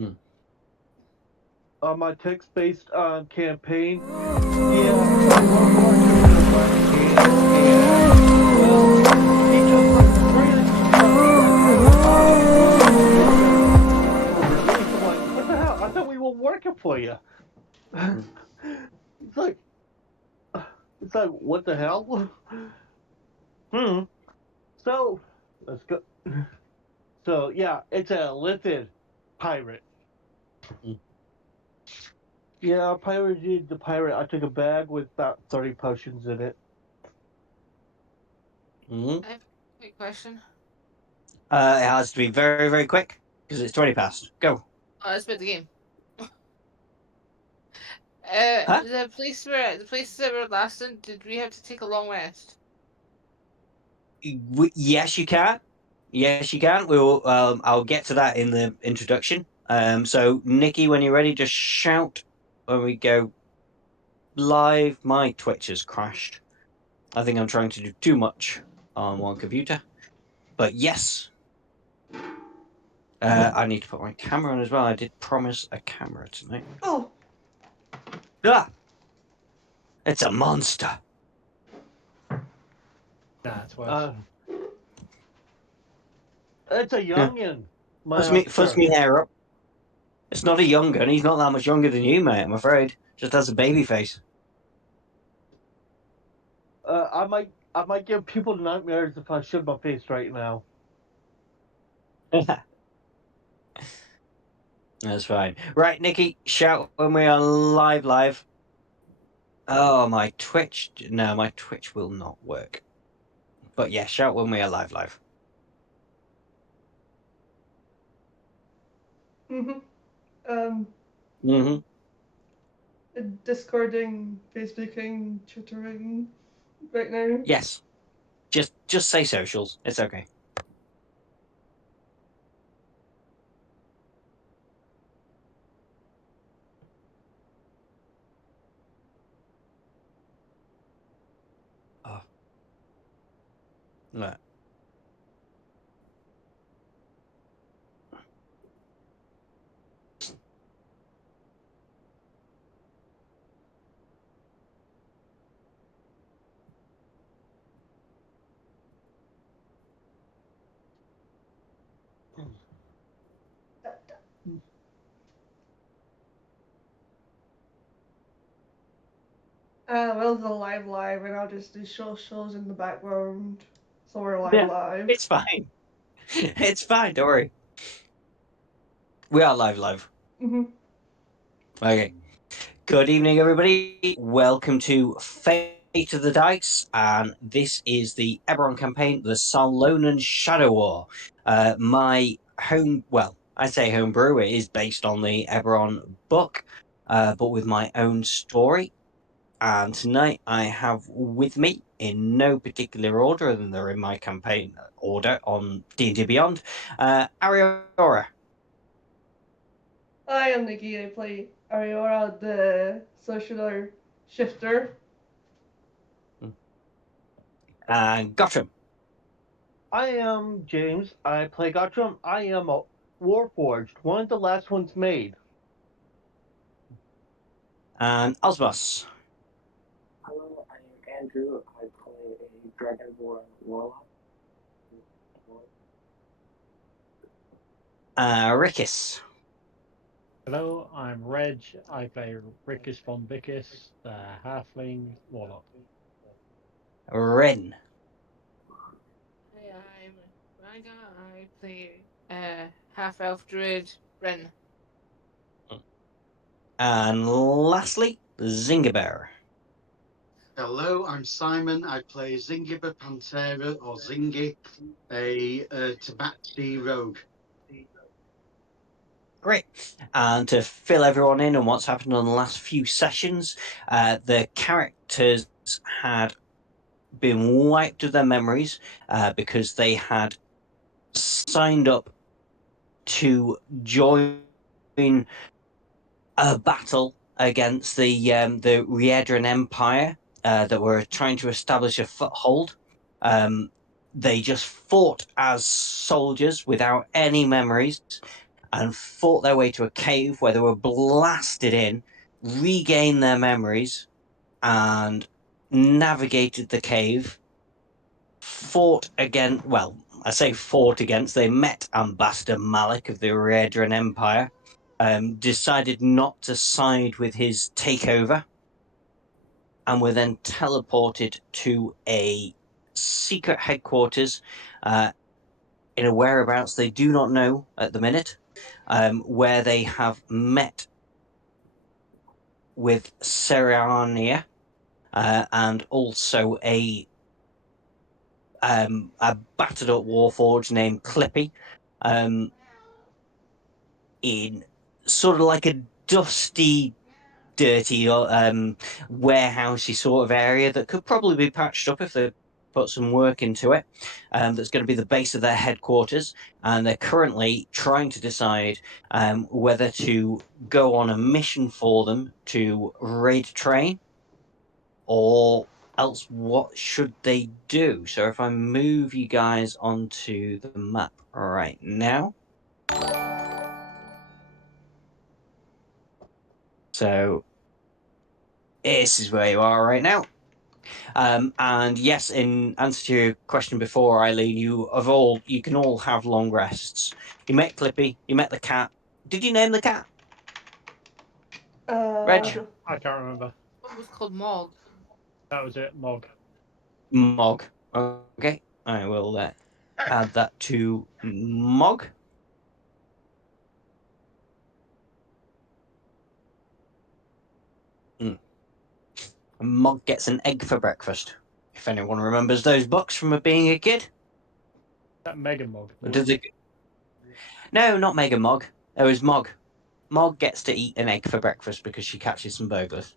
Mm. On my text-based campaign, yeah, my World War took a run ahead, and well, he took like 3 like for release. I'm like, what the hell? I thought we were working for you. Mm. it's like, it's like, what the hell? hmm. So let's go. So yeah, it's a lifted pirate. Mm. Yeah, I pirated the pirate. I took a bag with about 30 potions in it. Mm. I have a quick question. It has to be very, very quick because it's 20 past. Go. Oh, it's about the game. Huh? The place that we're last in, did we have to take a long rest? Yes, you can. Yes, you can. We'll. I'll get to that in the introduction. So, Nikki, when you're ready, just shout when we go live. My Twitch has crashed. I think I'm trying to do too much on one computer. But yes, I need to put my camera on as well. I did promise a camera tonight. Oh, Ah, it's a monster. That's worse. Uh, it's a Yeah. youngin, Fuss monster. me hair up. It's not a young gun. He's not that much younger than you, mate. I'm afraid. Just has a baby face. I might give people nightmares if I shove my face right now. That's fine. Right, Nikki, shout when we are live. Oh, my Twitch. No, my Twitch will not work. But yeah, shout when we are live. mhm. Um, Mm-hmm. Discording, Facebooking, Twittering right now. Yes. Just say socials. It's okay. Oh. No. Well, the live, and I'll just do shows in the background. So we're Yeah, live. it's fine. It's fine. Don't worry. We are live. Mm-hmm. Okay. Good evening, everybody. Welcome to Fate of the Dice, and this is the Eberron campaign, the Salonan Shadow War. My I say homebrew. It is based on the Eberron book, but with my own story. And tonight I have with me, in no particular order than they're in my campaign order on D&D Beyond, Ariora. Hi, I'm Nikki. I play Ariora, the social shifter. And Gotham. I am James. I play Gottrum. I am a Warforged, one of the last ones made. And Osmos. Hello, I'm Andrew. I play a Dragonborn warlock. Rickis. Hello, I'm Reg. I play Rickus von Vickus, the halfling warlock. Rin. Hi, I'm Ranga. I play half elf druid Rin. And lastly, Zingabear. Hello, I'm Simon. I play Zingiber Pantera, or Zingy, a Tabaxi rogue. Great. And to fill everyone in on what's happened on the last few sessions, the characters had been wiped of their memories because they had signed up to join a battle against the Riedran Empire that were trying to establish a foothold. They just fought as soldiers without any memories, and fought their way to a cave where they were blasted in, regained their memories, and navigated the cave, fought again. Well, I say fought against. They met Ambassador Malik of the Redran Empire. Decided not to side with his takeover, and were then teleported to a secret headquarters in a whereabouts they do not know at the minute, where they have met with Serania and also a battered up warforged named Clippy, in sort of like a dusty, dirty, warehousey sort of area that could probably be patched up if they put some work into it. That's going to be the base of their headquarters, and they're currently trying to decide whether to go on a mission for them to raid train, or else what should they do. So if I move you guys onto the map right now. So this is where you are right now. And yes, in answer to your question before, Eileen, you can all have long rests. You met Clippy, you met the cat. Did you name the cat, Reg? I can't remember. What was called Mog? That was it, Mog. Mog. Okay, I will add that to Mog. Mog gets an egg for breakfast. If anyone remembers those books from being a kid. That Mega Mog. Did they... No, not Mega Mog. It was Mog. Mog gets to eat an egg for breakfast because she catches some burglars.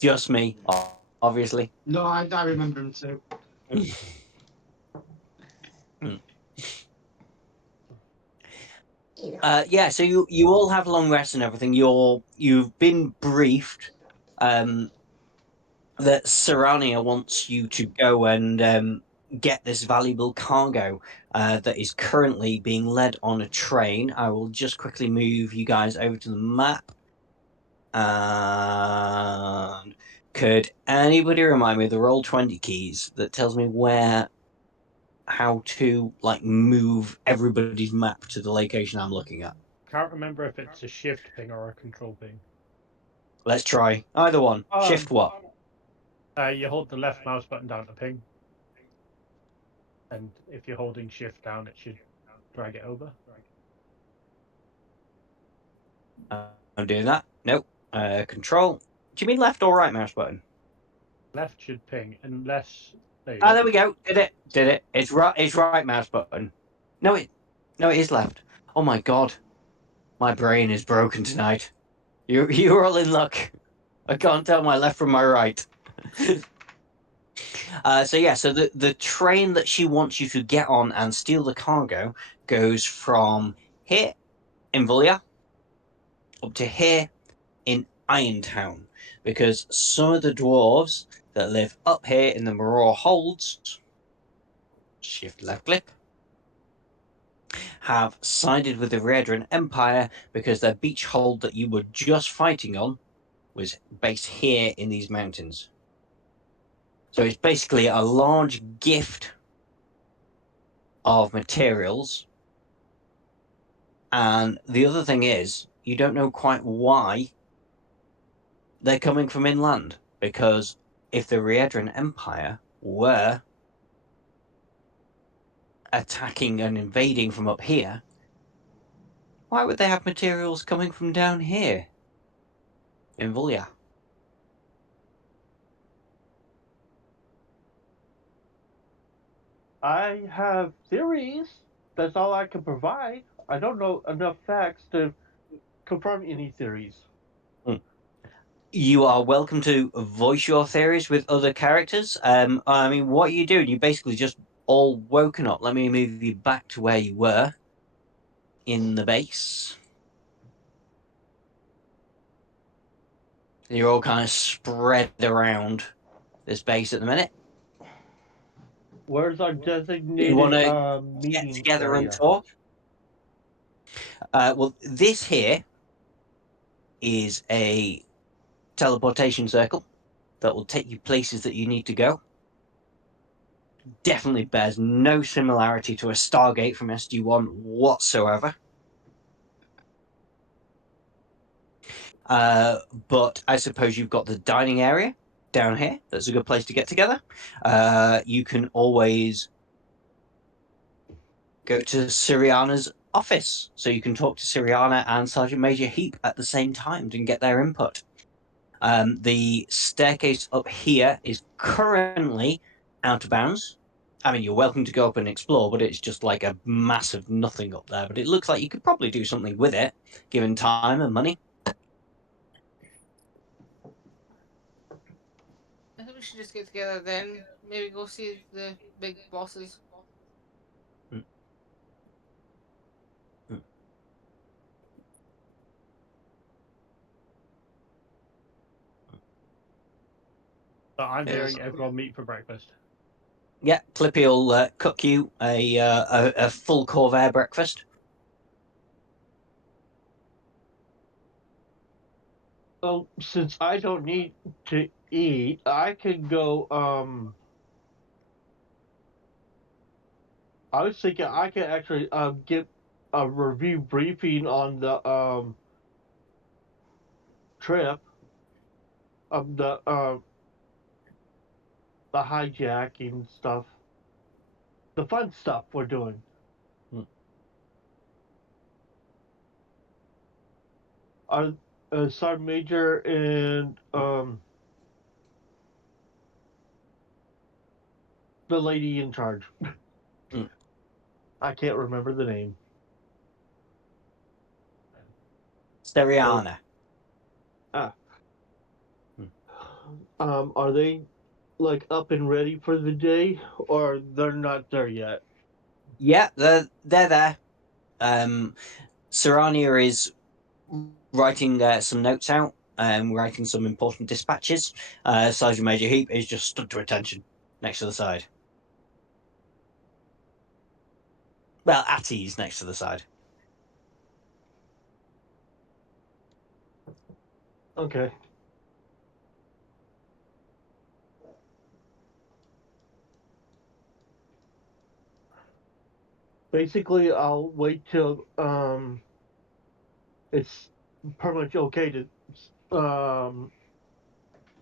Just me, obviously. No, I remember him too. Yeah, so you all have long rests and everything. You've been briefed that Serrania wants you to go and get this valuable cargo that is currently being led on a train. I will just quickly move you guys over to the map. And could anybody remind me of the Roll20 keys that tells me how to like move everybody's map to the location I'm looking at? Can't remember if it's a shift ping or a control ping. Let's try either one. Shift what? You hold the left mouse button down to ping, and if you're holding shift down, it should drag it over. I'm doing that. Nope. Control. Do you mean left or right mouse button? Left should ping, unless there you Ah, go. there we go. Did it? Did it? It's right. It's right mouse button. No, it is left. Oh my god, my brain is broken tonight. You're all in luck. I can't tell my left from my right. So yeah, so the train that she wants you to get on and steal the cargo goes from here in Vulia up to here in Irontown, because some of the dwarves that live up here in the Maror Holds, shift left click, have sided with the Redran Empire because their beach hold that you were just fighting on was based here in these mountains. So it's basically a large gift of materials. And the other thing is, you don't know quite why they're coming from inland, because if the Riedran Empire were attacking and invading from up here, why would they have materials coming from down here in Vulia? I have theories. That's all I can provide. I don't know enough facts to confirm any theories. You are welcome to voice your theories with other characters. I mean, what are you doing? You basically just all woken up. Let me move you back to where you were in the base. You're all kind of spread around this base at the minute. Where's our You want designated to get meeting together and area? talk? Well, this here is a teleportation circle that will take you places that you need to go. Definitely bears no similarity to a Stargate from SG1 whatsoever. But I suppose you've got the dining area down here. That's a good place to get together. You can always go to Siriana's office, so you can talk to Siriana and Sergeant Major Heap at the same time and get their input. The staircase up here is currently out of bounds. I mean, you're welcome to go up and explore, but it's just like a massive nothing up there. But it looks like you could probably do something with it, given time and money. I think we should just get together then. Maybe go see the big bosses. Mm. Mm. So I'm Yes. hearing everyone meet for breakfast. Yeah, Clippy will cook you a full Corvair breakfast. Well, since I don't need to eat, I could go. I was thinking I could actually get a review briefing on the trip of the hijacking stuff, the fun stuff we're doing. Mm. Our Sergeant Major and the lady in charge. Mm. I can't remember the name. Steriana. Ah. Mm. Are they like up and ready for the day, or they're not there yet? Yeah, they're there. Serania is writing some notes out, writing some important dispatches. Sergeant Major Heap is just stood to attention next to the side. Well, at ease next to the side. Okay. Basically, I'll wait till it's pretty much okay to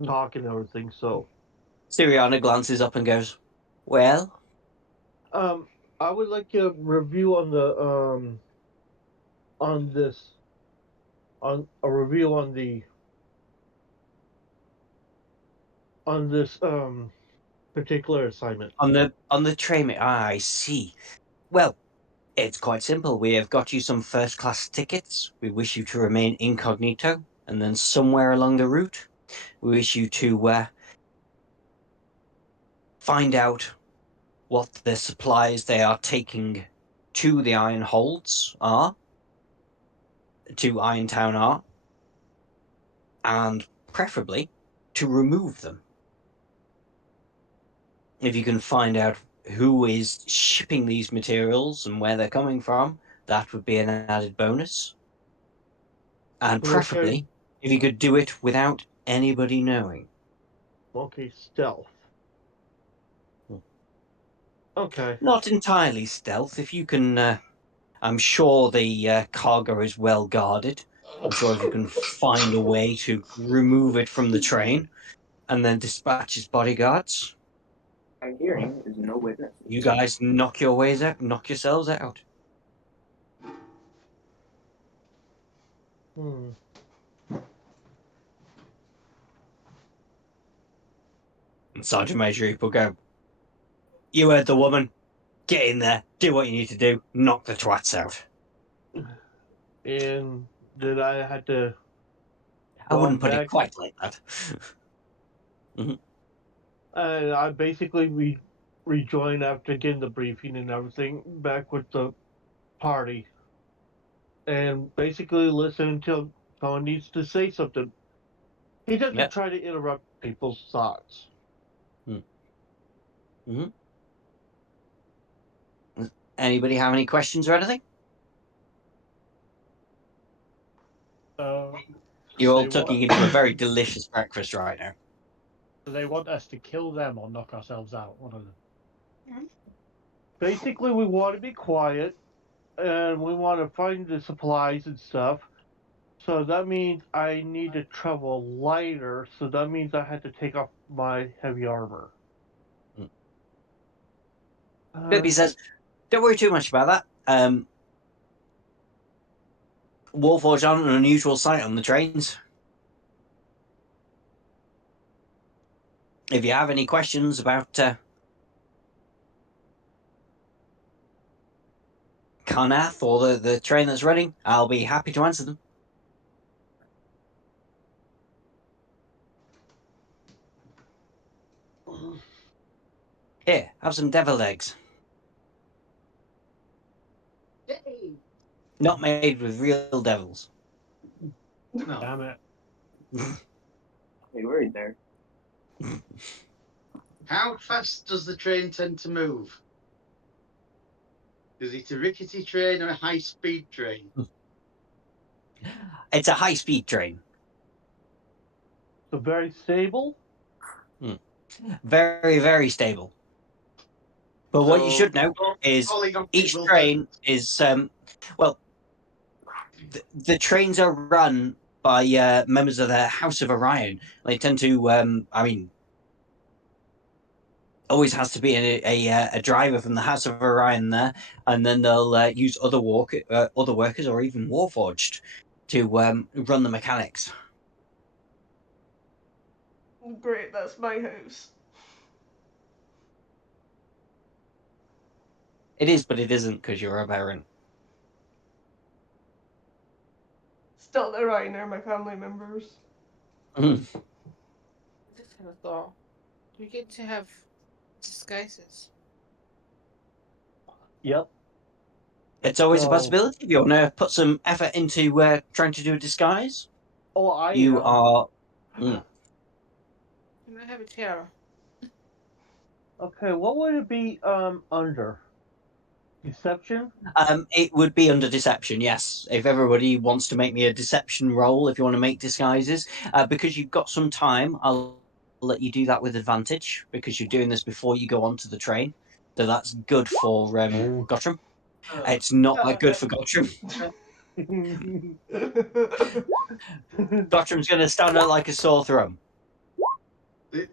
talk and everything. So Siriana glances up and goes, "Well, um, I would like a review on this on a review on this particular assignment. on the train. I see. Well, it's quite simple. We have got you some first class tickets. We wish you to remain incognito, and then somewhere along the route, we wish you to find out what the supplies they are taking to the iron holds are, to Irontown are, and preferably to remove them. If you can find out who is shipping these materials and where they're coming from, that would be an added bonus. And Okay. preferably, if you could do it without anybody knowing. Okay. Stealth. Okay. Not entirely stealth. If you can, I'm sure the cargo is well guarded. I'm sure if you can find a way to remove it from the train and then dispatch its bodyguards, I'm hearing is no you witnesses. guys knock your ways out, knock yourselves out. Hmm. And Sergeant Major Heap will go, "You heard the woman. Get in there, do what you need to do, knock the twats out." And did I have to I run wouldn't put it back? quite like that. Mhm. And I basically rejoined after getting the briefing and everything back with the party, and basically listen until someone needs to say something. He doesn't Yeah. try to interrupt people's thoughts. Mm-hmm. Anybody have any questions or anything? So You're all they tucking want, into a very delicious breakfast right now. so they want us to kill them or knock ourselves out. One of them. Basically, we want to be quiet, and we want to find the supplies and stuff. So that means I need to travel lighter. So that means I had to take off my heavy armor. Bippy says, "Don't worry too much about that. Warforged aren't an unusual sight on the trains. If you have any questions about Carnath or the train that's running, I'll be happy to answer them. Here, have some deviled eggs. Yay! Not made with real devils." No. Damn it! Hey, worried there. How fast does the train tend to move? Is it a rickety train or a high-speed train? It's a high-speed train. So very stable. Very, very stable. But what you So should know is calling on each people train is, well, the trains are run by members of the House of Orion. They tend to, always has to be a driver from the House of Orion there, and then they'll use other workers or even Warforged to run the mechanics. Great, that's my house. It is, but it isn't because you're a Baron. Still, the Ryan are my family members. I just had a thought. Do we get to have disguises? Yep. It's always a So, possibility. If you want to put some effort into trying to do a disguise, oh, I you am. are. Can I have a tiara? Okay, what would it be under? Deception? It would be under deception, yes. If everybody wants to make me a deception roll, if you want to make disguises, because you've got some time, I'll let you do that with advantage because you're doing this before you go onto the train. So that's good for Gottram. It's not that good for Gottram. Gottram's going to stand out like a sore thumb. There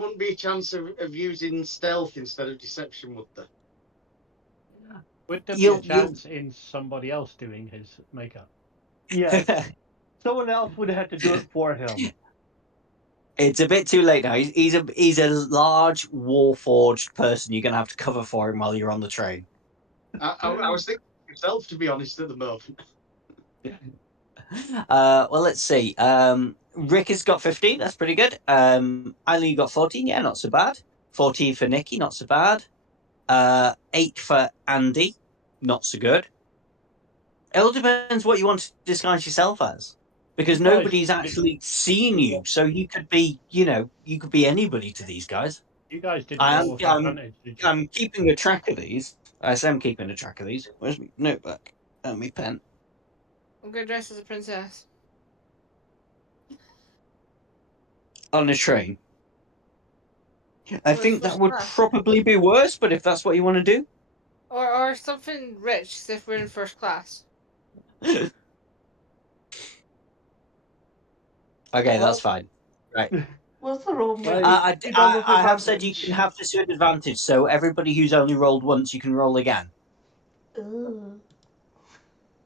wouldn't be a chance of using stealth instead of deception, would there? Would there be a You'll chance in somebody else doing his makeup? Yes. Someone else would have to do it for him. It's a bit too late now. He's a large warforged person. You're going to have to cover for him while you're on the train. I was thinking of yourself, to be honest, at the moment. Well, let's see. Rick has got 15. That's pretty good. Eileen, you got 14. Yeah, not so bad. 14 for Nikki. Not so bad. 8 for Andy. Not so good. It all depends what you want to disguise yourself as, because You guys nobody's didn't- actually seen you. So you could be, you could be anybody to these guys. You guys didn't I roll am. with advantage, did you? I'm keeping a track of these. I am keeping a track of these. Where's my notebook? And my pen. I'm gonna dress as a princess. On a train. I Well, it's think that first would class. probably be worse, but if that's what you want to do. Or something rich, as if we're in first class. Okay, Well- that's fine. Right. What's the roll, Mike? I- You done with I have said you advantage. can have this with advantage, so everybody who's only rolled once, you can roll again. Ugh.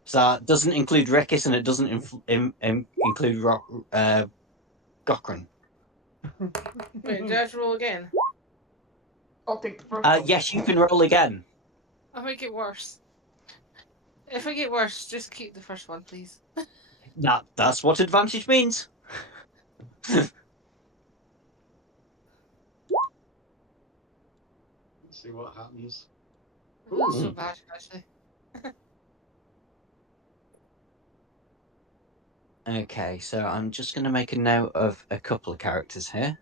So that doesn't include Rekis and it doesn't include Gokran. Wait, do I have to roll again? I'll take the first one. Yes, you can roll again. I'll make it worse. If I get worse, just keep the first one, please. That's what advantage means. Let's see what happens. Not so bad, actually. Okay, so I'm just going to make a note of a couple of characters here.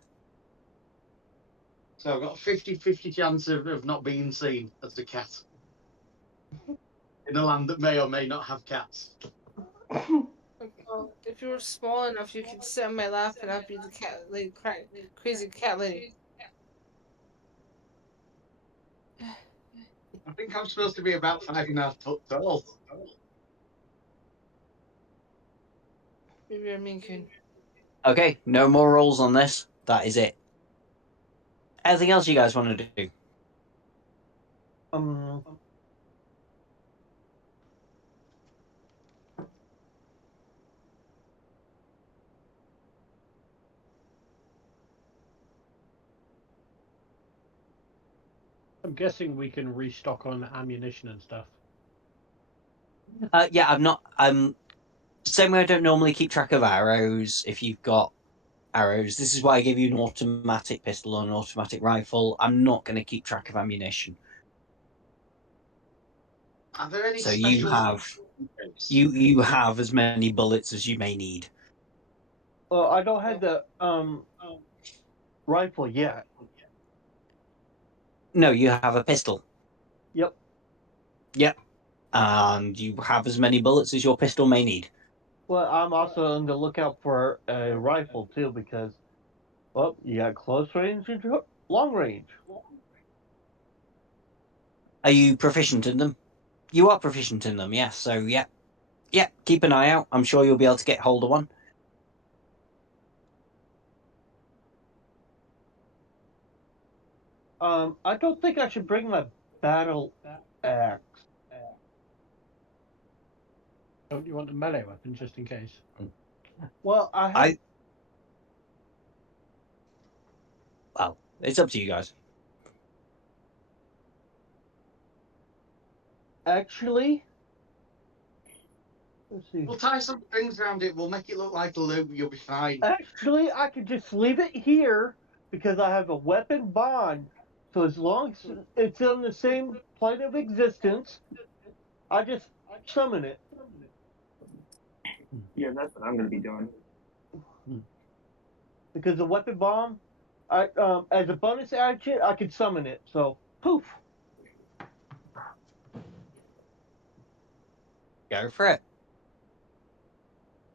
So I've got a 50-50 chance of not being seen as the cat. in a land that may or may not have cats. Well, if you were small enough, you could sit on my lap and I'd be the cat lady, crazy cat lady. I think I'm supposed to be about 5.5 foot tall. Maybe you're a Maine Coon. Okay, no more rolls on this. That is it. Anything else you guys want to do? Um, I'm guessing we can restock on ammunition and stuff. Yeah, I'm not. Same way I don't normally keep track of arrows. If you've got arrows, this is why I give you an automatic pistol or an automatic rifle. I'm not going to keep track of ammunition. Are there any So special you have as many bullets as you may need. well, I don't have the rifle yet. No, you have a pistol. Yep. Yep. And you have as many bullets as your pistol may need. Well, I'm also on the lookout for a rifle too because, well, you got close range and long range. Are you proficient in them? You are proficient in them, yes. So yeah. Yeah, keep an eye out. I'm sure you'll be able to get hold of one. I don't think I should bring my battle axe. Don't you want a melee weapon just in case? Well, I have Well, it's up to you guys. actually. Let's see. We'll tie some strings around it. We'll make it look like a loop. You'll be fine. Actually, I could just leave it here because I have a weapon bond. So as long as it's on the same plane of existence, I just summon it. Yeah, that's what I'm gonna be doing. Because the weapon bomb, I as a bonus action, I could summon it. So poof. Go for it.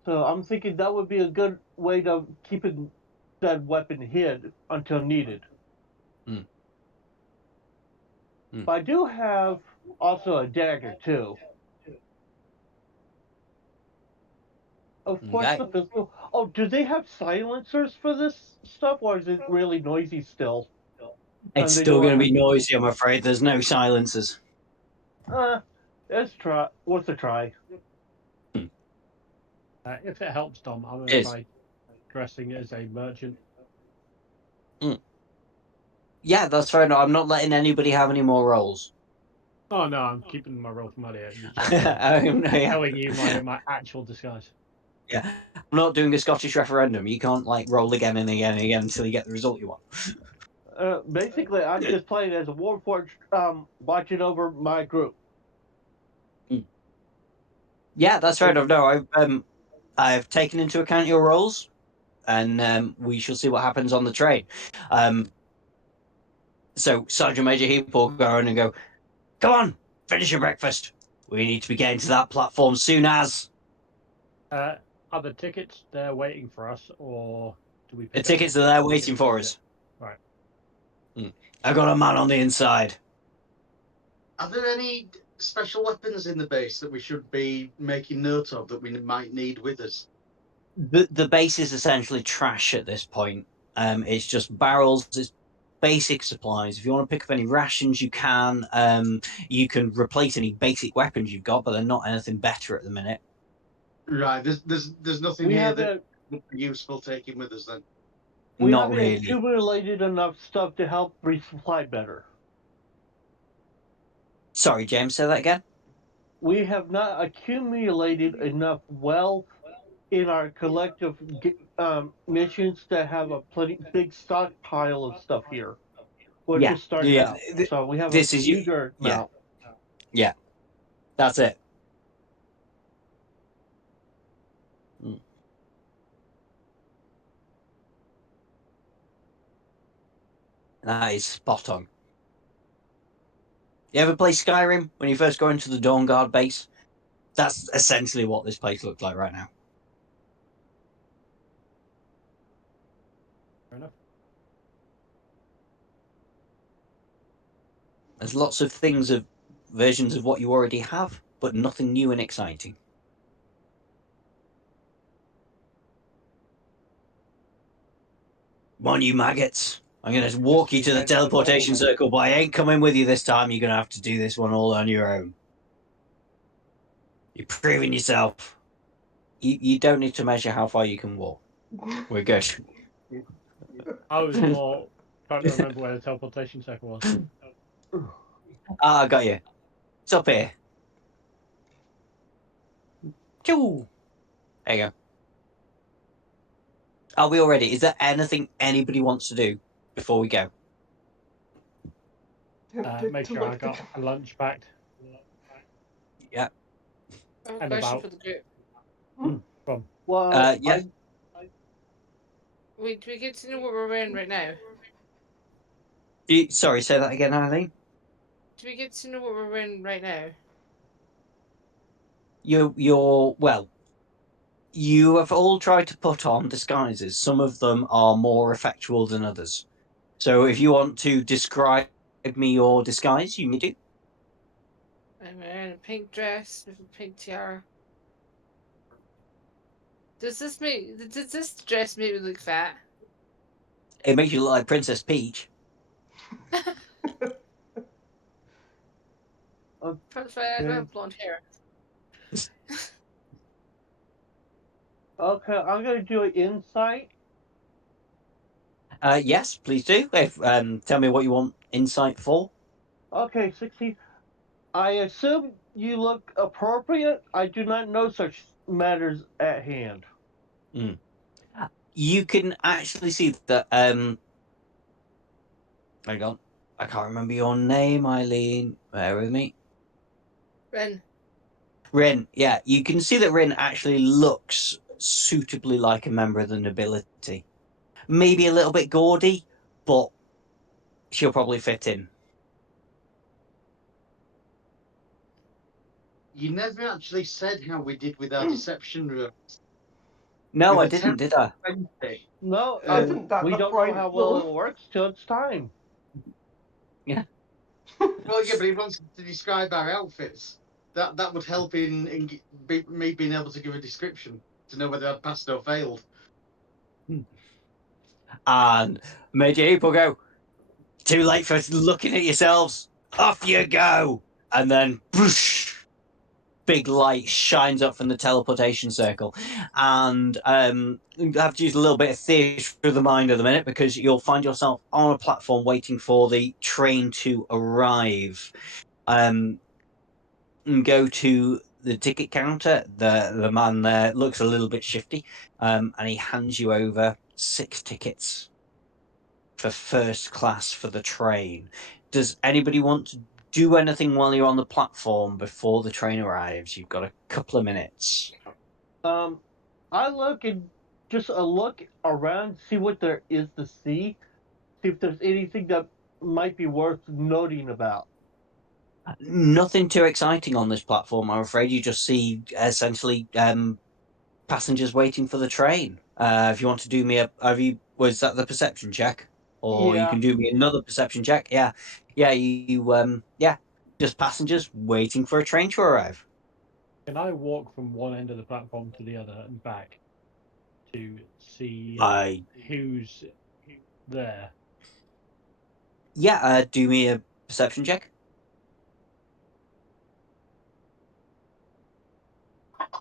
So I'm thinking that would be a good way to keep that weapon hid until needed. But I do have also a dagger too. Of course, Okay. the physical. Oh, do they have silencers for this stuff, or is it really noisy still? It's They still do. going to be noisy, I'm afraid. There's no silencers. Let's try. What's a try? If it helps, Dom, I'm going to Is. try dressing as a merchant. Yeah, that's fair enough. I'm not letting anybody have any more rolls. Oh no, I'm keeping my roll from earlier. It's just showing you my actual disguise. Yeah, I'm not doing a Scottish referendum. You can't like roll again and again and again until you get the result you want. Basically, I'm just playing as a warforged, watching over my group. Yeah, that's fair enough. No, I've taken into account your rolls, and we shall see what happens on the train. So Sergeant Major Heap will go around and go, "Come on, finish your breakfast. We need to be getting to that platform soon as." Are the tickets there waiting for us, or do we The pick up tickets are there waiting for us. Right. I got a man on the inside. Are there any special weapons in the base that we should be making note of that we might need with us? The base is essentially trash at this point. It's just barrels. It's basic supplies. If you want to pick up any rations, you can. You can replace any basic weapons you've got, but they're not anything better at the minute. Right. There's nothing We here have that would be useful taking with us then. we Not haven't really. accumulated enough stuff to help resupply better. Sorry, James. Say that again. We have not accumulated enough wealth in our collective missions to have a plenty big stockpile of stuff here. We're just starting out, so we have a This is meager amount. Yeah, that's it. That is spot on. You ever play Skyrim when you first go into the Dawn Guard base? That's essentially what this place looks like right now. Fair enough. There's lots of things of versions of what you already have, but nothing new and exciting. Come on, you maggots. I'm going to walk you to the teleportation circle, but I ain't coming with you this time. You're going to have to do this one all on your own. You're proving yourself. You don't need to measure how far you can walk. We're good. I was more trying to remember where the teleportation circle was. I got you. It's up here. Choo. There you go. Are we all ready? Is there anything anybody wants to do before we go? Make To sure I lift got a lunch packed Yeah. I have a and question about. for the group. From Well, Yeah. Wait, do we get to know what we're wearing right now? Sorry, say that again, Eileen. Do we get to know what we're wearing right now? You're well. You have all tried to put on disguises. Some of them are more effectual than others. So if you want to describe me your disguise, you may do. I'm wearing a pink dress with a pink tiara. Does this dress make me look fat? It makes you look like Princess Peach. That's why I don't have blonde hair. okay, I'm gonna do an insight. Yes, please do. If tell me what you want insight for. Okay, 16. I assume you look appropriate. I do not know such matters at hand. Mm. You can actually see that. Hang on, I can't remember your name, Eileen. Bear with me. Ren. Rin. Yeah, you can see that Rin actually looks suitably like a member of the nobility. Maybe a little bit gaudy, but she'll probably fit in. You never actually said how we did with our deception room. No, With I a didn't, did I? 20. No, Isn't that we the don't know point, how well though? it works till it's time. Yeah. Well, yeah, but he wants to describe our outfits. That would help me being able to give a description to know whether I'd passed or failed. And medieval go, too late for looking at yourselves. Off you go. And then whoosh, big light shines up from the teleportation circle. And you have to use a little bit of theatre of the mind at the minute because you'll find yourself on a platform waiting for the train to arrive. And go to the ticket counter. The man there looks a little bit shifty, and he hands you over 6 tickets for first class for the train. Does anybody want to do anything while you're on the platform before the train arrives? You've got a couple of minutes. Um, I look and just a look around, see what there is to see if there's anything that might be worth noting about. Nothing too exciting on this platform, I'm afraid. You just see essentially passengers waiting for the train. If you want to do me was that the perception check, or you Yeah. can do me another perception check? Yeah, yeah, yeah, just passengers waiting for a train to arrive. can I walk from one end of the platform to the other and back to see I who's there? Yeah, do me a perception check.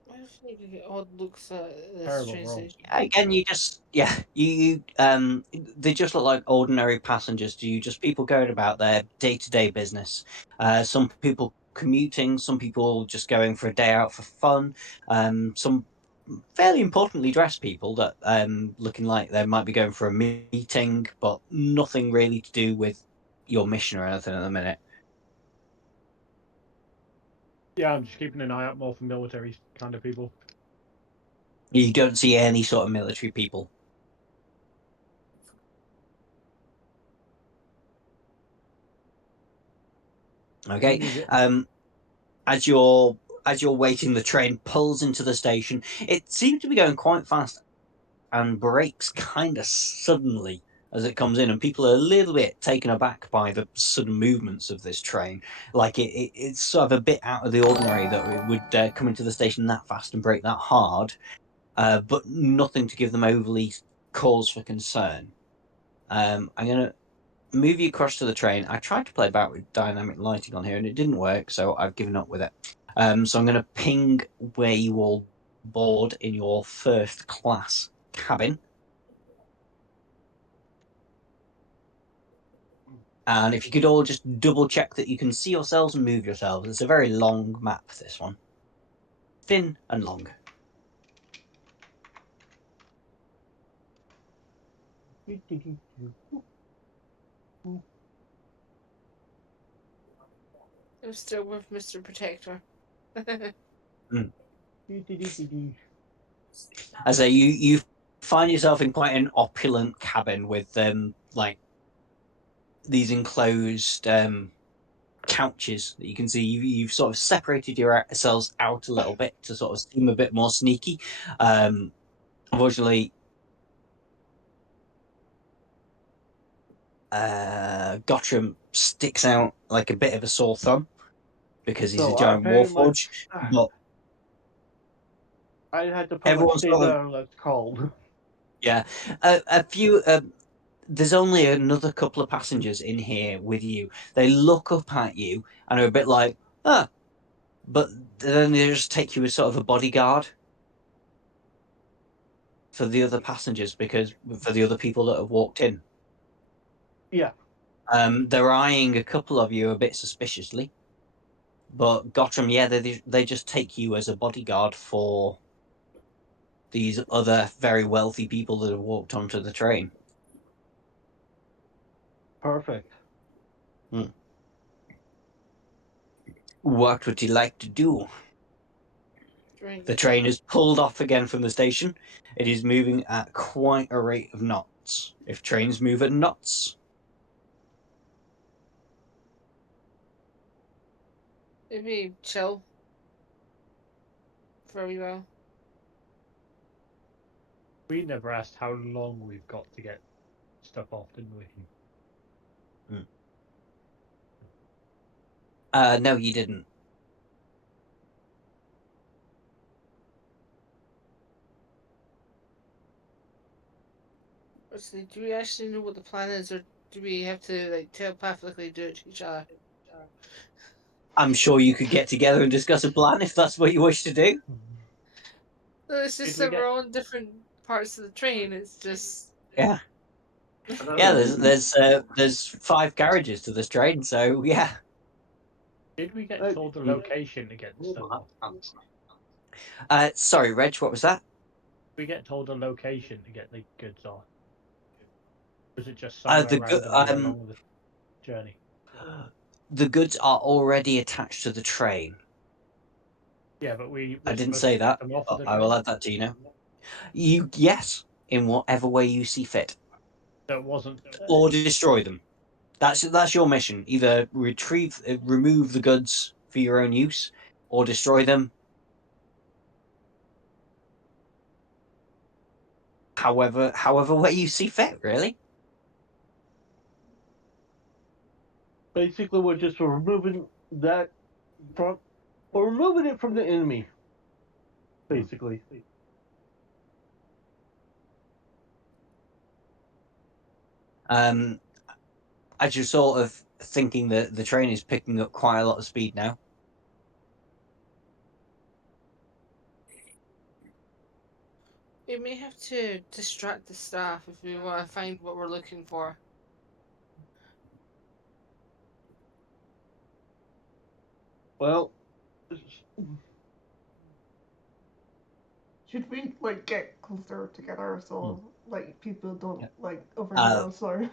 Why does she get odd looks at this Terrible train roll. station? Again, you just they just look like ordinary passengers to you, just people going about their day-to-day business. Some people commuting, some people just going for a day out for fun. Some fairly importantly dressed people that looking like they might be going for a meeting, but nothing really to do with your mission or anything at the minute. Yeah, I'm just keeping an eye out more for military kind of people. You don't see any sort of military people. Okay. As you're waiting, the train pulls into the station. It seems to be going quite fast and brakes kind of suddenly as it comes in, and people are a little bit taken aback by the sudden movements of this train. Like it's sort of a bit out of the ordinary that it would come into the station that fast and brake that hard, but nothing to give them overly cause for concern. I'm going to move you across to the train. I tried to play about with dynamic lighting on here and it didn't work, so I've given up with it. So I'm going to ping where you all board in your first class cabin. And if you could all just double check that you can see yourselves and move yourselves. It's a very long map, this one. Thin and long. I'm still with Mr. Protector. I say you find yourself in quite an opulent cabin with like these enclosed couches that you can see. You've sort of separated yourselves out a little bit to sort of seem a bit more sneaky. Unfortunately, Gottram sticks out like a bit of a sore thumb because he's a So I giant very much. warforge. But I had to put my everyone's stay sort of, down. That's cold. yeah, a few. There's only another couple of passengers in here with you. They look up at you and are a bit like, ah, but then they just take you as sort of a bodyguard for the other passengers because for the other people that have walked in. Yeah. They're eyeing a couple of you a bit suspiciously, but Gottram, yeah, they just take you as a bodyguard for these other very wealthy people that have walked onto the train. Perfect. What would you like to do? Drink. The train is pulled off again from the station. It is moving at quite a rate of knots. If trains move at knots, Maybe chill. Very well. We never asked how long we've got to get stuff off, didn't we? no, you didn't. So do we actually know what the plan is, or do we have to like telepathically do it to each other? I'm sure you could get together and discuss a plan if that's what you wish to do. No, it's just that we're on different parts of the train. It's just Yeah, yeah. There's 5 carriages to this train, so yeah. Did we get told the location to get the stuff off? Sorry, Reg, what was that? Did we get told the location to get the goods off? Was it just Uh, somewhere the gu- randomly um, along the journey? the goods are already attached to the train. Yeah, but we I were didn't supposed say to that, get them off of but the I will train. add that to you now. Yes, in whatever way you see fit, So it wasn't. or destroy them. That's your mission. Either remove the goods for your own use, or destroy them. However way you see fit, really. Basically, we're just removing that from. We're removing it from the enemy. Basically. Um, as you're sort of thinking that the train is picking up quite a lot of speed now. we may have to distract the staff if we want to find what we're looking for. Well. Should we like get closer together so like people don't Yeah. like overhear us or?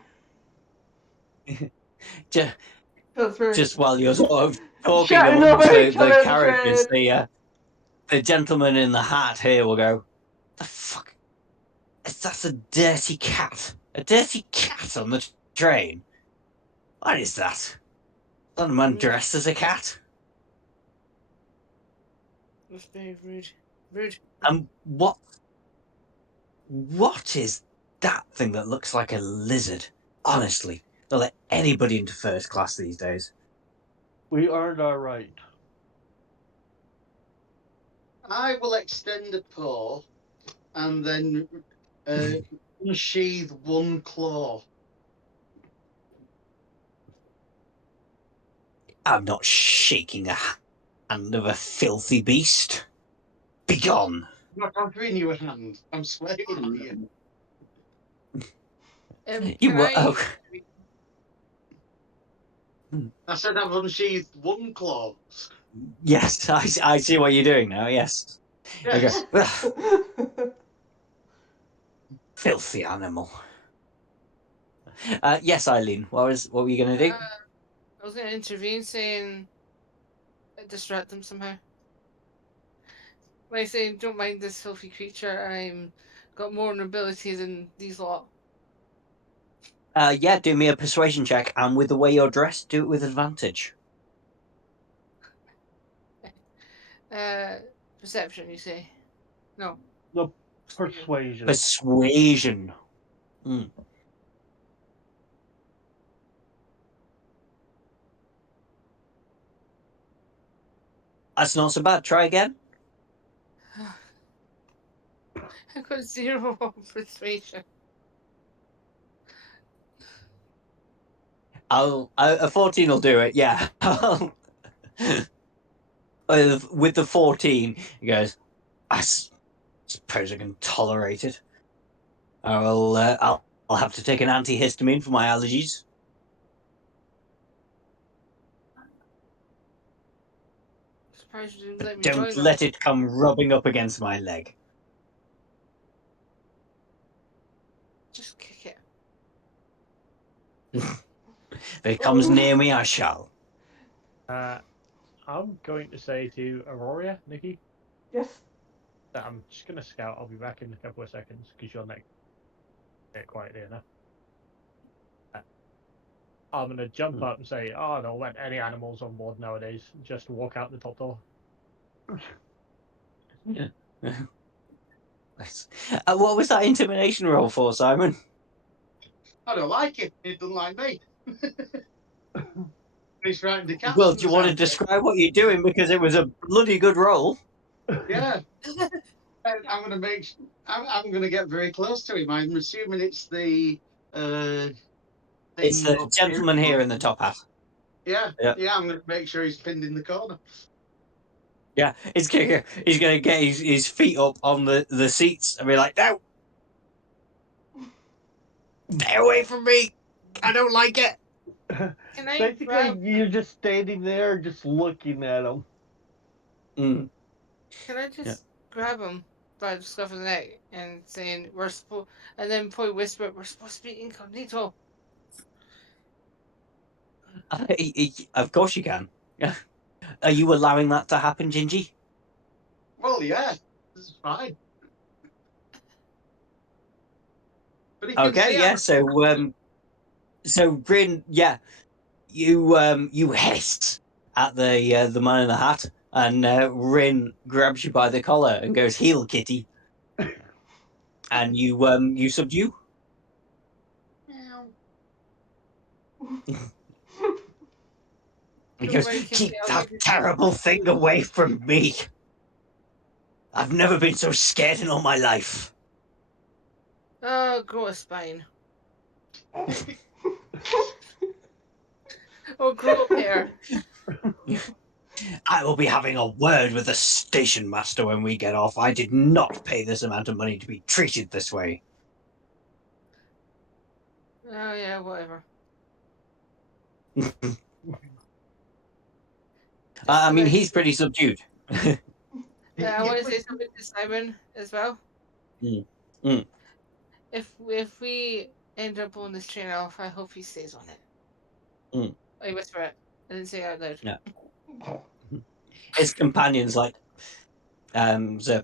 just, Because we're just while you're sort of talking shouting over amongst each the other in the carriages, train. the gentleman in the hat here will go, "The fuck? That's a dirty cat. A dirty cat on the train. What is that?" Not a man dressed as a cat. That's very rude. Rude. And what is that thing that looks like a lizard? Honestly, they'll let anybody into first class these days. We earned our right. I will extend a paw and then unsheathe one claw. I'm not shaking a hand of a filthy beast. Begone! I'm not offering you a hand. I'm swearing at you. You Can were. I? Oh, I said I've unsheathed one claw. yes, I see what you're doing now. Yes. Okay. Yes. Ugh, filthy animal. Yes, Eileen. What were you going to do? I was gonna intervene, saying distract them somehow. Like saying, don't mind this filthy creature. I'm got more nobility than these lot. Yeah, do me a persuasion check, and with the way you're dressed, do it with advantage. Uh, Perception, you say? No. The persuasion. Persuasion. Hmm. That's not so bad. Try again. I got 0 on persuasion. A 14 will do it. Yeah. With the 14, he goes. Suppose I can tolerate it. I'll have to take an antihistamine for my allergies. Surprised you didn't But let me don't join them. let it come rubbing up against my leg. Just kick it. If it comes near me, I shall. I'm going to say to Aurora, Nikki, Yes. that I'm just going to scout. I'll be back in a couple of seconds because you're next. Get quiet here now. I'm going to jump up and say, oh, don't let any animals on board nowadays. Just walk out the top door. Yeah. What was that intimidation roll for, Simon? I don't like it. It doesn't like me. He's frightened the cats Well, from do the you want to sound of it. describe what you're doing? Because it was a bloody good roll. Yeah. I'm going to make. I'm going to get very close to him. I'm assuming it's the It's thing the up here. gentleman here in the top hat. Yeah. Yeah. Yeah. I'm going to make sure he's pinned in the corner. Yeah, he's going to get his feet up on the seats and be like, no, stay away from me. I don't like it. Can I Basically, grab? you're just standing there, just looking at him. Mm. Can I just grab him by the scruff of the neck and saying we're supposed, and then probably whisper, we're supposed to be incognito. Of course you can. Are you allowing that to happen, Gingy? Well, yeah. This is fine. But he can Okay, see yeah. I'm. So Grin, yeah, you hiss at the man in the hat, and Rin grabs you by the collar and goes, "Heel, kitty," and you subdue. He Don't goes, worry, Kitty, "Keep I'll that give you some. terrible thing away from me. I've never been so scared in all my life." Oh, grow a spine. Oh, grow a pair. I will be having a word with the station master when we get off. I did not pay this amount of money to be treated this way. Oh yeah, whatever. Just I to mean, let he's pretty subdued. I want to say something to Simon as well. Mm. Mm. If we end up on this train off, I hope he stays on it. Mm. I whisper it. I didn't say it out loud. Yeah. His companion's like, so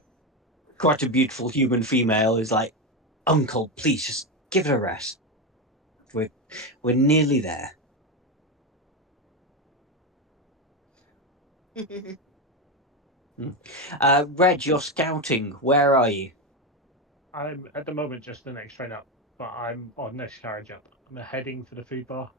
quite a beautiful human female is like, "Uncle, please just give it a rest. We're we're nearly there." Reg, you're scouting. Where are you? I'm at the moment just the next train up, but I'm on next carriage up. I'm heading for the food bar.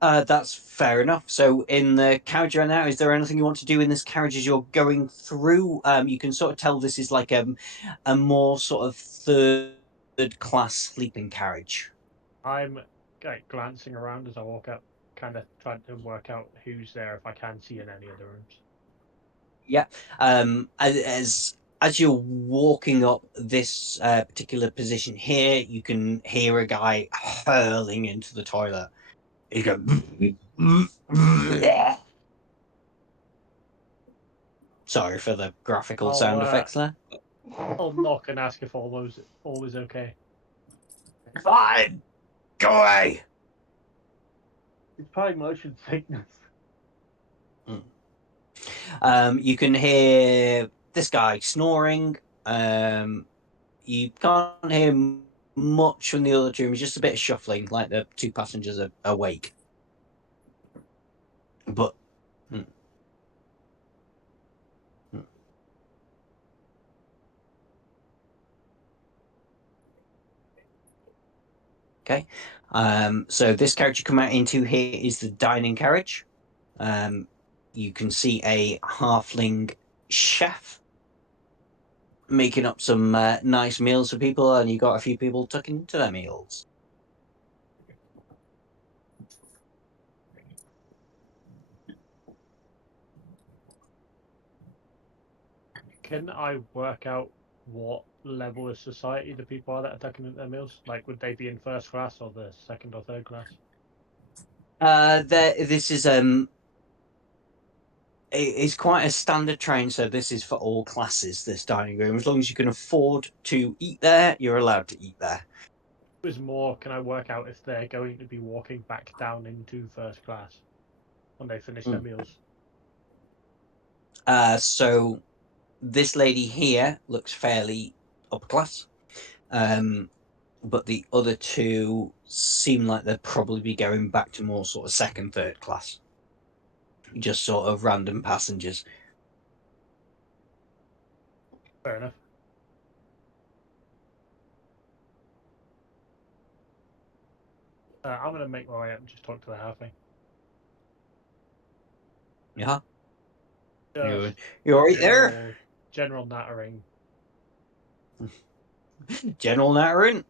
That's fair enough. So, in the carriage right now, is there anything you want to do in this carriage as you're going through? You can sort of tell this is like a more sort of third class sleeping carriage. I'm like glancing around as I walk up, kind of trying to work out who's there if I can see in any of the rooms. Yeah. As you're walking up this particular position here, you can hear a guy hurling into the toilet. He goes. Sorry for the graphical sound effects there. I'll knock and ask if all was okay. Fine, go away. It's probably motion sickness. You can hear this guy snoring. You can't hear much from the other two rooms, just a bit of shuffling, like the two passengers are awake. But okay. So this carriage you come out into here is the dining carriage. You can see a halfling chef making up some nice meals for people, and you got a few people tucking into their meals. Can I work out what level of society the people are that are taking their meals? Like, would they be in first class or the second or third class? This is it's quite a standard train, so this is for all classes. This dining room, as long as you can afford to eat there, you're allowed to eat there. It was more, can I work out if they're going to be walking back down into first class when they finish their meals? So this lady here looks fairly upper class, but the other two seem like they'll probably be going back to more sort of second, third class, just sort of random passengers. Fair enough. I'm going to make my way up and just talk to the halfling. Yeah, Just you're right there, general nattering. General Nattering.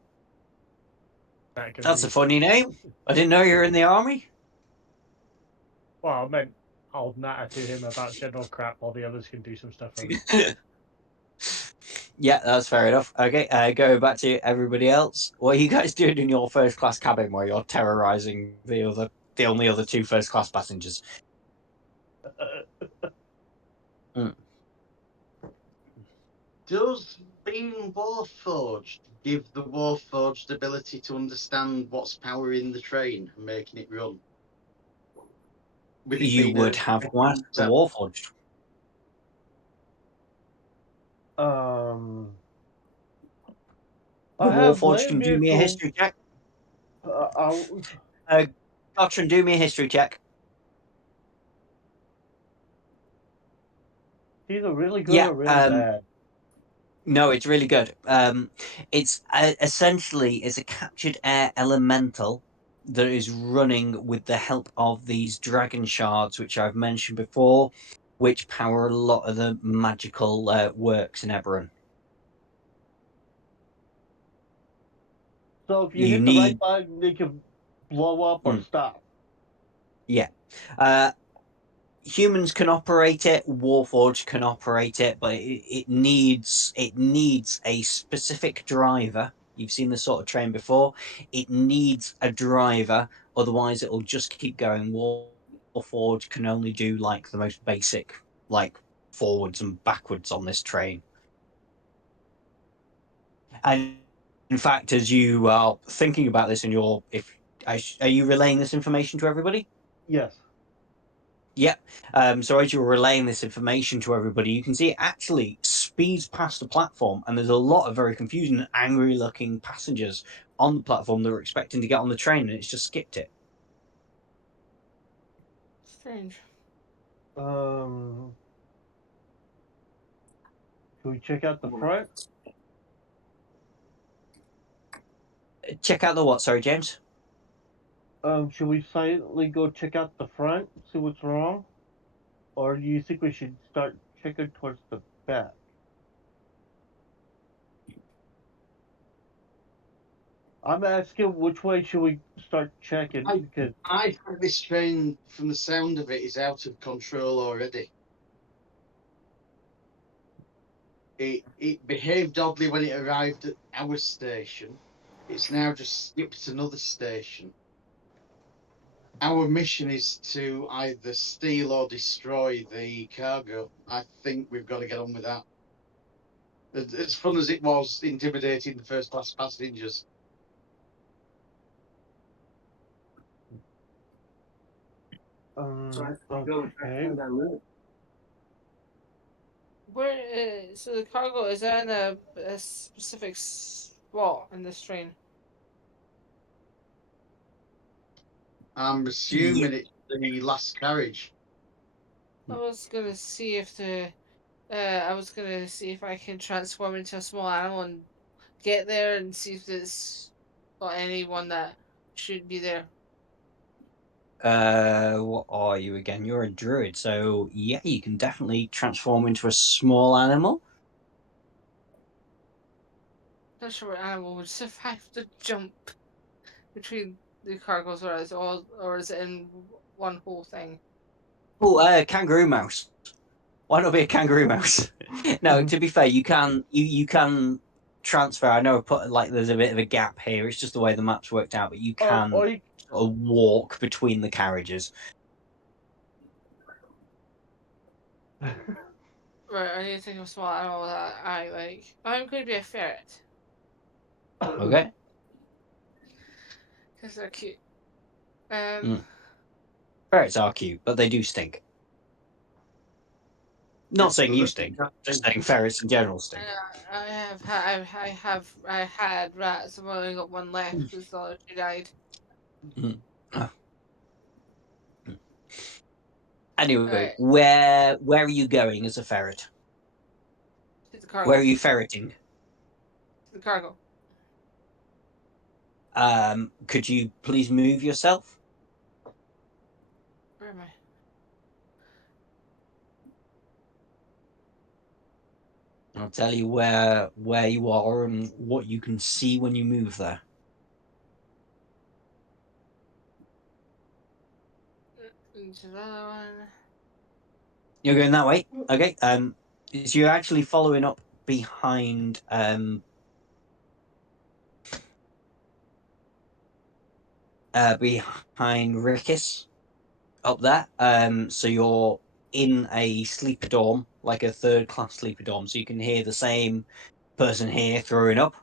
That can That's a be. funny name. I didn't know you were in the army. Well, I meant I'll natter to him about general crap while the others can do some stuff for me. Yeah, that's fair enough. Okay, going back to everybody else. What are you guys doing in your first class cabin where you're terrorizing the only other two first class passengers? Does being Warforged give the Warforged ability to understand what's powering the train and making it run? With it You being would have to ask the Warforged. The I have Warforged land can do me a vehicles. history check. I, Gotron, do me a history check. either really good Yeah, or really bad. no, it's really good. It's essentially it's a captured air elemental that is running with the help of these dragon shards, which I've mentioned before, which power a lot of the magical works in Eberron. So if you You hit the right need, button, they can blow up or stop. yeah. Humans can operate it, Warforged can operate it, but it needs a specific driver. You've seen this sort of train before. It needs a driver, otherwise it'll just keep going. Warforged can only do like the most basic, like forwards and backwards on this train. And in fact, as you are thinking about this, and are you relaying this information to everybody? Yes. Yep. So as you're relaying this information to everybody, you can see it actually speeds past the platform, and there's a lot of very confused and angry-looking passengers on the platform that were expecting to get on the train, and it's just skipped it. Strange. Should we check out the front? Check out the what? Sorry, James. Should we silently go check out the front, see what's wrong? Or do you think we should start checking towards the back? I'm asking which way should we start checking? Because I think this train, from the sound of it, is out of control already. It behaved oddly when it arrived at our station. It's now just skipped another station. Our mission is to either steal or destroy the cargo. I think we've got to get on with that. As fun as it was intimidating the first class passengers. So I have to go track okay. down that route. Where? So the cargo is that in a specific spot in this train? I'm assuming it's the last carriage. I was gonna see if the I was gonna see if I can transform into a small animal and get there and see if there's got anyone that should be there. What are you again? You're a druid, so yeah, you can definitely transform into a small animal. Not sure what animal would survive the jump between the cargoes, or is it in one whole thing? Oh, kangaroo mouse. Why not be a kangaroo mouse? No, to be fair, you can transfer. I know I put like there's a bit of a gap here. It's just the way the map's worked out, but you can Or you, sort of walk between the carriages. Right, I need to think of a small animal that I like. I'm going to be a ferret Okay. because they're cute. Mm. Ferrets are cute, but they do stink. Not Yes, saying but you the- stink, just saying ferrets in general stink. I had rats. I've only got one left because the other two died. Mm. Oh. Anyway, Alright, where are you going as a ferret? to the Where are cargo. you ferreting? To the cargo. Could you please move yourself? Where am I? I'll tell you where you are and what you can see when you move there. Into the other one. You're going that way. Okay. So you're actually following up behind behind Rickis up there. So you're in a sleeper dorm, like a third class sleeper dorm, so you can hear the same person here throwing up.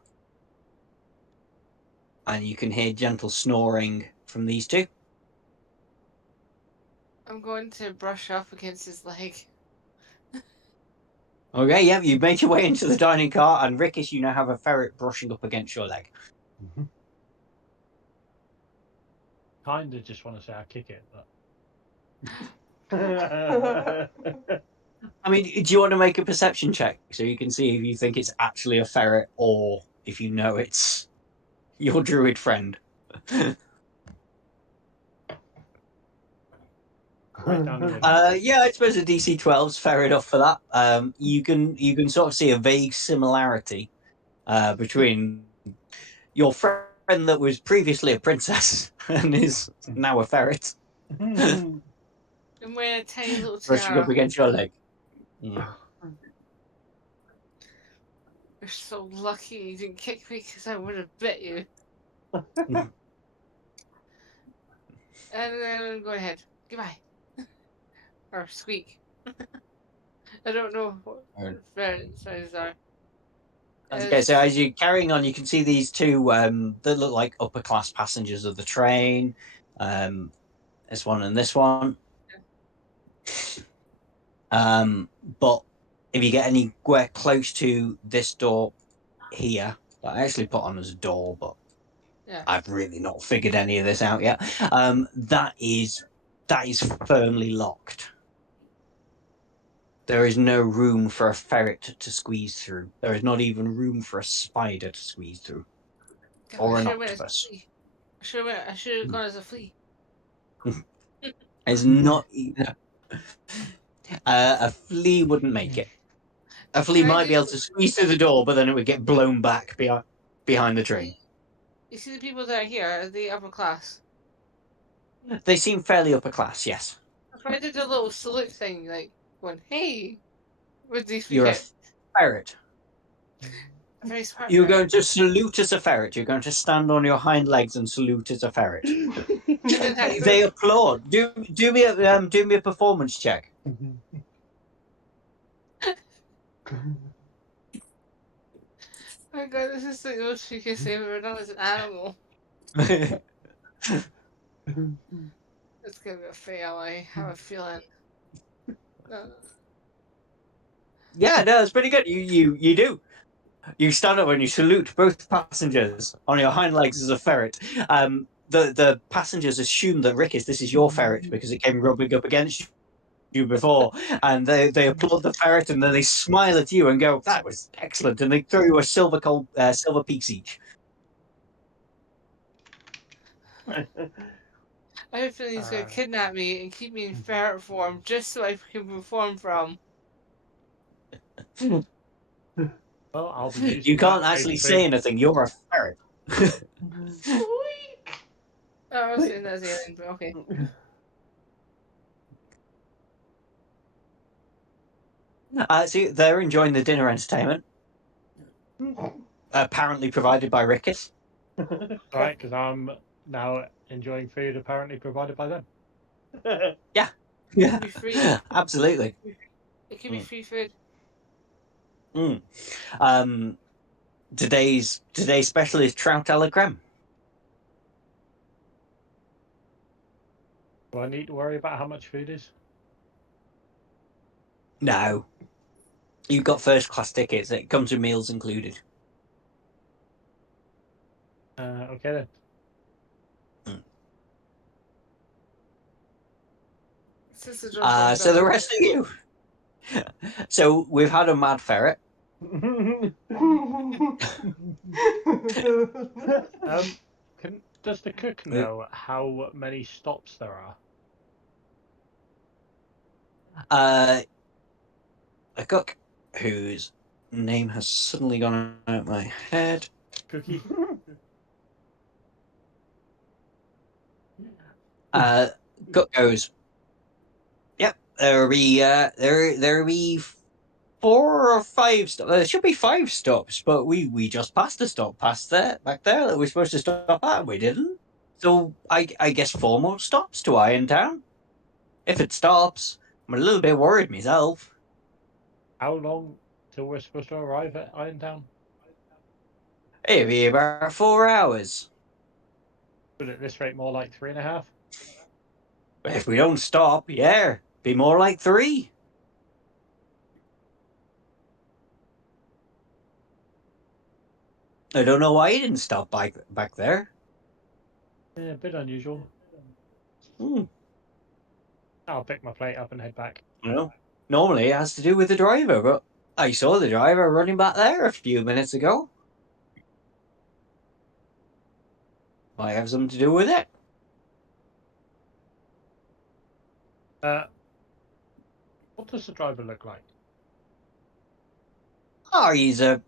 And you can hear gentle snoring from these two. I'm going to brush up against his leg. Okay, yeah, you've made your way into the dining car, and Rickis, you now have a ferret brushing up against your leg. Kinda just want to say I kick it, but I mean, do you want to make a perception check so you can see if you think it's actually a ferret or if you know it's your druid friend? right down the middle. Yeah, I suppose a DC 12's fair enough for that. You can sort of see a vague similarity between your friend that was previously a princess and is now a ferret I'm wearing a tiny little brushing up tiara. against your leg. Mm. You're so lucky you didn't kick me because I would have bit you. And then go ahead. Goodbye. Or squeak. I don't know what ferret sizes are. Okay, so as you're carrying on, you can see these two that look like upper class passengers of the train. This one and this one. But if you get anywhere close to this door here, that I actually put on as a door, but Yeah. I've really not figured any of this out yet. That is firmly locked. There is no room for a ferret to squeeze through. There is not even room for a spider to squeeze through. Damn, Or I an should have went as a octopus. flea. I should have gone as a flea. It's not. A flea wouldn't make it. A flea Can I might be do? able to squeeze through the door, but then it would get blown back behind the train. You see the people that are here? Are they upper class? They seem fairly upper class, yes. If I did a little salute thing, like going, "Hey," would they freak You're a out? ferret. A very smart You're ferret. going to salute as a ferret. You're going to stand on your hind legs and salute as a ferret. And then how you They applaud. Do me a performance check. Oh my god, this is the most freakiest thing I've ever done as an animal. It's gonna be a fail. I have a feeling. Yeah, no, it's pretty good. You do. You stand up and you salute both passengers on your hind legs as a ferret. The passengers assume that Rickis, this is your ferret because it came rubbing up against you before, and they applaud the ferret and then they smile at you and go, "That was excellent," and they throw you a silver piece each. I have a feeling he's gonna kidnap me and keep me in ferret form just so I can perform from. Well, I'll be used You to that can't state actually of say thing. anything. You're a ferret. Squeak! Oh, I was saying that's alien, but okay. So they're enjoying the dinner entertainment, apparently provided by Rickis. Right, because I'm now enjoying food apparently provided by them. Yeah, It could be free. absolutely. It could be free food. Mm. Um, today's special is trout a la creme. Do I need to worry about how much food is? No, you've got first class tickets. It comes with meals included. Okay then. Mm. Since the job's done, So the done. rest of you. So we've had a mad ferret. Does the cook know how many stops there are? A cook whose name has suddenly gone out of my head. Cookie? Cook goes, "Yep, there'll be 4 or 5 stops. There should be 5 stops, but we just passed a stop past there, back there that we're supposed to stop at, and we didn't. So I guess 4 more stops to Irontown. If it stops, I'm a little bit worried myself. How long till we're supposed to arrive at Irontown? It'll be about 4 hours. But at this rate, more like 3.5? If we don't stop, yeah, be more like 3. I don't know why he didn't stop back there. Yeah, a bit unusual. Hmm. I'll pick my plate up and head back. You know, normally it has to do with the driver, but I saw the driver running back there a few minutes ago. Might have something to do with it. What does the driver look like? Oh, he's a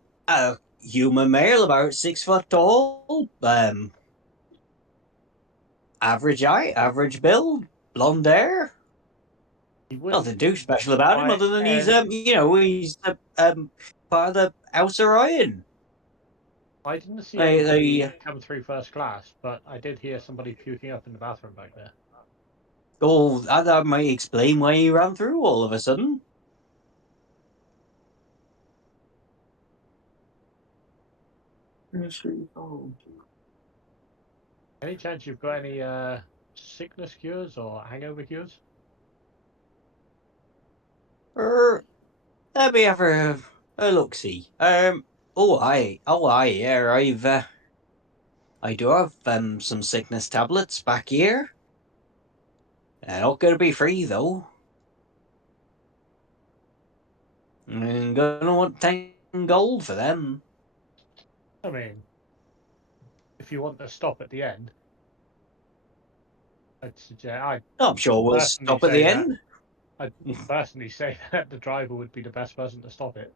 human male, about 6 foot tall. Average height, average build, blonde hair. He wouldn't Nothing too special about him, quite other than he's he's part of the House of Ryan. I didn't see They anybody come through first class, but I did hear somebody puking up in the bathroom back there. oh, that might explain why he ran through all of a sudden. Any chance you've got any sickness cures or hangover cures? Let me have a look. See. Yeah. I do have some sickness tablets back here. They're not going to be free though. I'm gonna want 10 gold for them. I mean, if you want to stop at the end, I'd suggest. I'm sure we'll personally stop at the say that. end. I'd personally say that the driver would be the best person to stop it.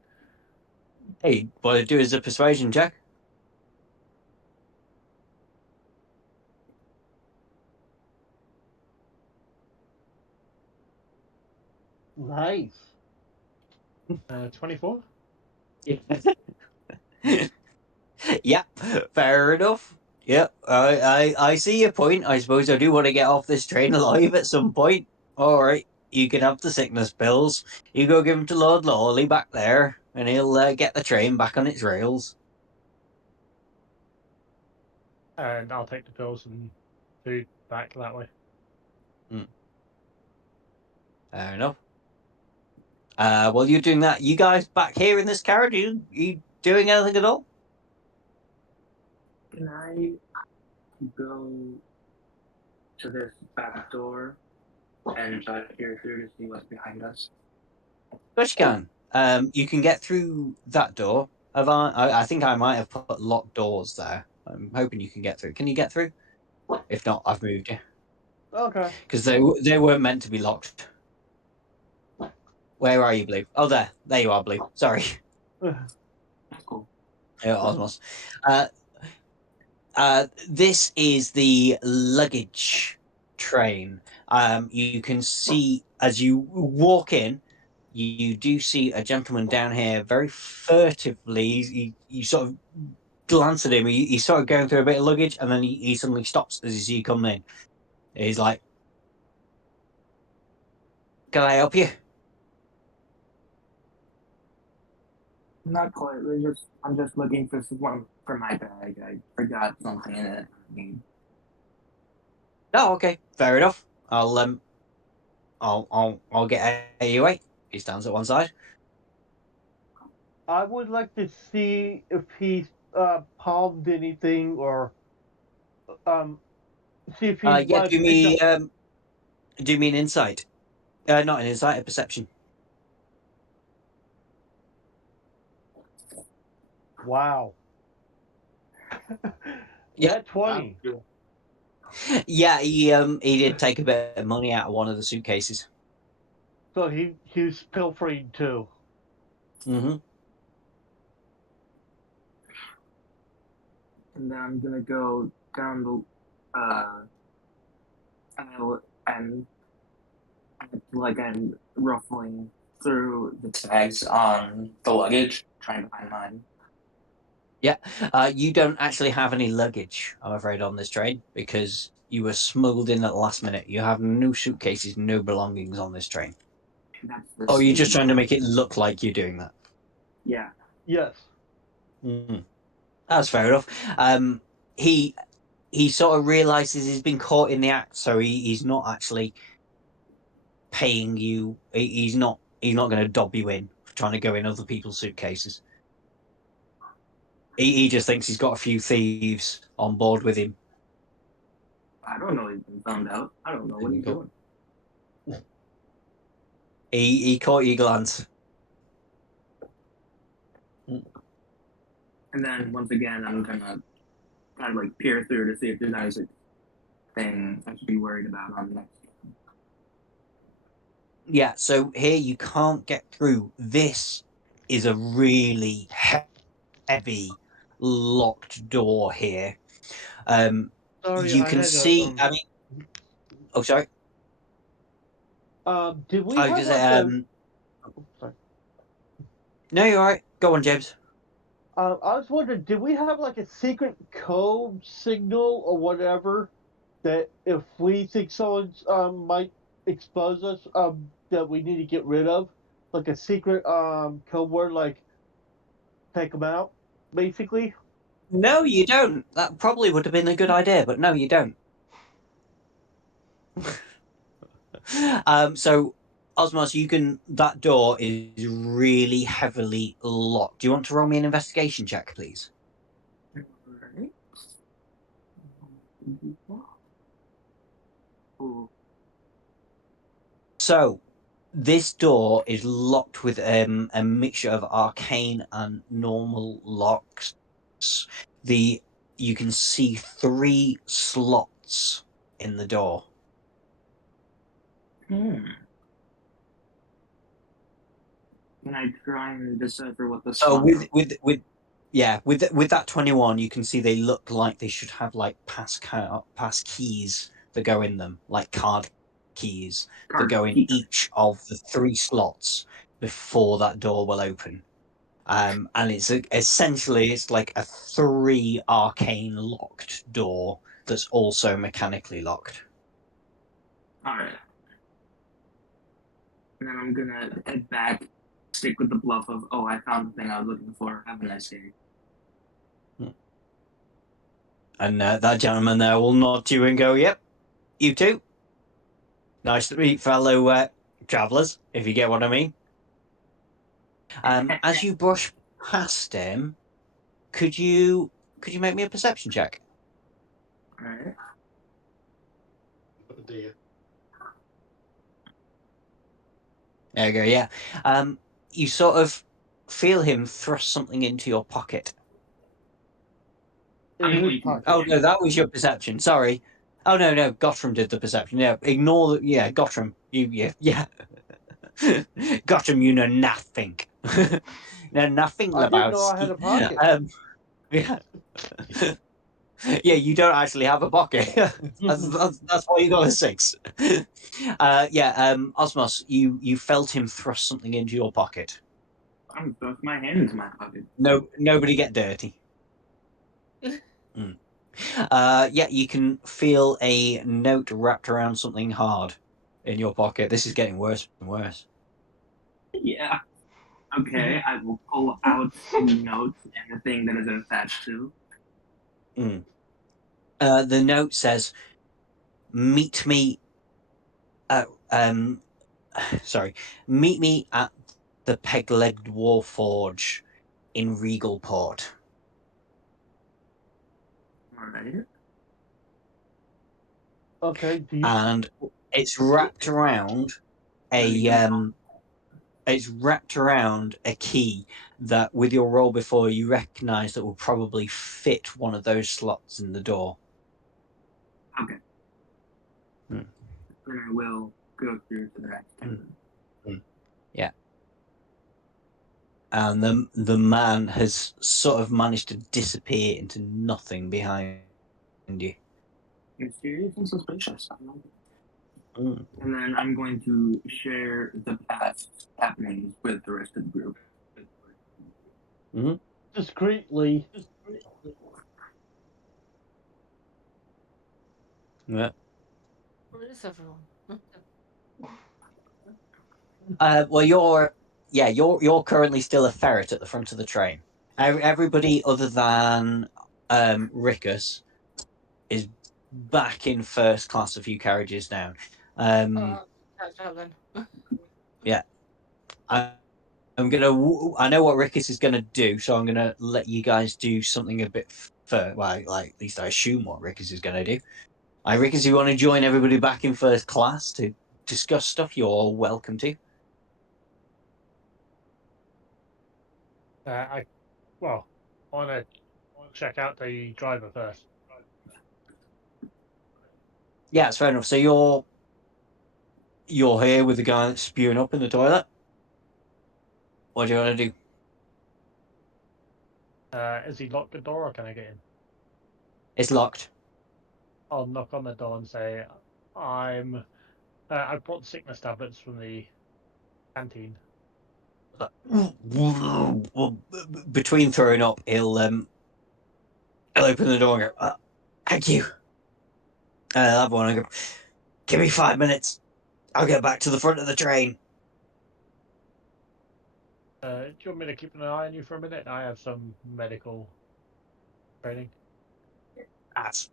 Hey, what I do is a persuasion check. Nice. 24. Yeah, fair enough. Yeah, I see your point. I suppose I do want to get off this train alive at some point. All right, you can have the sickness pills. You go give them to Lord Lawley back there, and he'll get the train back on its rails. And I'll take the pills and food back that way. Fair enough. While you're doing that, you guys back here in this carriage, you doing anything at all? Can I go to this back door and try to peer through to see what's behind us? Of course you can. You can get through that door. I think I might have put locked doors there. I'm hoping you can get through. Can you get through? If not, I've moved you Okay. because they weren't meant to be locked. Where are you, Blue? Oh, there you are, Blue. Sorry, That's cool. Osmos. Uh, this is the luggage train. You can see as you walk in, you do see a gentleman down here very furtively. You sort of glance at him. He's sort of going through a bit of luggage, and then he suddenly stops as you see you come in. He's like, "Can I help you?" Not quite. I'm just looking for one for my bag. I forgot something in it. Oh, okay, fair enough. I'll get AUA. He stands at one side. I would like to see if he's palmed anything or um see if he Yeah, might picked up. do you mean insight? Not an insight, a perception. Wow. Yeah. Net 20. Yeah, he did take a bit of money out of one of the suitcases. So he's pilfering too. Mm-hmm. And then I'm gonna go down the aisle and like I'm ruffling through the tags on the luggage, trying to find mine. Yeah. You don't actually have any luggage, I'm afraid, on this train because you were smuggled in at the last minute. You have no suitcases, no belongings on this train. That's the Oh, you're just stage. trying to make it look like you're doing that. Yeah. Yes. Mm. That's fair enough. He sort of realizes he's been caught in the act, so he's not actually paying you. He's not going to dob you in for trying to go in other people's suitcases. He just thinks he's got a few thieves on board with him. I don't know he's been found out. I don't know what he's doing. He caught your glance. And then once again, I'm gonna kind of like peer through to see if there's anything I should be worried about on the next. Yeah, so here you can't get through. This is a really heavy locked door here. Sorry, You I can had a see. I mean, oh, sorry. did we I was have gonna say, like a sorry. no, you're all right. Go on, James. I was wondering, did we have like a secret code signal or whatever that if we think someone's might expose us that we need to get rid of, like a secret code word like take them out, basically. No, you don't. That probably would have been a good idea, but no, you don't. So Osmos, you can. That door is really heavily locked. Do you want to roll me an investigation check, please? Alright. Ooh. So this door is locked with a mixture of arcane and normal locks. You can see 3 slots in the door. Can I try and decipher what the So slot? with that 21, you can see they look like they should have like pass keys that go in them, like card keys that go in each of the 3 slots before that door will open. And it's essentially it's like a 3 arcane locked door that's also mechanically locked. All right. And then I'm gonna head back, stick with the bluff of, oh, I found the thing I was looking for. Have a nice day. And that gentleman there will nod to you and go, "Yep, you too. Nice to meet fellow travellers, if you get what I mean." As you brush past him, could you make me a perception check? All right. Oh dear. There you go. Yeah. You sort of feel him thrust something into your pocket. In his pocket. Oh no, that was your perception. Sorry. Oh no, Gottram did the perception. Yeah, ignore the. Yeah, Gottram. Yeah. Gottram, you know nothing. know nothing I didn't about know I had a pocket. Yeah. Yeah, you don't actually have a pocket. that's why you got a 6. Osmos, you felt him thrust something into your pocket. I'm gonna thrust my hand into my pocket. No, nobody get dirty. You can feel a note wrapped around something hard in your pocket. This is getting worse and worse. Yeah. Okay, I will pull out the note and the thing that is attached to. The note says, "Meet me meet me at the Peg-Legged Warforge in Regalport." All right. Okay, do you... And it's wrapped around a key that, with your roll before, you recognise that will probably fit one of those slots in the door. Okay. Then I will go through to the next cabin. Yeah. And the man has sort of managed to disappear into nothing behind you. Mysterious and suspicious. I like it. And then I'm going to share the past happenings with the rest of the group. discreetly. Yeah. Where is everyone? Well, you're currently still a ferret at the front of the train. Everybody other than Rickus is back in first class, a few carriages down. Catch up then. Yeah, I'm gonna. I know what Rickus is gonna do, so I'm gonna let you guys do something a bit further. Well, like at least I assume what Rickus is gonna do. Rickus, you want to join everybody back in first class to discuss stuff? You're all welcome to. I want to check out the driver first. Yeah, it's fair enough. So you're here with the guy that's spewing up in the toilet. What do you want to do? Has he locked the door or can I get in? It's locked. I'll knock on the door and say, I brought sickness tablets from the canteen. Between throwing up, he'll open the door and go, "Thank you." I'll have one and go, "Give me 5 minutes. I'll get back to the front of the train." Do you want me to keep an eye on you for a minute? I have some medical training. That's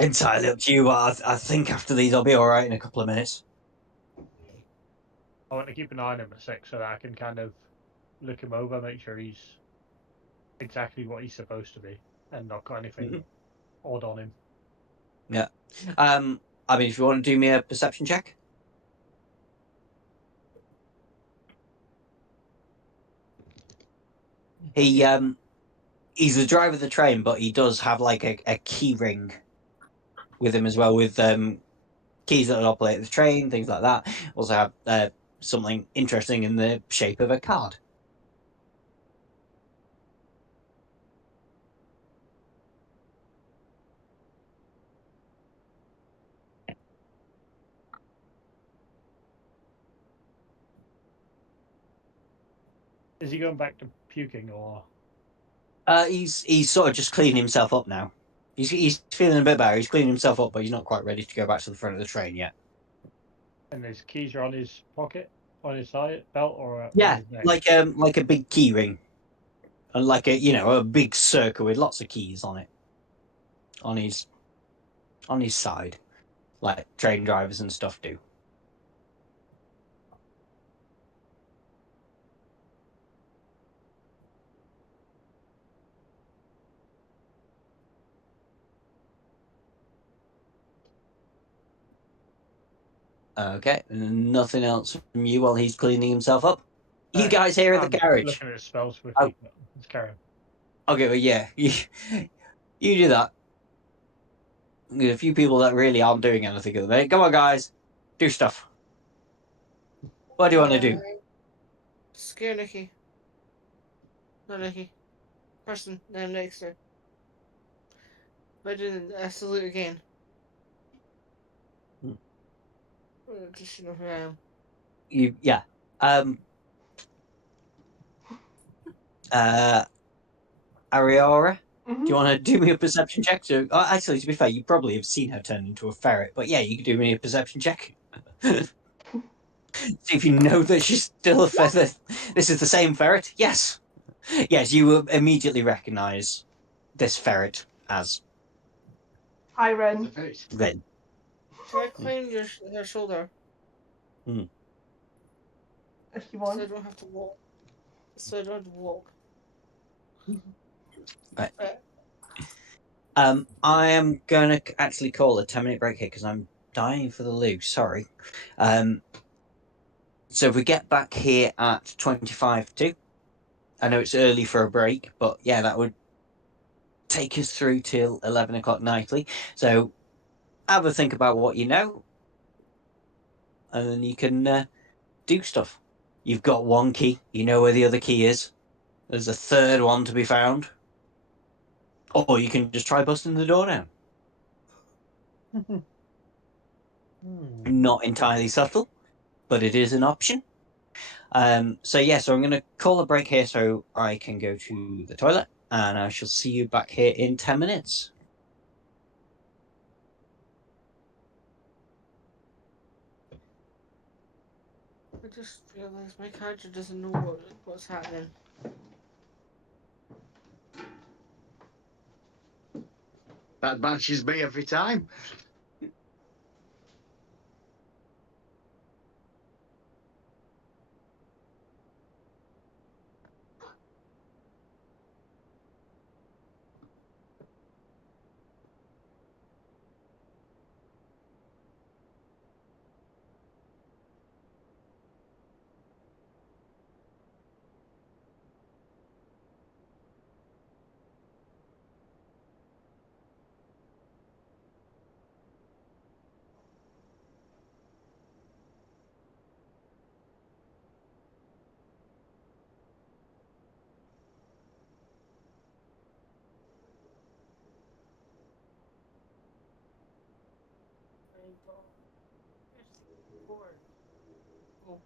entirely up to you, but I think after these I'll be all right in a couple of minutes. I want to keep an eye on him at 6 so that I can kind of look him over, make sure he's exactly what he's supposed to be, and not got anything odd on him. Yeah. If you want to do me a perception check. He's the driver of the train, but he does have like a key ring with him as well, with keys that operate the train, things like that. Also have something interesting in the shape of a card. Is he going back to puking or? He's sort of just cleaning himself up now. He's feeling a bit better. He's cleaning himself up, but he's not quite ready to go back to the front of the train yet. And his keys are on his pocket, on his side belt, or on Yeah, his neck. like a big key ring, and like a big circle with lots of keys on it, on his side, like train drivers and stuff do. Okay, nothing else from you while he's cleaning himself up. You guys here at the I'm garage. looking at spells for Oh. keeping. Let's carry on. Okay, well, yeah, you do that. There's a few people that really aren't doing anything at the minute. Come on, guys, do stuff. What do you want to do? Scare Nikki. Not Nikki. Person next to her. By doing a salute again. Just you know who I am. Yeah. Uh, Ariora, do you want to do me a perception check? So, actually, to be fair, you probably have seen her turn into a ferret, but yeah, you can do me a perception check. See if you know that she's still a feather. This is the same ferret. Yes, yes, you will immediately recognise this ferret as Hi, Ren. Ren. Can I climb her shoulder If you so I want. don't have to walk? So I don't have to walk. Right. Right. I am going to actually call a 10-minute break here because I'm dying for the loo. Sorry. So if we get back here at 25 to, I know it's early for a break, but yeah, that would take us through till 11 o'clock nightly. So have a think about what you know, and then you can do stuff. You've got one key, you know where the other key is. There's a third one to be found. Or you can just try busting the door down. Not entirely subtle, but it is an option. So I'm going to call a break here so I can go to the toilet, and I shall see you back here in 10 minutes. I just realised my character doesn't know what's happening. That matches me every time. Oh.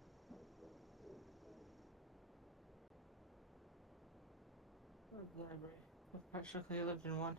Library. I've practically lived in one.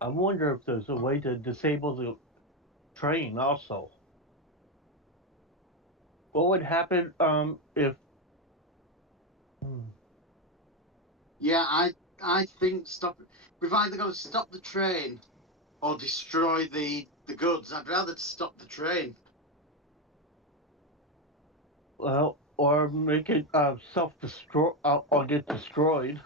I wonder if there's a way to disable the train also. What would happen if Yeah, I think stop. We've either got to stop the train or destroy the goods. I'd rather stop the train. well, or make it self-destruct or get destroyed?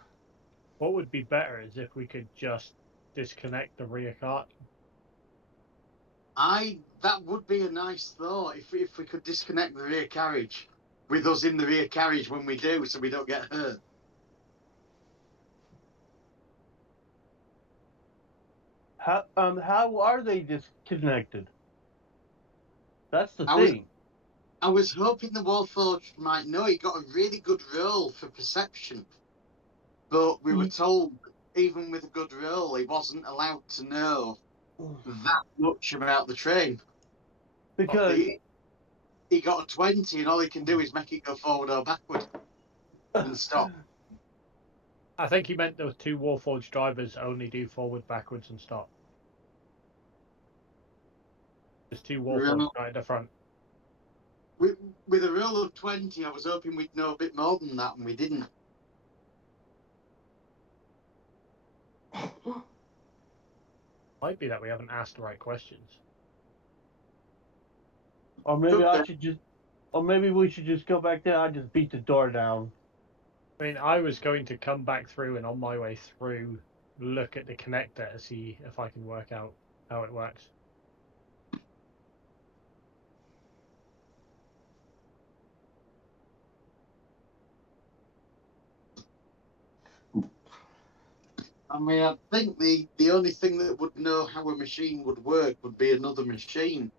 What would be better is if we could just disconnect the rear cart. That would be a nice thought if we could disconnect the rear carriage with us in the rear carriage when we do, so we don't get hurt. How are they disconnected? That's the I was thing. I was hoping the Warforged might know. He got a really good roll for perception, but we were told even with a good roll, he wasn't allowed to know that much about the train. Because He got a 20, and all he can do is make it go forward or backward and stop. I think he meant those two Warforged drivers only do forward, backwards, and stop. There's two Warforged right at the front. With a roll of 20, I was hoping we'd know a bit more than that, and we didn't. Might be that we haven't asked the right questions. Or maybe maybe we should just go back there. I just beat the door down. I mean, I was going to come back through and on my way through, look at the connector to see if I can work out how it works. I mean, I think the only thing that would know how a machine would work would be another machine.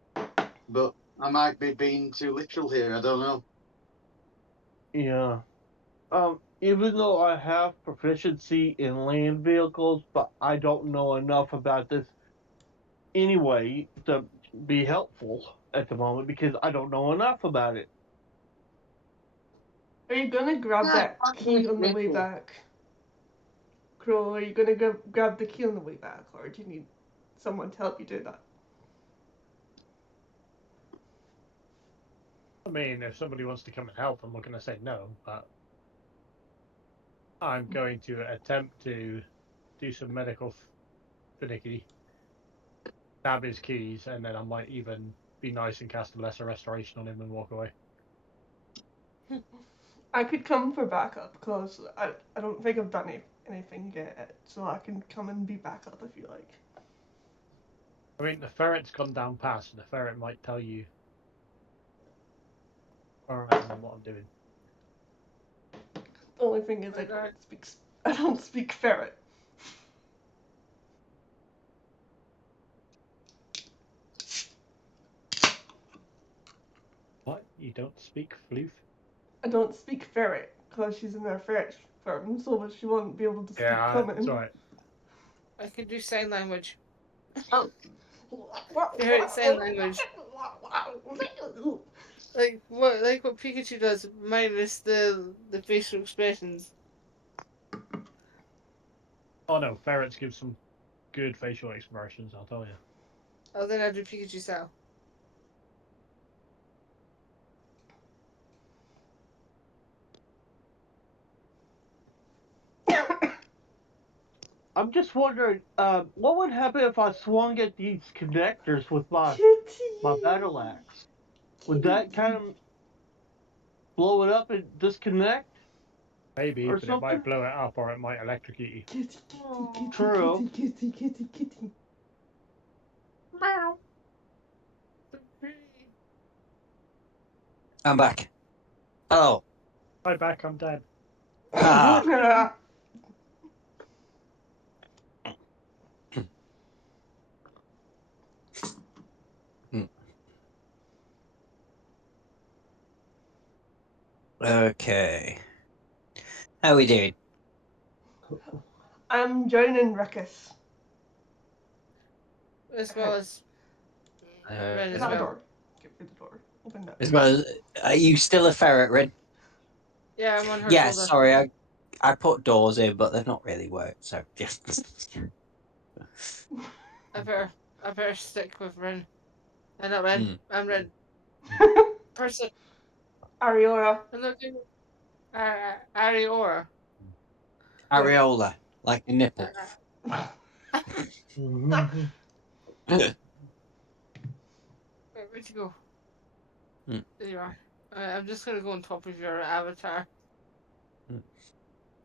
But I might be being too literal here. I don't know. Yeah. Even though I have proficiency in land vehicles, but I don't know enough about this anyway to be helpful at the moment because I don't know enough about it. Are you gonna grab that key on the way back? Crow, are you gonna grab the key on the way back, or do you need someone to help you do that? I mean, if somebody wants to come and help, I'm not going to say no, but I'm going to attempt to do some medical finicky, stab his keys, and then I might even be nice and cast a lesser restoration on him and walk away. I could come for backup because I don't think I've done anything yet, so I can come and be backup if you like. I mean, the ferret's gone down past, and the ferret might tell you where I am and what I'm doing. The only thing is I don't speak ferret. What? You don't speak floof? I don't speak ferret because she's in our ferret firm, so she won't be able to speak common. That's right. I can do sign language. Oh. Ferret sign language. Like what Pikachu does, minus the facial expressions. Oh no, ferrets give some good facial expressions, I'll tell you. Oh, then I do Pikachu style. I'm just wondering, what would happen if I swung at these connectors with my battle axe? Would that kind of blow it up and disconnect? Maybe, Or but something? it might blow it up or it might electrocute you. Kitty, True. kitty. Meow. I'm back. Oh. Hi back, I'm dead. Ah. Okay. How are we doing? I'm joining Ruckus. As well as Ren as At the well. door. Get through the door. Open that. As well as, are you still a ferret, Rin? Yeah, I'm on her Yeah, shoulder. sorry. I put doors in, but they've not really worked. So just I better stick with Rin. I'm not Rin. I'm Rin. Person. Ariora. I'm looking. Ariora. areola, like a nipple. Where'd you go? Mm. There you are. I'm just gonna go on top of your avatar.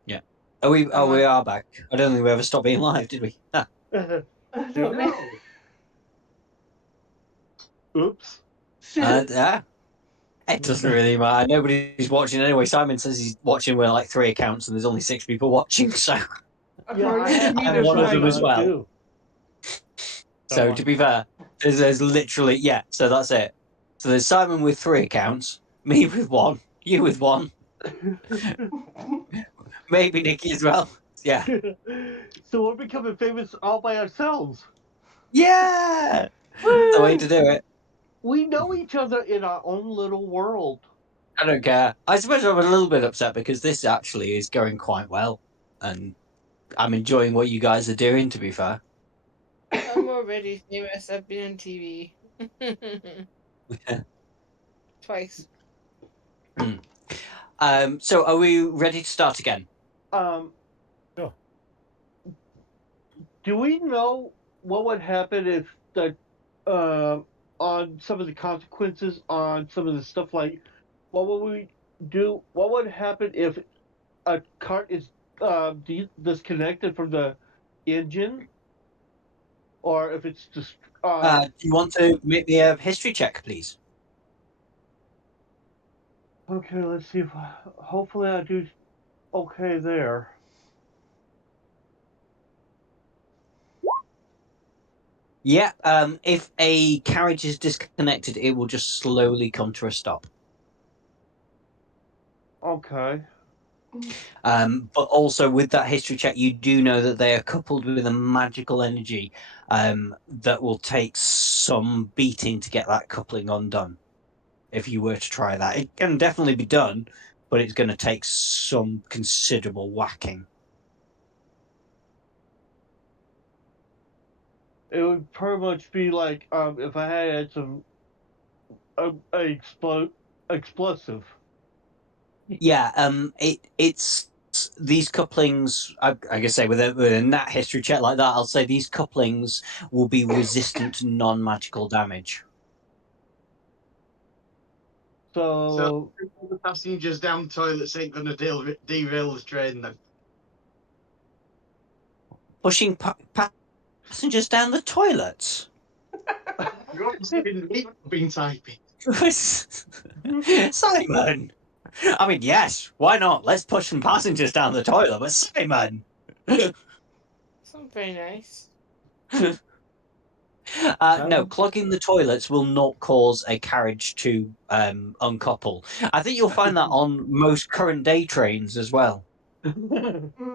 Yeah. We are back. I don't think we ever stopped being live, did we? Ah. No. Oops. Yeah. It doesn't really matter. Nobody's watching anyway. Simon says he's watching with like 3 accounts, and there's only 6 people watching. So According to me, I'm there's one of them 9. as well. Too. So to be fair, there's literally So that's it. So there's Simon with 3 accounts, me with 1, you with 1, maybe Nikki as well. Yeah. So we're becoming famous all by ourselves. Yeah. The way to do it. We know each other in our own little world. I don't care. I suppose I'm a little bit upset because this actually is going quite well, and I'm enjoying what you guys are doing. To be fair. I'm already famous. I've been on TV. Twice. So are we ready to start again? Sure. Do we know what would happen if the on some of the consequences on some of the stuff, like what would we do? What would happen if a cart is disconnected from the engine, or if it's just Do you want to make me a history check, please? okay, let's see if hopefully I do okay there. Yeah. If a carriage is disconnected, it will just slowly come to a stop. Okay. But also with that history check, you do know that they are coupled with a magical energy that will take some beating to get that coupling undone. If you were to try that, it can definitely be done, but it's going to take some considerable whacking. It would pretty much be like if I had some explosive. Yeah, it's these couplings. I guess say with a nat history check like that, I'll say these couplings will be resistant to non-magical damage. So the passengers down toilets ain't gonna derail the train then. Pushing passengers down the toilets. You obviously didn't read what I've been typing. Simon. I mean, yes, why not? Let's push some passengers down the toilet, but Simon. Sounds very nice. No, clogging the toilets will not cause a carriage to uncouple. I think you'll find that on most current day trains as well.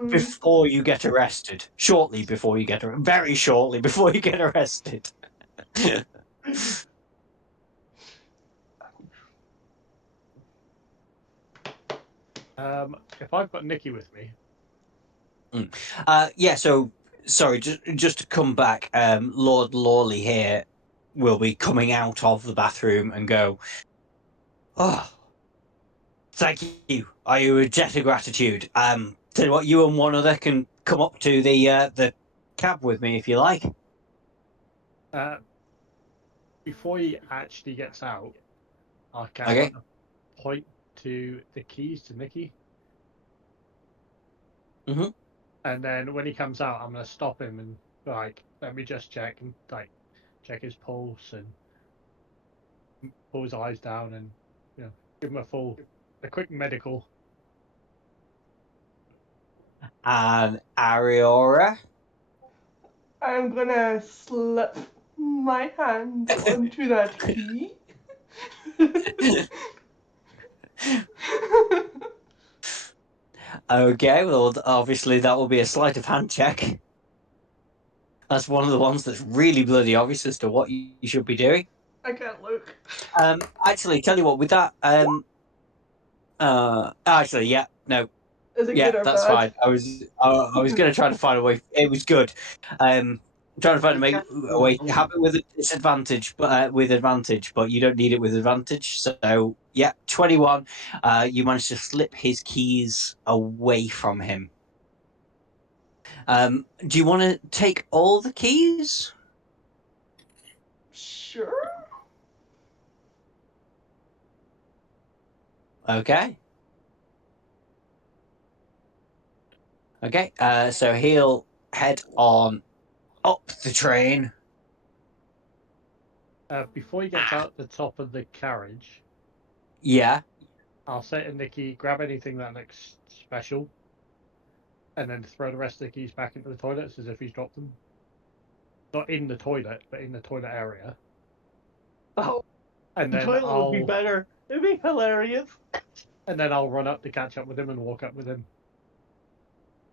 Before you get arrested, shortly before you get very shortly before you get arrested. if I've got Nikki with me. Yeah, so sorry, just to come back, Lord Lawley here will be coming out of the bathroom and go, "Oh, thank you. Are you a jet of gratitude? Tell you what, you and one other can come up to the cab with me if you like." Before he actually gets out, I kind Okay. of want to point to the keys to Nikki. Mm-hmm. And then when he comes out, I'm gonna stop him and like let me just check and like check his pulse and pull his eyes down and give him a quick medical. And Ariora. I'm gonna slip my hand onto that key. Okay, well, obviously that will be a sleight of hand check. That's one of the ones that's really bloody obvious as to what you should be doing. I can't look. Actually, tell you what, with that, actually, yeah, no, Is it Yeah, good or that's bad? fine. I was going to try to find a way. It was good. Trying to find a way to have it with a disadvantage, but with advantage, but you don't need it with advantage. So yeah, 21. You managed to slip his keys away from him. Do you want to take all the keys? Sure. Okay. Okay. So he'll head on up the train. Before he gets out the top of the carriage, Yeah. I'll say to Nikki, grab anything that looks special, and then throw the rest of the keys back into the toilets as if he's dropped them. Not in the toilet, but in the toilet area. Oh, And the then toilet would be I'll better. It'd be hilarious. run up to catch up with him and walk up with him.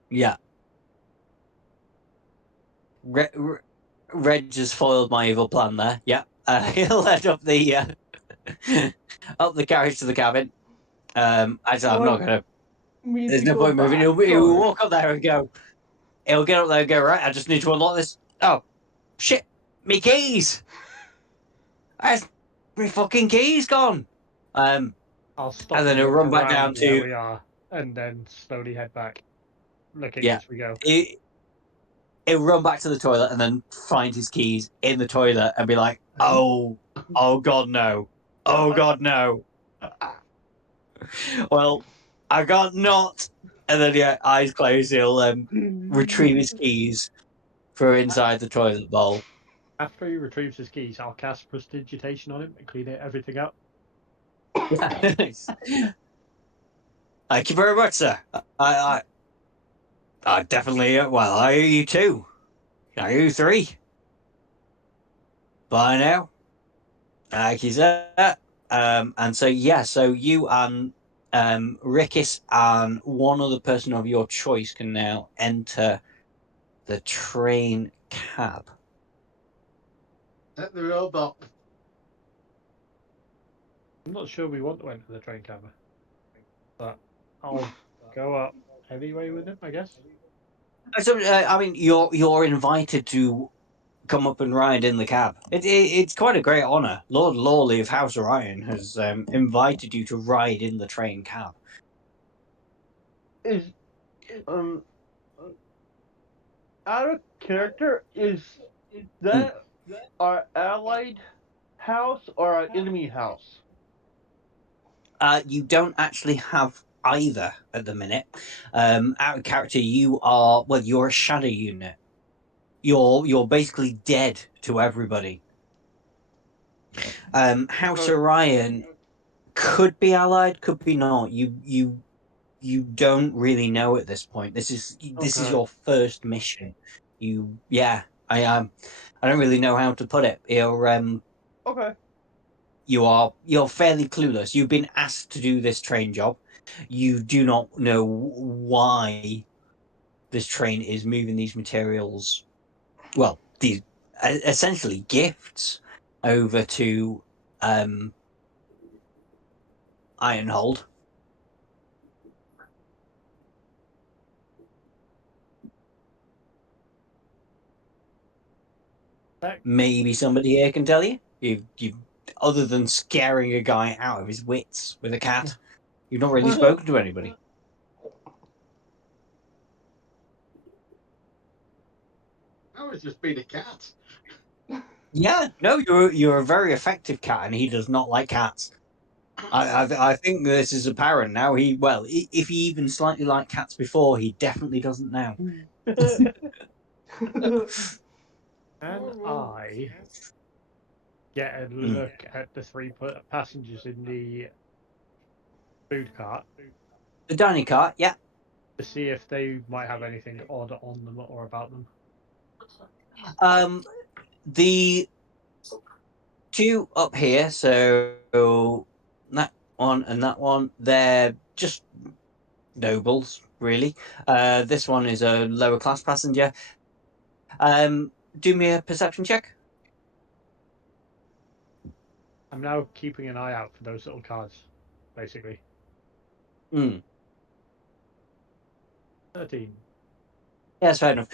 Yeah. Reg has foiled my evil plan there. Yeah. He'll head up the up the carriage to the cabin. I'm not gonna. Means There's we no go point moving. back. He'll Or... walk up there and go. He'll get up there and go. Right, I just need to unlock this. Oh shit! Me keys. Where's my fucking keys gone? I'll stop And then and he'll look run back around down where to we are, and then slowly head back, looking yeah. as we go. He'll run back to the toilet and then find his keys in the toilet and be like, oh god no, oh god no. Well, I got not. And then yeah, eyes closed. He'll retrieve his keys from inside the toilet bowl. After he retrieves his keys, I'll cast prestidigitation on him and clean everything up. Yeah, nice. Thank you very much, sir. I definitely. Well, I owe you two. I owe you three. Bye now. Thank you, sir. And so yeah, so you and Rickis and one other person of your choice can now enter the train cab. At the robot. I'm not sure we want to enter the train cabin, but I'll go up anyway with him, I guess. So I mean, you're invited to come up and ride in the cab. It's quite a great honor. Lord Lawley of House Orion has invited you to ride in the train cab. Is um out of character, is that our allied house or our enemy house? You don't actually have either at the minute. Out of character, you're a shadow unit. You're basically dead to everybody. House Orion could be allied, could be not. You don't really know at this point. This is Okay. your first mission. I don't really know how to put it. Okay. You're fairly clueless. You've been asked to do this train job. You do not know why this train is moving these materials. Well, these essentially gifts over to Ironhold. Maybe somebody here can tell you. You other than scaring a guy out of his wits with a cat, you've not really spoken to anybody. I was just being a cat. Yeah, no, you're a very effective cat, and he does not like cats. I think this is apparent now. If he even slightly liked cats before, he definitely doesn't now. Can I get a Mm. look at the three passengers in the food cart The dining cart, yeah. to see if they might have anything odd on them or about them? The two up here, so that one and that one, they're just nobles, really. This one is a lower class passenger. Do me a perception check. I'm now keeping an eye out for those little cards, basically. Mm. 13. Yeah, that's fair enough.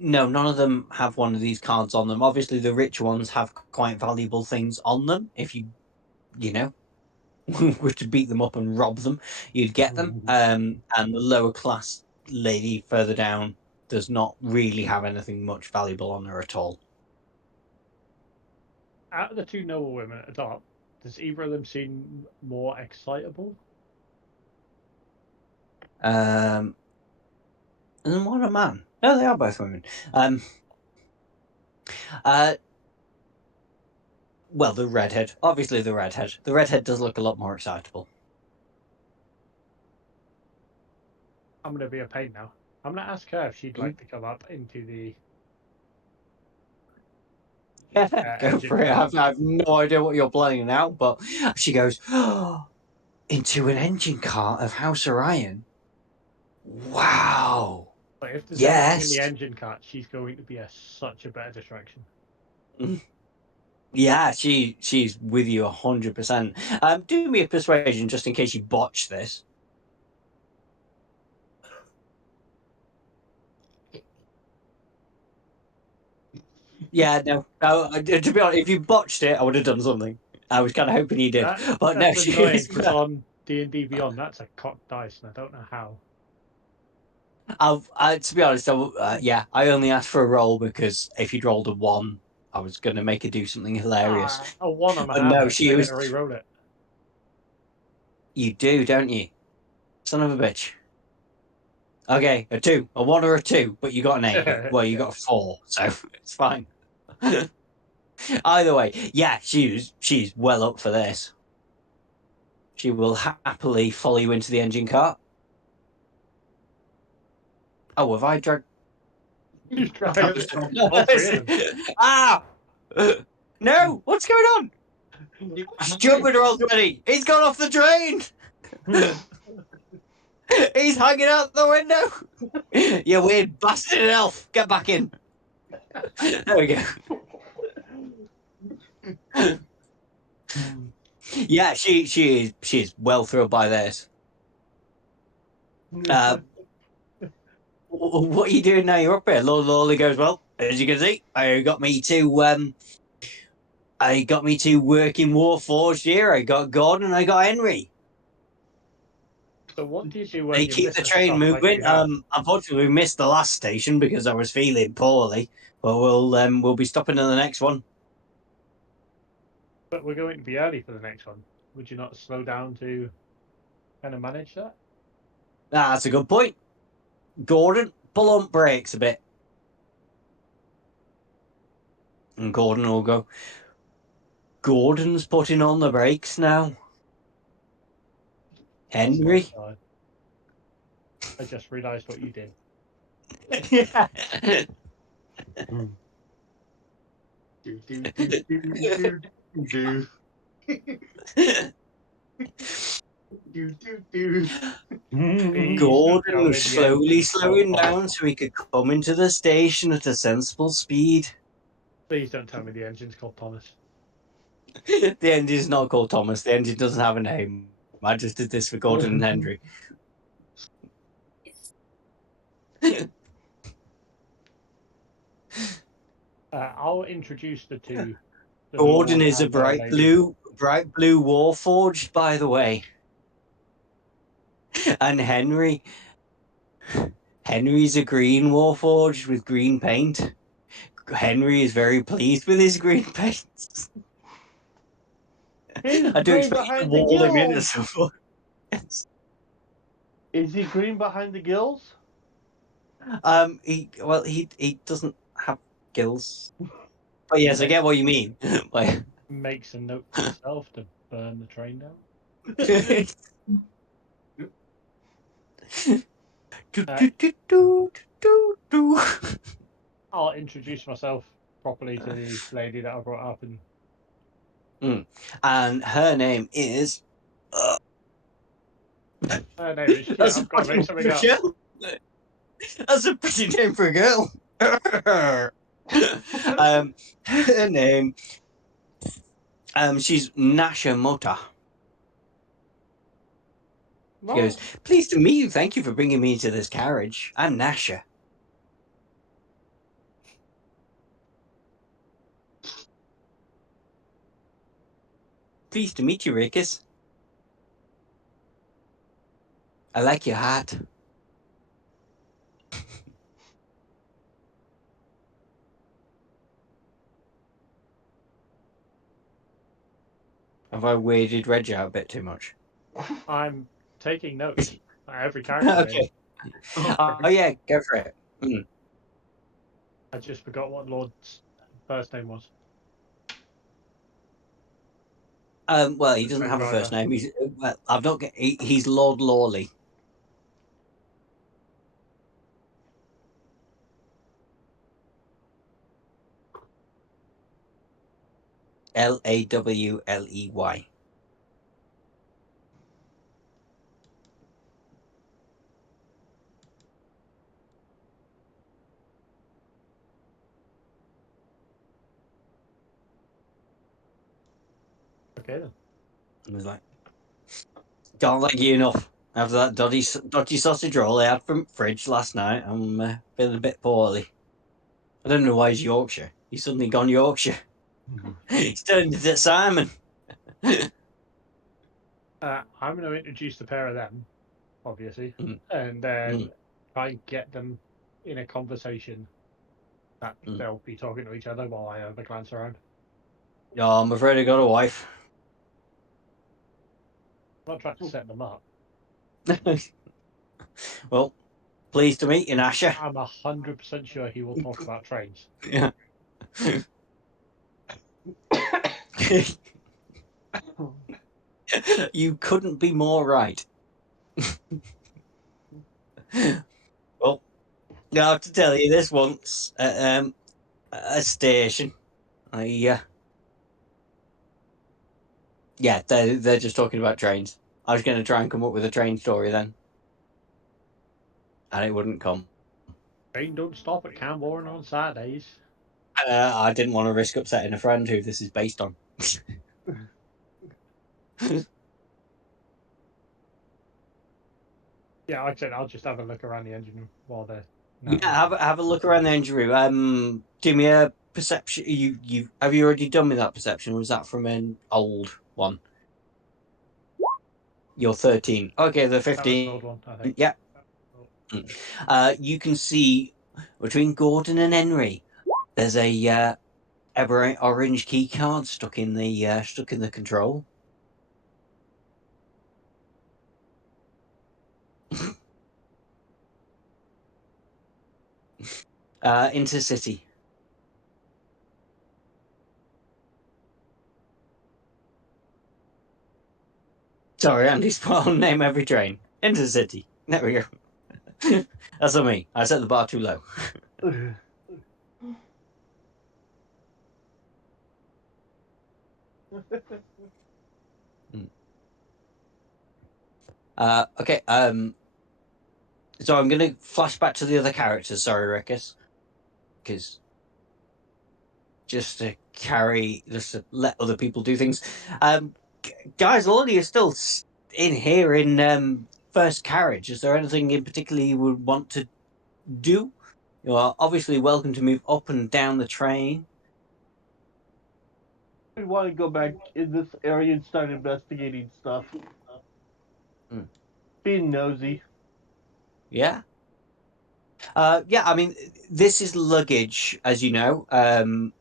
No, none of them have one of these cards on them. Obviously, the rich ones have quite valuable things on them. If you know, were to beat them up and rob them, you'd get them. And the lower class lady further down does not really have anything much valuable on her at all. Out of the two noble women at the top, does either of them seem more excitable? And then what a man. No, they are both women. Well, the redhead. Obviously, the redhead. The redhead does look a lot more excitable. I'm going to be a pain now. I'm going to ask her if she'd like to come up into the Yeah, go engine for it. car. I have no idea what you're playing now, but she goes, into an engine cart of House Orion. Wow. But if there's anything in Yes. the engine cart, she's going to be such a better distraction. Yeah, she's with you 100%. Do me a persuasion just in case you botch this. Yeah, no. To be honest, if you botched it, I would have done something. I was kind of hoping you did, but no, That's annoying she's. because on D&D Beyond, that's a cocked dice, and I don't know how. To be honest, yeah, I only asked for a roll because if you'd rolled a 1, I was going to make her do something hilarious. A 1 on the But no, hammer, she I was. get to re-roll it. You do, don't you? Son of a bitch. Okay, a 2, a 1 or a 2, but you got an 8. Well, you got a 4, so it's fine. Either way, yeah, she's well up for this. She will happily follow you into the engine cart. Oh, have I dragged? He's trying all three of them. Ah! No! What's going on? Stupid rolls already! He's gone off the train! He's hanging out the window! You weird bastard elf! Get back in! There we go. Yeah, she is well thrilled by this. What are you doing now? You're up here. Lord Lawley goes, well, as you can see, I got me two working Warforged here. I got Gordon and I got Henry. So what do you do when They you keep miss the a train stop like moving. we have? Unfortunately, we missed the last station because I was feeling poorly. But we'll be stopping at the next one. But we're going to be early for the next one. Would you not slow down to kind of manage that? That's a good point. Gordon, pull on brakes a bit. And Gordon will go, Gordon's putting on the brakes now. Henry? Oh, I just realised what you did. Yeah. Do, do, do, do, do, do, do, do. Please don't tell Gordon me was the slowly engine's called slowing Thomas. down so he could come into the station at a sensible speed. Please don't tell me the engine's called Thomas. The engine's not called Thomas. The engine doesn't have a name. I just did this for Gordon and Henry. I'll introduce the two. The Gordon Lord is a and the bright lady. blue Warforged, by the way. And Henry's a green Warforged with green paint. Henry is very pleased with his green paints. He's I do green expect you to behind the wall him in at gills. some point. Yes. Is he green behind the gills? He doesn't have gills. But yes, I get what you mean. Like, Makes a note to himself to burn the train down. I'll introduce myself properly to the lady that I brought up, and And her name is. her name is shit. That's a I've got to make pretty something up. girl. That's a pretty name for a girl. Her name. She's Nasha Mota. She goes, "Pleased to meet you. Thank you for bringing me into this carriage. I'm Nasha." "Pleased to meet you, Rikus. I like your hat." Have I weirded Reg out a bit too much? I'm taking notes. Every character Okay. name. Oh yeah, go for it. Mm. I just forgot what Lord's first name was. Well, he It's doesn't very have a first relevant. name. He's well, I've not. He's Lord Lawley. Lawley. Okay then. I was like, can't thank you enough. After that dodgy sausage roll I had from fridge last night, I'm feeling a bit poorly. I don't know why he's Yorkshire. He's suddenly gone Yorkshire. He's turned into Simon. I'm going to introduce the pair of them, obviously, Mm, and then mm, try and get them in a conversation that mm. they'll be talking to each other while I have a glance around. Oh, I'm afraid I got a wife. I'm not trying to set them up. Well, pleased to meet you, Nasha. I'm 100% sure he will talk about trains. Yeah. You couldn't be more right. Well, I have to tell you this once at a station. I yeah, they're just talking about trains. I was going to try and come up with a train story then, and it wouldn't come. Train don't stop at Camborne on Saturdays. I didn't want to risk upsetting a friend who this is based on. Yeah, like I said, I'll just have a look around the engine room while they're Yeah, napping. have a look around the engine room. Do me a perception. You have you already done me that perception? Or was that from an old one? You're 13. Okay, the That was an 15. old one, I think. Yeah. You can see between Gordon and Henry, there's a ever orange key card stuck in the control. Intercity. Sorry, Andy's put on name every train. Intercity. There we go. That's on me. I set the bar too low. Okay. So I'm going to flash back to the other characters. Sorry, Rikus, because just to let other people do things. Guys, a lot of you are still in here in first carriage. Is there anything in particular you would want to do? You are obviously welcome to move up and down the train. We want to go back in this area and start investigating stuff. Hmm. Being nosy. Yeah. Yeah, I mean, this is luggage, as you know. I mean,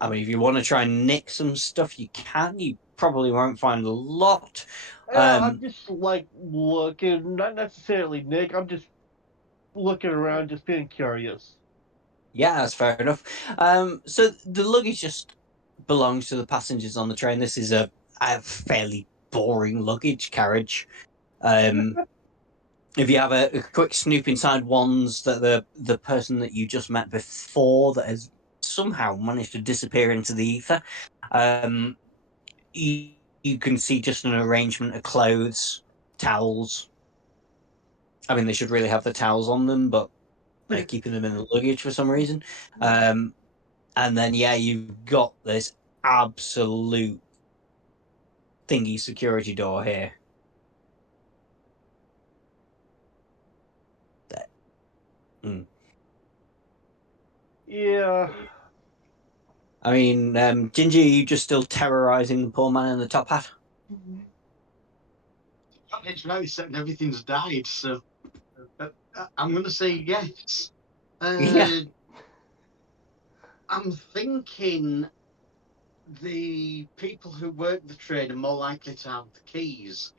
if you want to try and nick some stuff, you can. You probably won't find a lot. Yeah, I'm just like looking, not necessarily Nick. I'm just looking around, just being curious. Yeah, that's fair enough. So the luggage just belongs to the passengers on the train. This is a fairly boring luggage carriage. If you have a quick snoop inside ones that the person that you just met before that has somehow managed to disappear into the ether, you can see just an arrangement of clothes, towels. I mean, they should really have the towels on them, but they're keeping them in the luggage for some reason. And then, yeah, you've got this absolute thingy security door here. Yeah. I mean, Ginger, are you just still terrorizing the poor man in the top hat? Mhm. It's right, except everything's died, so I'm going to say yes. Yeah. I'm thinking the people who work the train are more likely to have the keys.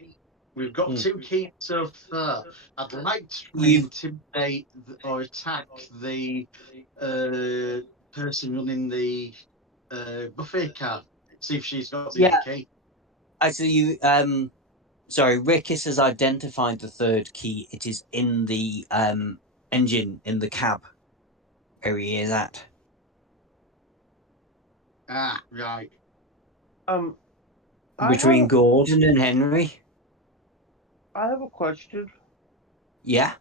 We've got 2 keys so far. I'd like to try and You've intimidate or attack the person running the buffet car. See if she's got the other yeah. key. Actually, sorry, Rickis has identified the third key. It is in the engine in the cab where he is at. Ah, right. I Between have Gordon and Henry. I have a question. Yeah.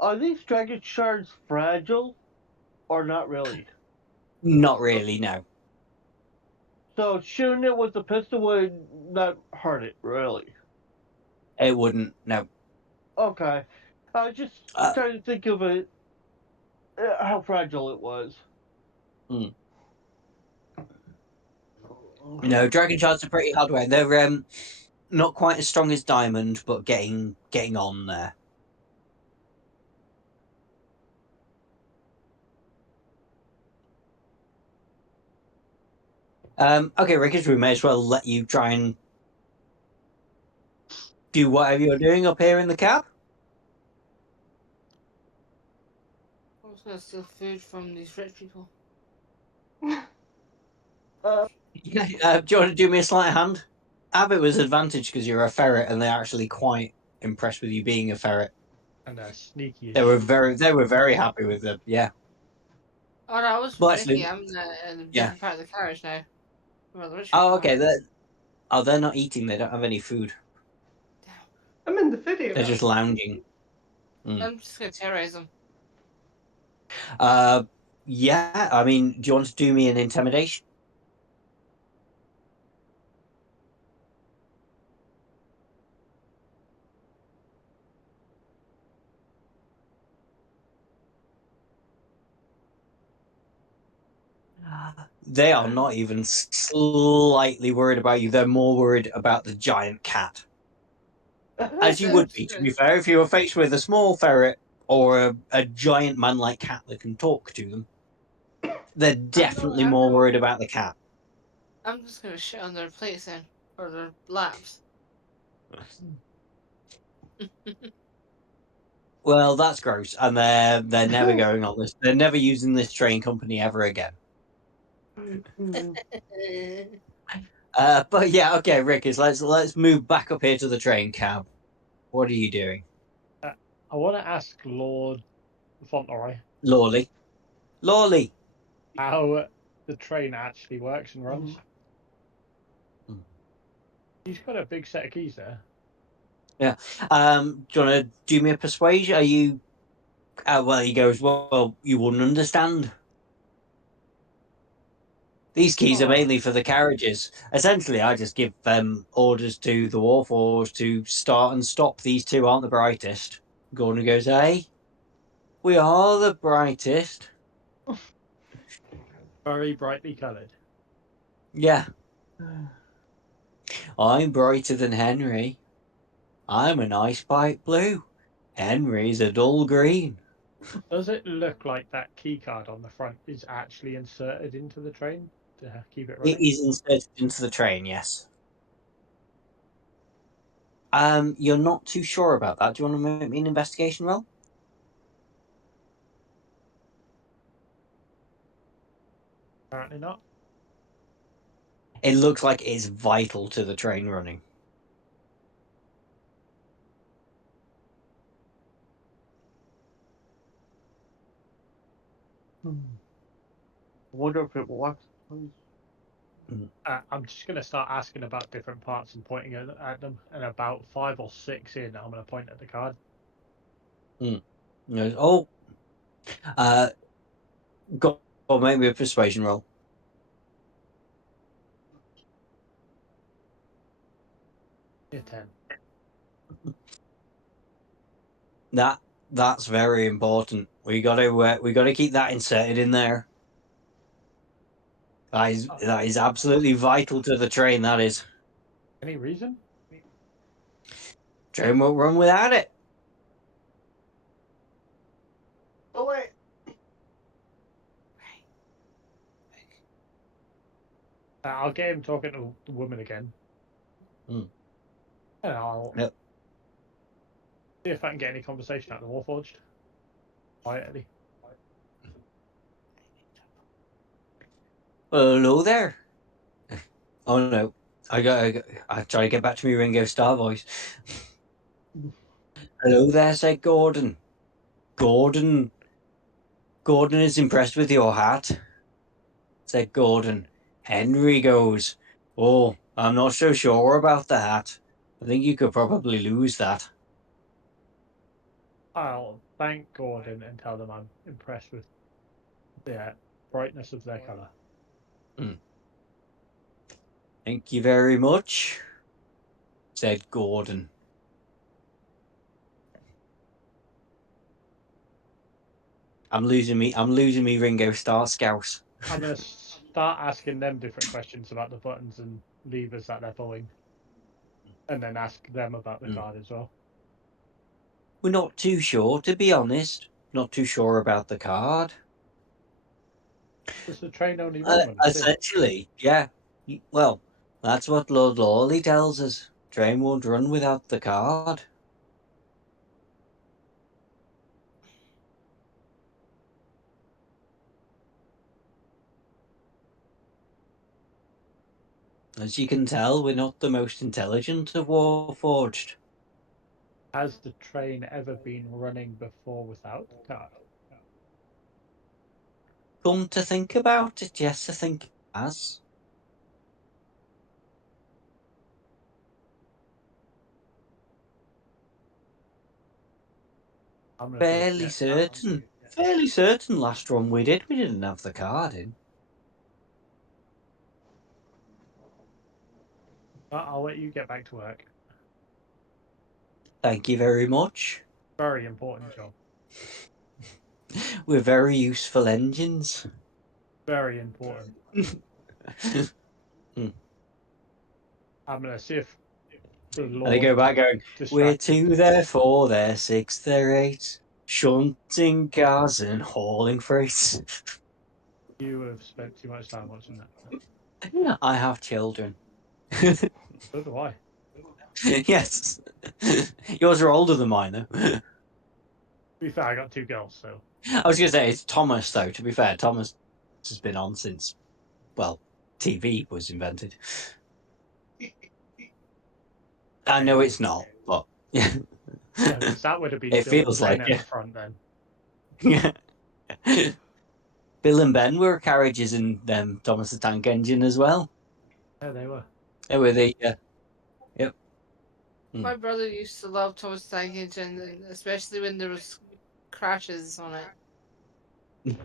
Are these dragon shards fragile or not really? Not really, no. So shooting it with the pistol would not hurt it, really. It wouldn't, no. Okay. I was just Uh, trying to think of it, how fragile it was. no, Dragon Shards are pretty hardware. They're not quite as strong as Diamond, but getting on there. Okay, Rickers, we may as well let you try and do whatever you're doing up here in the cab. I was gonna steal food from these rich people. Yeah, do you want to do me a sleight of hand? Abbott was advantage because you're a ferret, and they're actually quite impressed with you being a ferret. And sneaky as They were shit. very happy with them. Yeah. Oh no, I was Well, with Ricky. actually, I'm in a yeah. different part of the carriage now. Where the rich Oh, people are. okay. They're not eating. They don't have any food. Damn. I'm in the They're video. just lounging. Mm. I'm just gonna terrorize them. Uh, yeah. I mean, do you want to do me an intimidation? They are not even slightly worried about you. They're more worried about the giant cat. As you I'm would just be, to gonna. be fair, if you were faced with a small ferret or a giant man-like cat that can talk to them. They're I'm no. definitely more worried about the cat. I'm just gonna shit on their plates then, or their laps. Well, that's gross, and they're never going on this. They're never using this train company ever again. But yeah, okay, Rickers, let's move back up here to the train cab. What are you doing, I want to ask Lord Fauntleroy Lawley? Lawley. how the train actually works and runs. Mm. He's got a big set of keys there. Yeah. Do you want to do me a persuasion? Are you? Well, he goes. Well, you wouldn't understand. These keys are Oh, mainly for the carriages. Essentially, I just give orders to the wharf to start and stop. These two aren't the brightest. Gordon goes, "Hey, we are the brightest." very brightly coloured. Yeah, I'm brighter than Henry. I'm a nice bright blue. Henry's a dull green. Does it look like that key card on the front is actually inserted into the train to keep it It running? is inserted into the train, yes. You're not too sure about that. Do you want to make me an investigation roll? Apparently not. It looks like it's vital to the train running. I wonder if it walks. I'm just going to start asking about different parts and pointing at them. And about 5 or 6 in, I'm going to point at the card. Oh, uh, go on, make me a persuasion roll. Yeah, 10. That's very important. We got to keep that inserted in there. That is absolutely vital to the train. That is. Any reason? Train won't run without it. Oh wait. I'll get him talking to the woman again. Hmm. And I'll Yep. see if I can get any conversation out of the Warforged. Quietly. Hello there. Oh no, I try to get back to me Ringo Starr voice. Hello there, said Gordon. Gordon is impressed with your hat, said Gordon. Henry goes, oh, I'm not so sure about the hat. I think you could probably lose that. I'll thank Gordon and tell them I'm impressed with the brightness of their colour. Thank you very much, said Gordon. I'm losing me Ringo Starr scouse. I'm going to start asking them different questions about the buttons and levers that they're pulling. And then ask them about the card as well. We're not too sure, to be honest. Not too sure about the card. Does the train only run when it's in? Essentially, yeah. Well, that's what Lord Lawley tells us. Train won't run without the card. As you can tell, we're not the most intelligent of Warforged. Has the train ever been running before without the card? Come to think about it, yes, I think it has. I'm going to say Fairly yes. certain. Fairly certain last run we didn't have the card in. I'll let you get back to work. Thank you very much. Very important job. We're very useful engines. Very important. I'm going to see if the Lord They go back going, we're distracted. 2, they're 4, they're 6, they're 8. Shunting cars and hauling freight. You have spent too much time watching that. I have children. So do I. Yes. Yours are older than mine, though. To be fair, I got 2 girls, so. I was going to say, it's Thomas, though. To be fair, Thomas has been on since, well, TV was invented. I know it's not, but yeah. Because that would have been It Bill and feels Ben like at it. the front then. Yeah. Bill and Ben were carriages in Thomas the Tank Engine as well. Yeah, they were. They were the yep. My brother used to love Thomas the Tank Engine, and especially when there was crashes on it.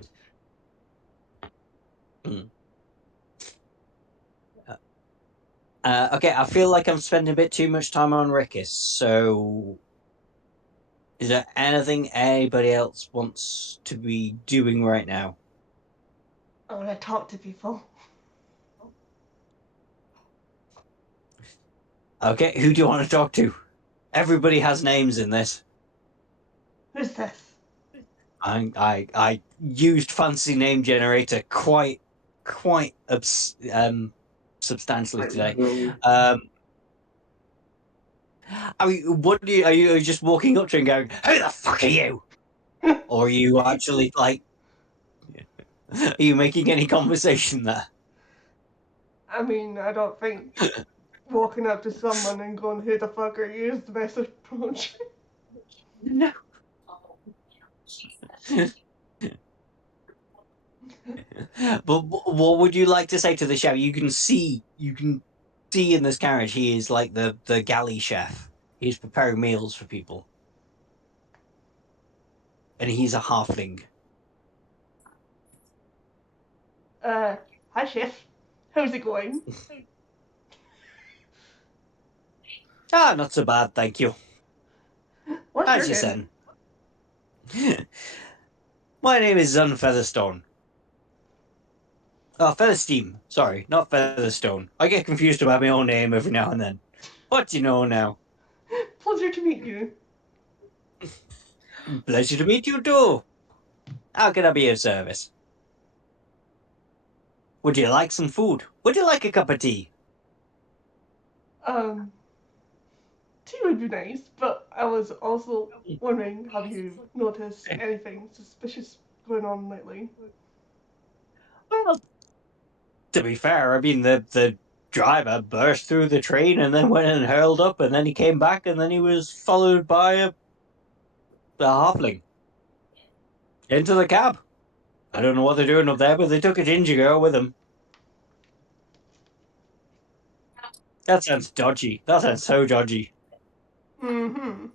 Okay, I feel like I'm spending a bit too much time on Rickis, so is there anything anybody else wants to be doing right now? I want to talk to people. Okay, who do you want to talk to? Everybody has names in this. Who's this? I used fancy name generator quite substantially today. I mean, what do are you just walking up to and going, "Who the fuck are you?" Or are you actually like, are you making any conversation there? I mean, I don't think walking up to someone and going, "Who the fuck are you?" is the best approach. No. But what would you like to say to the chef? You can see in this carriage he is like the galley chef. He's preparing meals for people, and he's a halfling. Hi, chef. How's it going? Ah, not so bad, thank you. What's How's your your name? son? My name is Zun Featherstone. Oh, Feathersteam. Sorry, not Featherstone. I get confused about my own name every now and then. What do you know now? Pleasure to meet you. Pleasure to meet you too. How can I be of service? Would you like some food? Would you like a cup of tea? Tea would be nice, but I was also wondering, have you noticed anything suspicious going on lately? Well, to be fair, I mean the driver burst through the train and then went and hurled up, and then he came back, and then he was followed by a halfling into the cab. I don't know what they're doing up there, but they took a ginger girl with them. That sounds dodgy. That sounds so dodgy. Mm-hmm.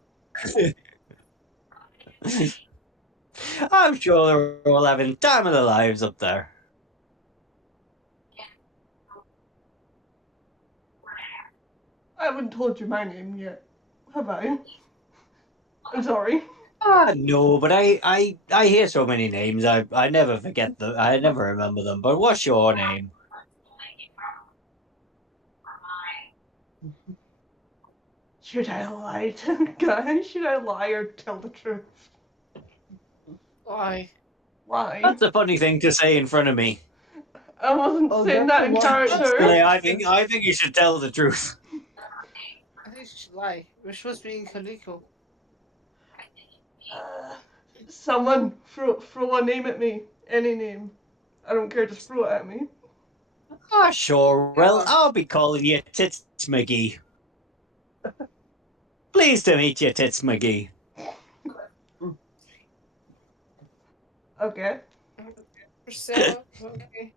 I'm sure they're all having time of their lives up there. I haven't told you my name yet, have I? I'm sorry. No, but I hear so many names. I never forget them. I never remember them. But what's your name? Should I lie to guys? Should I lie or tell the truth? Why? Lie. That's a funny thing to say in front of me. I wasn't Oh, saying that's that a in lot. character. Personally, I think you should tell the truth. I think you should lie. We're supposed to be in Kaliko. Uh, someone throw a name at me. Any name. I don't care, just throw it at me. Ah, sure. Well, I'll be calling you Tits McGee. Pleased to meet you, Tits McGee. Okay. Priscilla? Okay.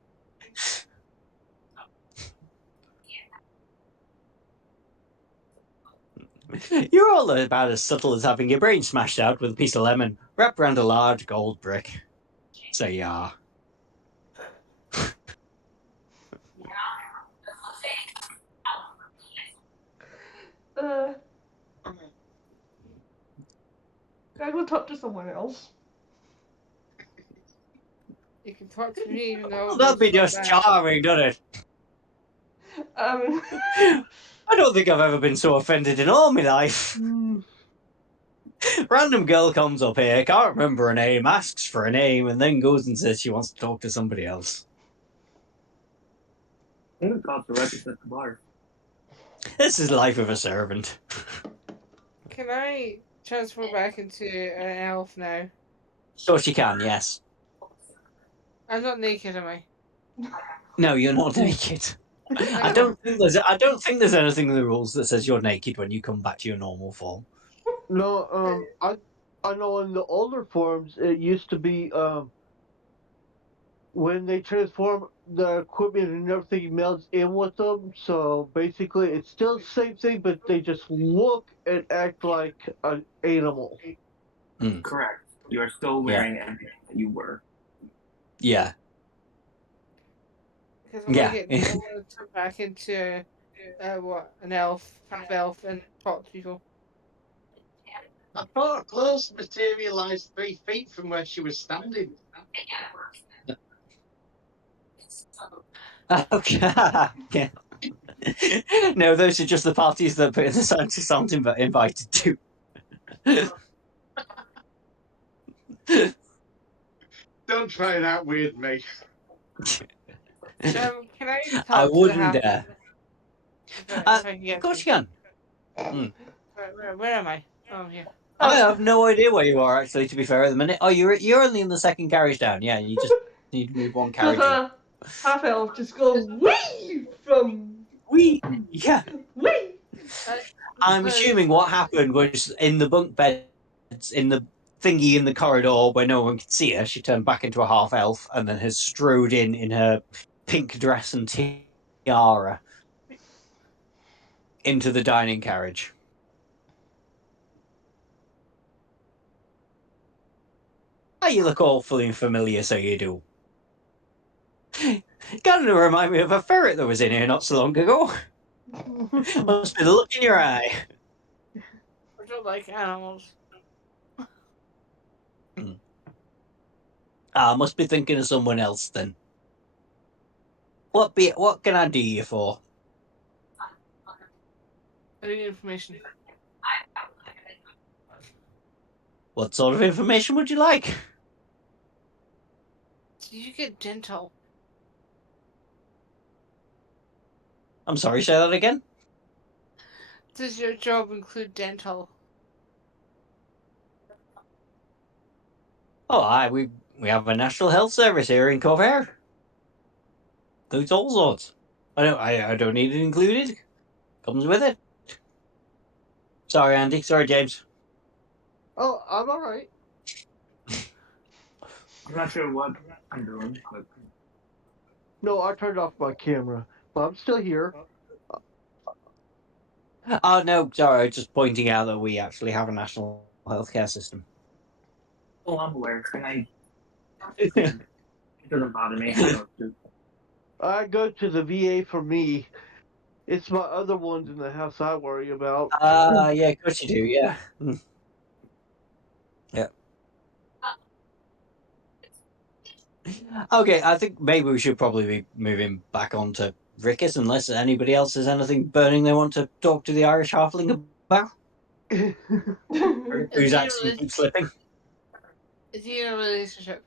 You're all about as subtle as having your brain smashed out with a piece of lemon wrapped around a large gold brick. So you are. Uh, can I go talk to someone else? You can talk to me even though Well, it that'd goes be so just bad. charming, doesn't it? Um, I don't think I've ever been so offended in all my life. Random girl comes up here, can't remember her name, asks for a name, and then goes and says she wants to talk to somebody else. I think the cops are records at the bar. This is life of a servant. Can I transfer back into an elf now? So she can, yes. I'm not naked, am I? No, you're not naked. I don't think there's anything in the rules that says you're naked when you come back to your normal form. No, I know in the older forms it used to be when they transform the equipment and everything melts in with them. So basically, it's still the same thing, but they just look and act like an animal. Correct. You are still Yeah. wearing everything that you were. Yeah. Because I Yeah. want to turn back into an elf, half elf, and talk to people. I thought a close materialised 3 feet from where she was standing. Okay. Yeah. No, those are just the parties that the scientists aren't invited to. Don't try and outweird me. Can I I talk to the wouldn't half? dare. If I can Of get course to. you can. Where am I? Oh, I'm here. I have no idea where you are, actually, to be fair, at the minute. Oh, you're only in the second carriage down. Yeah, you just need to move one Does carriage in. a half elf just go wee from Wee! Yeah. wee? I'm assuming what happened was in the bunk beds, in the thingy in the corridor where no one could see her, she turned back into a half elf and then has strode in her pink dress and tiara into the dining carriage. Ah, you look awfully familiar, so you do. Kind of remind me of a ferret that was in here not so long ago. Must be the look in your eye. I don't like animals. I must be thinking of someone else then. What can I do you for? I need information. What sort of information would you like? Do you get dental? I'm sorry, say that again. Does your job include dental? Oh, we have a National Health Service here in Corvair. Includes all sorts. I don't need it included. Comes with it. Sorry, Andy. Sorry, James. Oh, I'm all right. I'm not sure what I'm doing, but No, I turned off my camera, but I'm still here. Oh no, sorry. I was just pointing out that we actually have a national healthcare system. oh, I'm aware, and it doesn't bother me. I know too. I go to the VA for me. It's my other ones in the house I worry about. Yeah, of course you do. Yeah. Yeah. Okay, I think maybe we should probably be moving back on to Rickus, unless anybody else has anything burning they want to talk to the Irish halfling about. Whose accent keeps slipping. Is he in a relationship?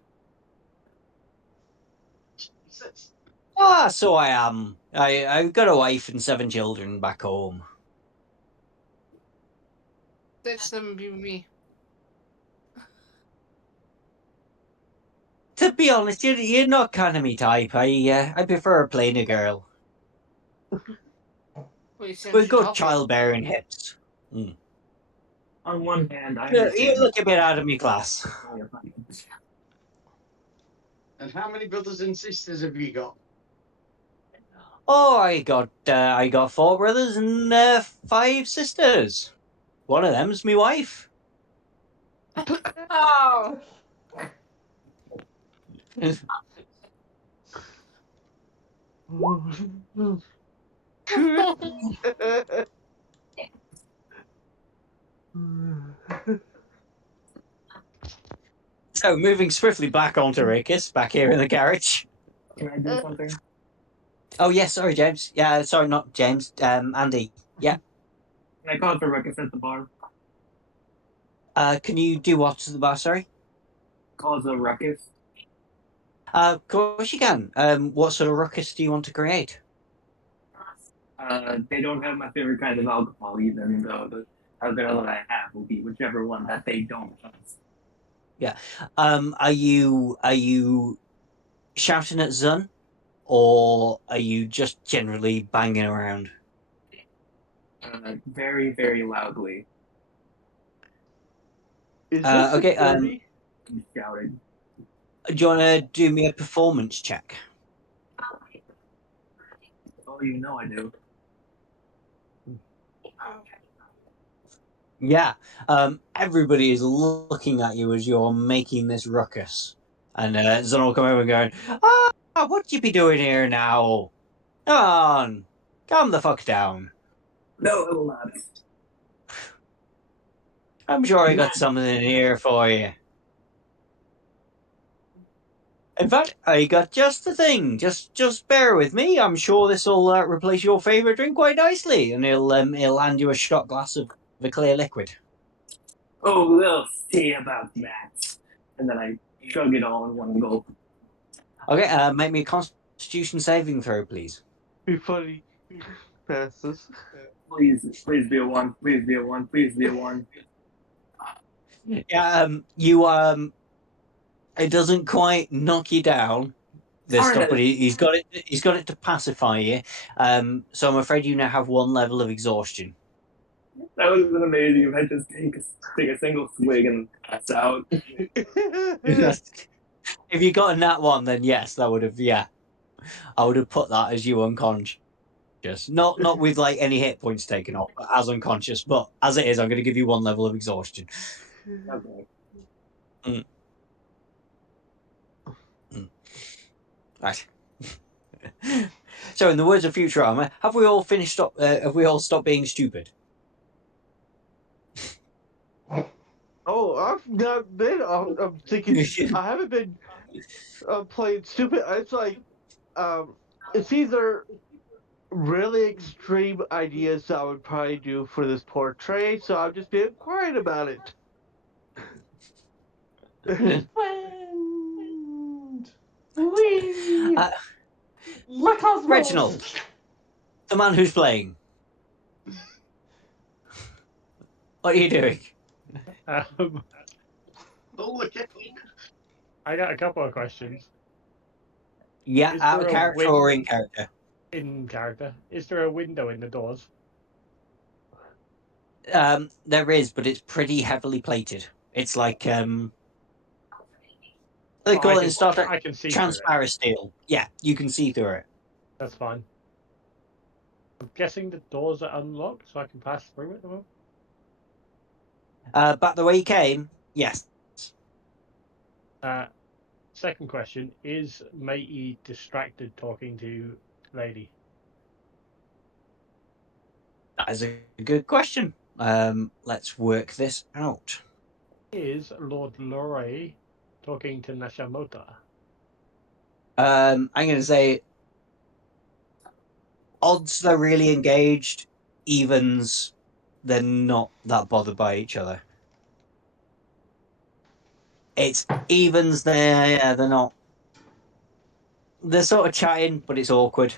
So I am. I've got a wife and 7 children back home. Ditch them and be with me. To be honest, you're not kind of me type. I prefer playing a girl. Well, you sound We've too got tall for it. childbearing hips. On one hand, I You understand. look a bit out of my class. And how many brothers and sisters have you got? Oh, I got 4 brothers and 5 sisters. One of them's my wife. Oh! So moving swiftly back onto Rickus, back here in the garage. Can I do something? Oh yes, sorry, James. Yeah, sorry, not James. Andy. Yeah. Can I call for Ruckus at the bar? Can you do what to the bar? Sorry. Cause a ruckus? Of course you can. What sort of ruckus do you want to create? They don't have my favorite kind of alcohol, even though the other that I have will be whichever one that they don't have. Yeah. Are you shouting at Zun, or are you just generally banging around? Very, very loudly. Is this Okay. security? He's shouting. Do you want to do me a performance check? Oh, you know I do. Yeah. Everybody is looking at you as you're making this ruckus, and Zun will come over and going, "Ah, what you be doing here now? Come on, calm the fuck down. No, it will not. I'm sure I got something in here for you. In fact, I got just the thing. Just bear with me. I'm sure this will replace your favorite drink quite nicely." And he'll hand you a shot glass of the clear liquid. Oh, we'll see about that. And then I chug it all in one gulp. Okay, make me a Constitution saving throw, please. Be funny. Passes. Please be a 1. Please be a 1. Please be a 1. Yeah, it doesn't quite knock you down, this stuff, but he's got it. He's got it to pacify you. So I'm afraid you now have 1 level of exhaustion. That would have been amazing if I just take a single swig and pass out. If you got a nat 1, then yes, that would have. Yeah, I would have put that as you unconscious. Not with like any hit points taken off, but as unconscious. But as it is, I'm going to give you 1 level of exhaustion. Okay. Right. So, in the words of Futurama, have we all finished up? Have we all stopped being stupid? Oh, I've not been. I'm thinking. I haven't been playing stupid. It's like, these are really extreme ideas I would probably do for this portrait, so I'm just being quiet about it. Wind. We. Uh, Let us roll. Reginald, the man who's playing. What are you doing? Um, Oh, look at I got a couple of questions. Yeah, Is out there of a character or in character? In character, is there a window in the doors? There is, but it's pretty heavily plated. It's like they call it in Star Trek I can see through it. transparent steel. Yeah, you can see through it. That's fine. I'm guessing the doors are unlocked, so I can pass through it. Back the way you came, yes. Second question: is Matey distracted talking to Lady? That is a good question. Let's work this out. Is Lord Lorray talking to Nashamota? I'm going to say odds they're really engaged, evens they're not that bothered by each other. It's evens they're not. They're sort of chatting, but it's awkward.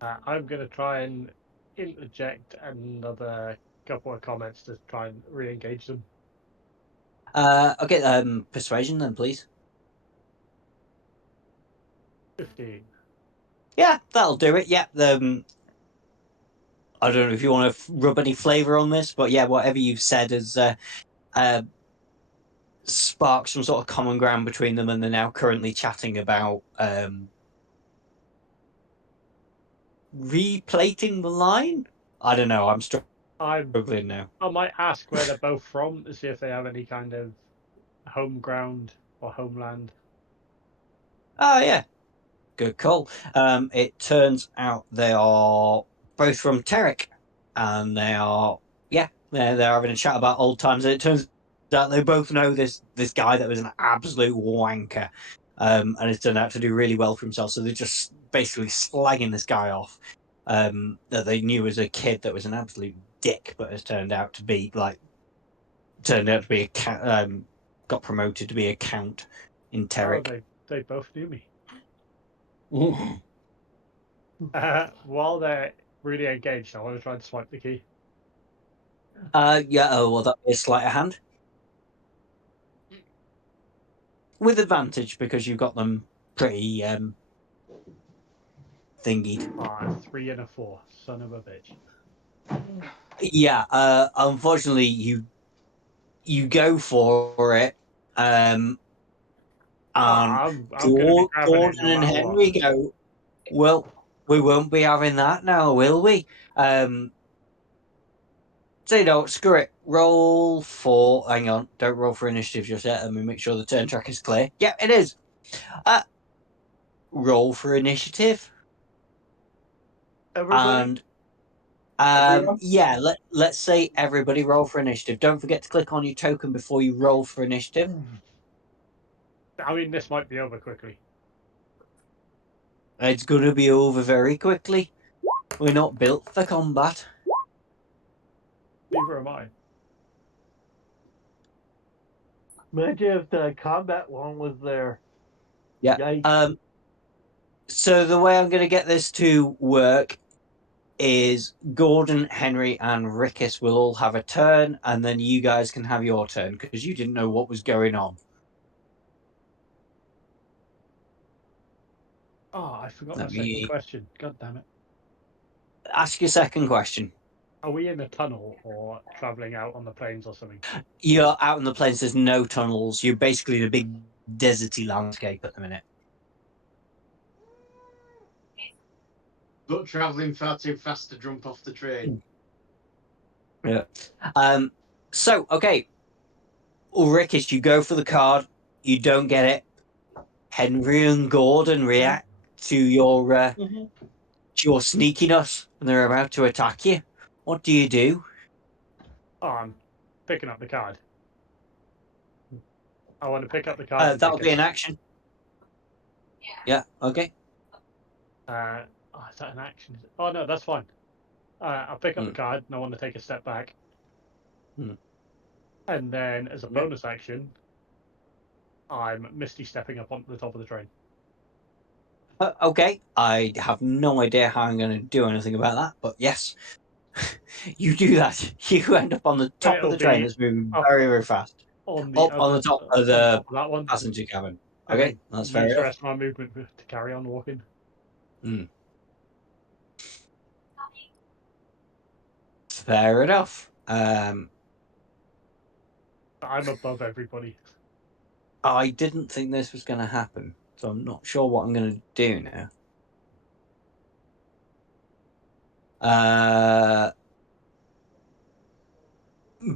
I'm going to try and interject another couple of comments to try and re-engage them. Okay, persuasion then, please. 15. Yeah, that'll do it. Yeah, I don't know if you want to rub any flavour on this, but yeah, whatever you've said has sparked some sort of common ground between them, and they're now currently chatting about replating the line. I don't know. I'm struggling now. I might ask where they're both from to see if they have any kind of home ground or homeland. Oh yeah, good call. It turns out they are both from Terek, and they're having a chat about old times. And it turns out they both know this guy that was an absolute wanker, and has turned out to do really well for himself. So they're just basically slagging this guy off. That they knew as a kid that was an absolute dick, but has turned out to be got promoted to be a count in Oh, Terek. they both knew me. While they're really engaged, I want to try and swipe the key. Yeah. Oh well, that'd be a sleight of hand with advantage because you've got them pretty thingied. 3 and a 4. Son of a bitch. Yeah. Unfortunately, you go for it. And I'm going to be grabbing it Gordon no and matter what. Henry go. Well, we won't be having that now, will we? So you know, screw it. Roll for. Hang on, don't roll for initiative just yet. Let me make sure the turn track is clear. Yeah, it is. Roll for initiative. Everybody? And yeah, let's say everybody roll for initiative. Don't forget to click on your token before you roll for initiative. I mean, this might be over quickly. It's going to be over very quickly. We're not built for combat. Neither am I. Imagine if the combat one was there. Yeah. Yikes. So the way I'm going to get this to work is Gordon, Henry, and Rickus will all have a turn, and then you guys can have your turn because you didn't know what was going on. Oh, I forgot Let my second me question. God damn it. ask your second question. Are we in a tunnel or traveling out on the plains or something? You're out in the plains. There's no tunnels. You're basically in a big deserty landscape at the minute. But travelling far too fast to jump off the train. Yeah. So okay, Ulricus, you go for the card. You don't get it. Henry and Gordon react to your sneakiness, and they're about to attack you. What do you do? Oh, I'm picking up the card. I want to pick up the card and That'll take be it. an action. Yeah. Okay. Is that an action? Oh no, that's fine. I'll pick up the Hmm. card and I want to take a step back. Hmm. And then, as a Yeah. bonus action, I'm Misty stepping up onto the top of the train. Okay. I have no idea how I'm going to do anything about that, but yes, you do that. You end up on the But top of it'll the train be that's moving up very, very fast, on the up on other, the top of on the top of that one, passenger cabin. and Okay, then that's fair use the enough. rest of my movement to carry on walking. Hmm. Fair enough. I'm above everybody. I didn't think this was going to happen, so I'm not sure what I'm going to do now.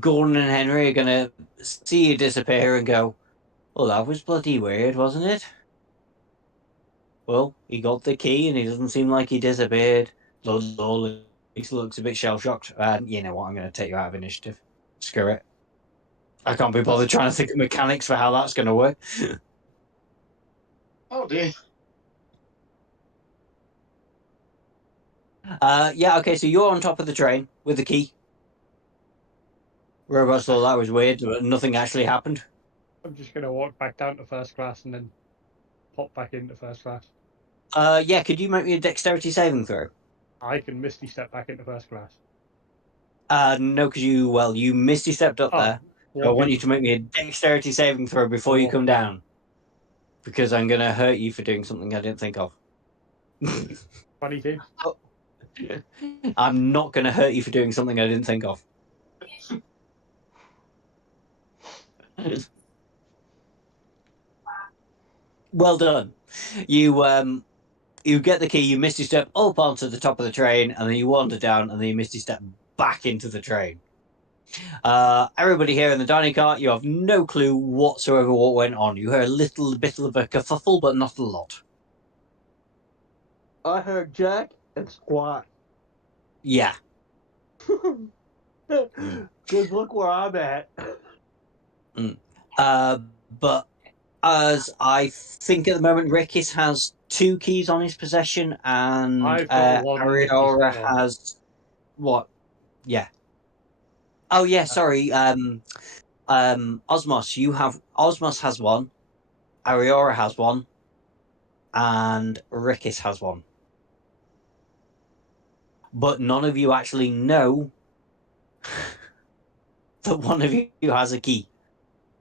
Gordon and Henry are going to see you disappear and go, well, that was bloody weird, wasn't it? Well, he got the key and he doesn't seem like he disappeared. Looks a bit shell shocked. You know what? I'm going to take you out of initiative. Screw it. I can't be bothered trying to think of mechanics for how that's going to work. Oh dear. Yeah, okay, so you're on top of the train with the key. Robots thought that was weird, but nothing actually happened. I'm just going to walk back down to first class and then pop back into first class. Yeah, could you make me a dexterity saving throw? I can Misty step back into first class. No, because you misty stepped up Oh, there. So I want you to make me a dexterity saving throw before you come down. Because I'm going to hurt you for doing something I didn't think of. 22. I'm not going to hurt you for doing something I didn't think of. Well done. You get the key, you misty step up onto the top of the train, and then you wander down, and then you misty step back into the train. Everybody here in the dining car, you have no clue whatsoever what went on. You hear a little bit of a kerfuffle, but not a lot. I heard Jack and Squat. Yeah. Because look where I'm at. But as I think at the moment, Rickis has 2 keys on his possession, and I've got one, Nicky's Ariora got one. has what? Yeah. Oh yeah, sorry. Osmos has one, Ariora has one, and Rickis has one. But none of you actually know that one of you has a key.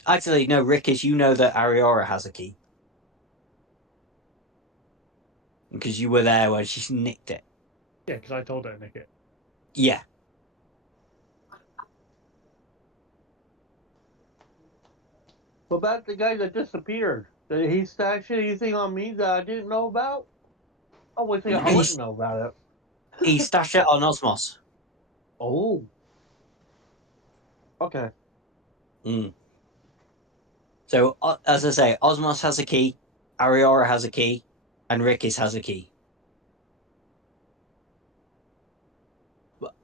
Actually, no, Rickis, you know that Ariora has a key. Because you were there when she nicked it. Yeah, because I told her to nick it. Yeah. What about the guy that disappeared? Did he stash anything on me that I didn't know about? I would think I wouldn't know about it. He stashed it on Osmos. Oh. Okay. Mm. So, as I say, Osmos has a key, Ariora has a key, and Rickis has a key.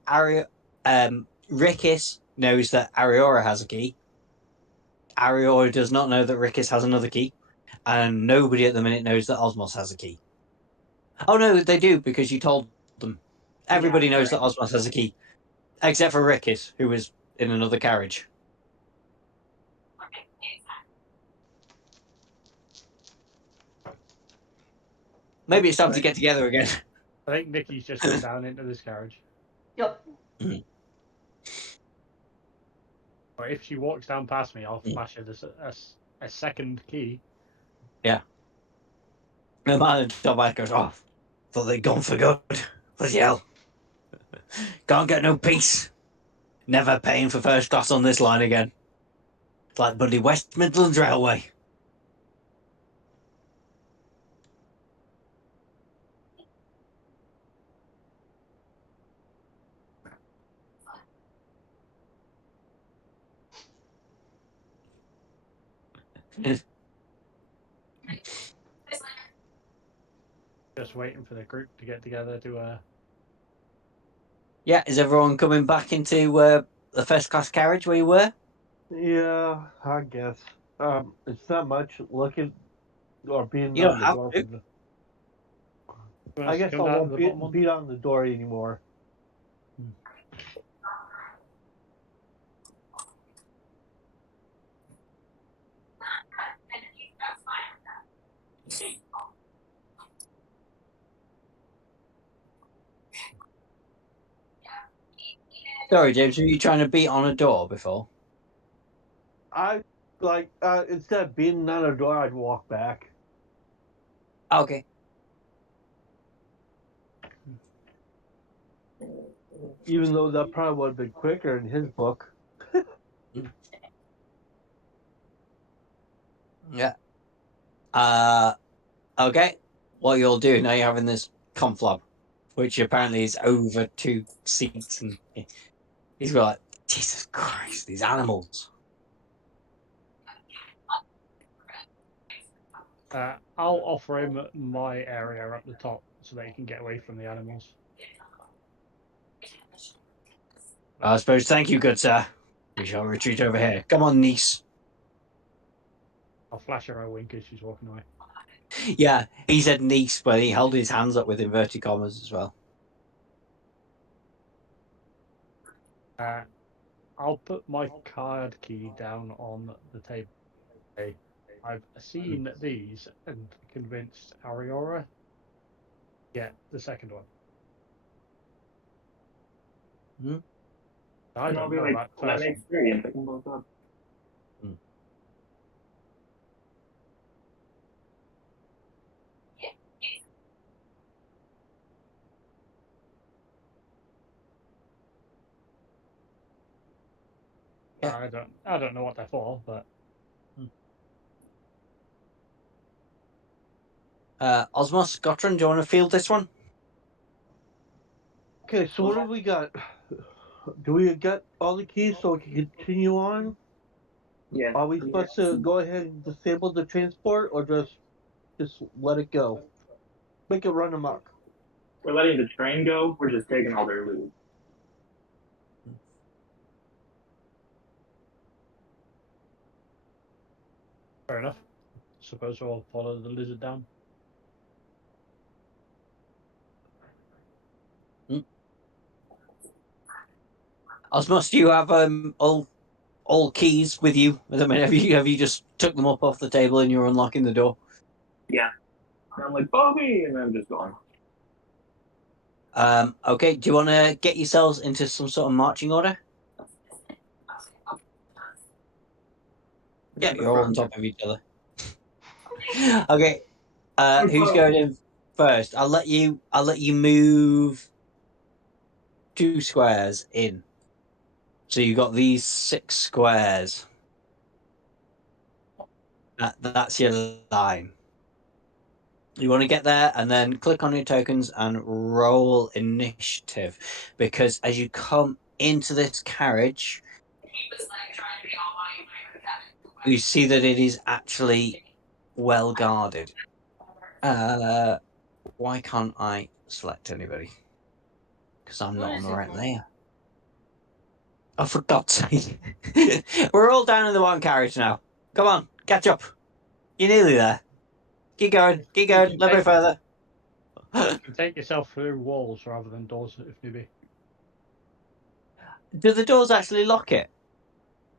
Rickis knows that Ariora has a key. Ariora does not know that Rickis has another key. And nobody at the minute knows that Osmos has a key. Oh, no, they do, because you told them. Everybody knows that Osmos has a key, except for Rickis, who was in another carriage. Maybe it's time to get together again. I think Nicky's just gone down into this carriage. Yep. But if she walks down past me, I'll flash her a second key. Yeah. The man at the top back goes, oh, thought they'd gone for good. Bloody hell. Can't get no peace. Never paying for first class on this line again. It's like bloody West Midlands Railway. Just waiting for the group to get together to. Yeah, is everyone coming back into the first class carriage where you were? Yeah, I guess. It's not much looking. or beating You don't on the have door. to. I guess I Come down to won't the bottom one. beat on the door anymore. Sorry, James, were you trying to beat on a door before? I like instead of beating on a door, I'd walk back. Okay. Even though that probably would have been quicker in his book. Yeah. Okay. What you'll do now, you're having this conflab, which apparently is over 2 seats, and he's like, Jesus Christ, these animals. I'll offer him my area at the top so that he can get away from the animals. I suppose. Thank you, good sir. We shall retreat over here. Come on, niece. I'll flash her a wink as she's walking away. Yeah, he said niece, but he held his hands up with inverted commas as well. I'll put my card key down on the table. I've seen these and convinced Ariora. Yeah, the second one. Hmm? I don't know about the that first makes one. 3 and pick them both up. Yeah. I don't know what they're for, but Osmos, Gotran, do you want to field this one? Okay, so what do we got? Do we get all the keys so we can continue on? Yeah. Are we supposed to go ahead and disable the transport, or just let it go? Make it run amok. We're letting the train go. We're just taking all their loot. fair enough. Suppose we'll follow the lizard down. Osmos, do you have all keys with you? I mean, have you just took them up off the table and you're unlocking the door? Yeah. And I'm like, Bobby, and I'm just gone. Okay, do you want to get yourselves into some sort of marching order? Yeah, you're all on top of each other. Okay, who's going in first? I'll let you move 2 squares in. So you got these 6 squares. That's your line. You want to get there and then click on your tokens and roll initiative, because as you come into this carriage, you see that it is actually well guarded. Why can't I select anybody? Because I'm not on the right layer. Oh, for God's sake. We're all down in the one carriage now. Come on, catch up. You're nearly there. Keep going, a little bit further. You can take yourself through walls rather than doors if need be. Do the doors actually lock it?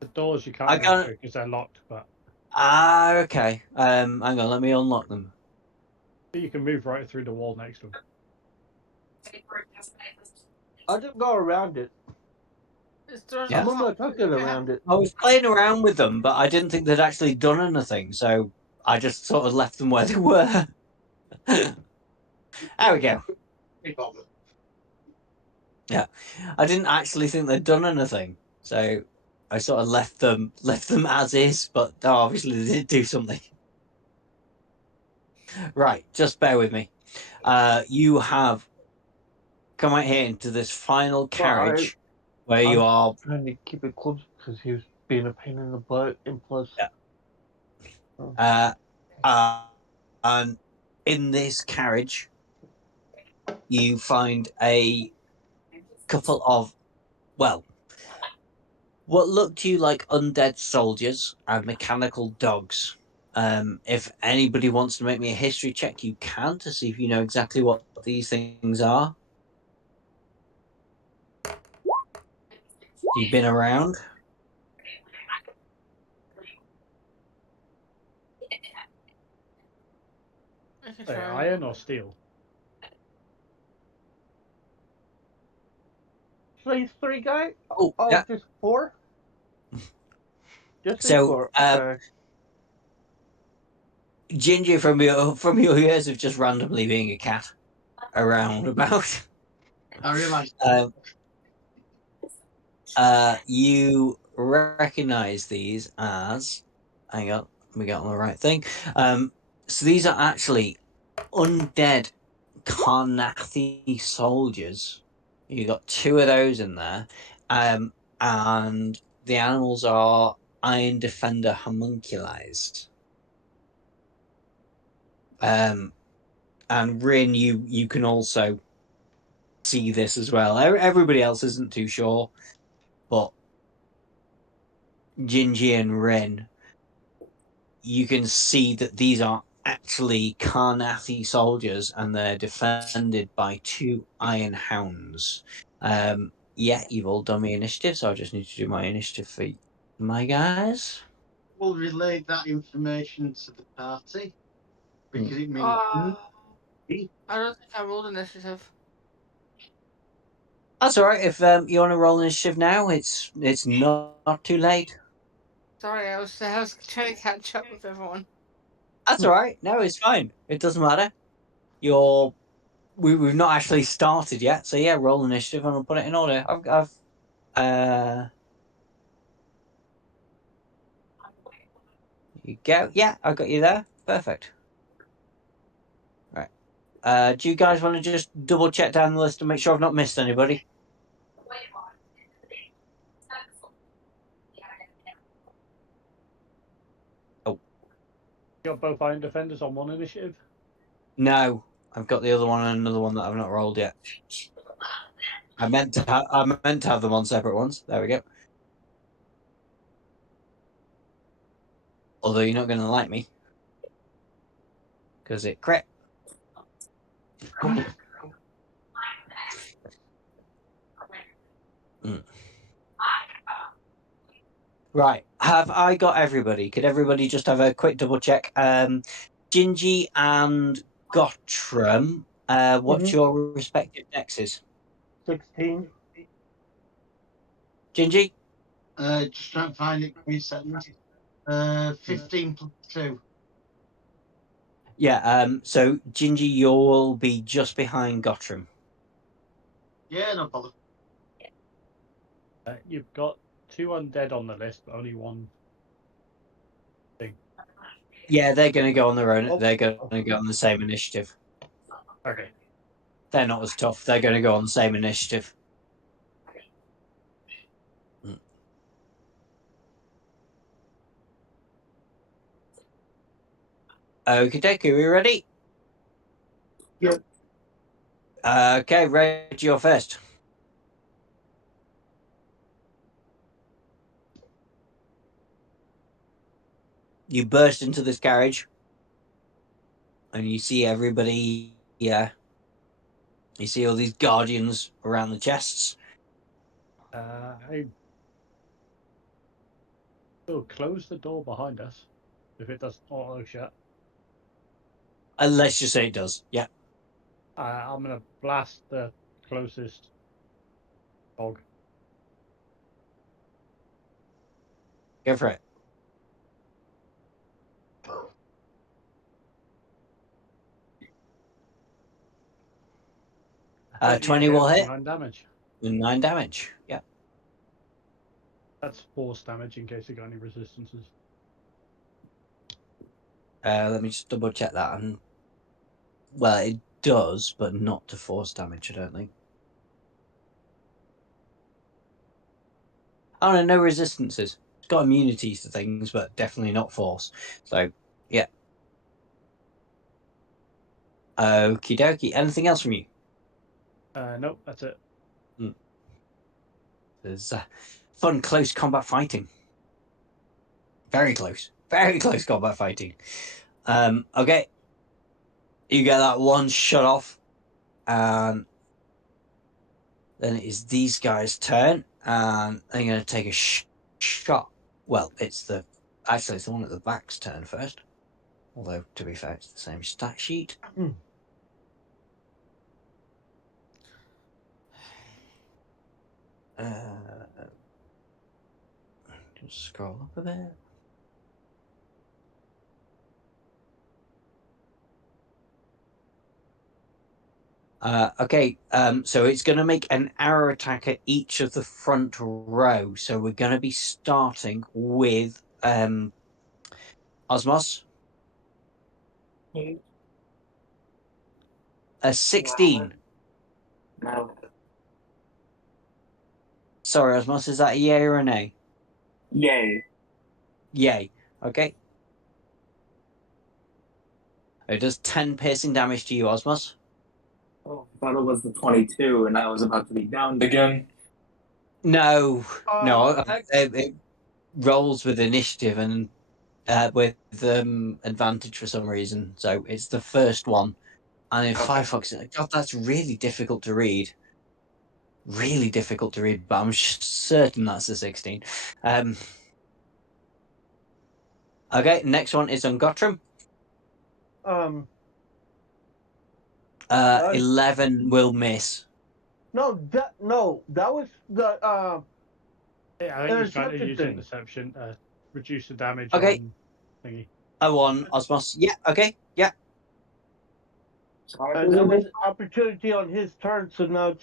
The doors you I can't move can't. through because they're locked, but Okay. Hang on, let me unlock them. you can move right through the wall next to them. I'll just go around it. Yeah. I'm gonna tuck it around it. I was playing around with them, but I didn't think they'd actually done anything, so I just sort of left them where they were. There we go. Yeah, I didn't actually think they'd done anything, so I sort of left them as is. But obviously they did do something. Right, just bear with me. You have come out here into this final carriage where you are trying to keep it close because he was being a pain in the butt, and plus, and in this carriage you find a couple of, well, what look to you like undead soldiers and mechanical dogs If anybody wants to make me a history check, you can, to see if you know exactly what these things are. You've been around. I can Hey, try. iron or steel? Say three guy? Oh, Oh, yeah. just four? Just these So, four. Okay. Ginger, from your years of just randomly being a cat around about, I realise. you recognize these as. Hang on, we got on the right thing. So these are actually undead Karnathi soldiers. You got two of those in there, and the animals are Iron Defender homunculized. And Rin, you can also see this as well. Everybody else isn't too sure, but Gingy and Rin, you can see that these are actually Karnathi soldiers, and they're defended by two Iron Hounds. Yeah, you've all done my initiative, so I just need to do my initiative for my guys. We'll relay that information to the party because it means. I don't think I rolled initiative. That's all right. If you want to roll initiative now, it's not too late. Sorry, I was trying to catch up with everyone. That's all right. No, it's fine. It doesn't matter. We've not actually started yet, so yeah, roll initiative and I'll put it in order. I've you go. Yeah, I got you there. Perfect. Right. Do you guys want to just double check down the list and make sure I've not missed anybody? Oh You got both iron defenders on one initiative? no, I've got the other one and another one that I've not rolled yet. I meant to have them on separate ones. There we go. Although you're not going to like me because it crit. Mm. Right. Have I got everybody? Could everybody just have a quick double check? Gingy and Gottram, what's your respective dexes? 16. Gingy? Just trying to find it. Give me a second. 15 plus 2. Yeah, so Gingy, you'll be just behind Gottram. Yeah, no bother. You've got two undead on the list, but only one thing. Yeah, they're going to go on their own. Oh, They're going to go on the same initiative. Okay. They're not as tough. They're going to go on the same initiative. Okie dokie, are we ready? Yeah. Okay, Reg, you're first. You burst into this garage and you see everybody. Yeah, you see all these guardians around the chests. I will close the door behind us if it does auto shut. Let's just say it does. Yeah, I'm gonna blast the closest dog. go for it. 20 Yeah, will hit. 9 damage. 9 damage. Yeah. That's force damage in case you got any resistances. Let me just double check that. And well, it does, but not to force damage. I don't think. Oh no, no resistances. It's got immunities to things, but definitely not force. So yeah. Okie dokie. Anything else from you? Nope, that's it. There's fun close combat fighting. Very close. Very close combat fighting. Okay. You get that one shot off. Then it is these guys' turn. And they're going to take a shot. Well, it's the one at the back's turn first. Although, to be fair, it's the same stat sheet. Just scroll up a bit. Okay, so it's going to make an arrow attack at each of the front row. So we're going to be starting with Osmos. A 16. No. Sorry, Osmos, is that a yay or a nay? Yay. Yay. Okay. It does 10 piercing damage to you, Osmos. Oh, I thought it was the 22, and I was about to be downed again. No, no, Hex, it rolls with initiative and with advantage for some reason. So it's the first one. And in Okay. Firefox, God, that's really difficult to read. Really difficult to read, but I'm certain that's a 16. Okay, next one is on Gottram. um, 11 will miss. no, that was the Yeah, I think he's trying to interception use thing. interception to reduce the damage Okay. on thingy. Oh, on Osmos. Yeah, okay, yeah. And that was opportunity on his turn, so now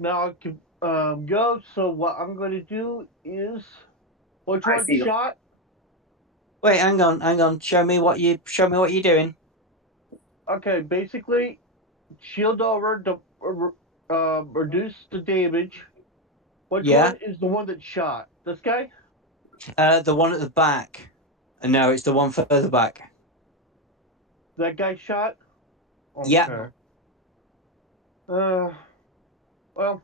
I can go. So what I'm going to do is, which I one see. shot? Wait, hang on. Show me what you're doing. Okay, basically, shield over to reduce the damage. Which Yeah. one is the one that shot? This guy? The one at the back. No, it's the one further back. That guy shot? Okay. Yeah. Well,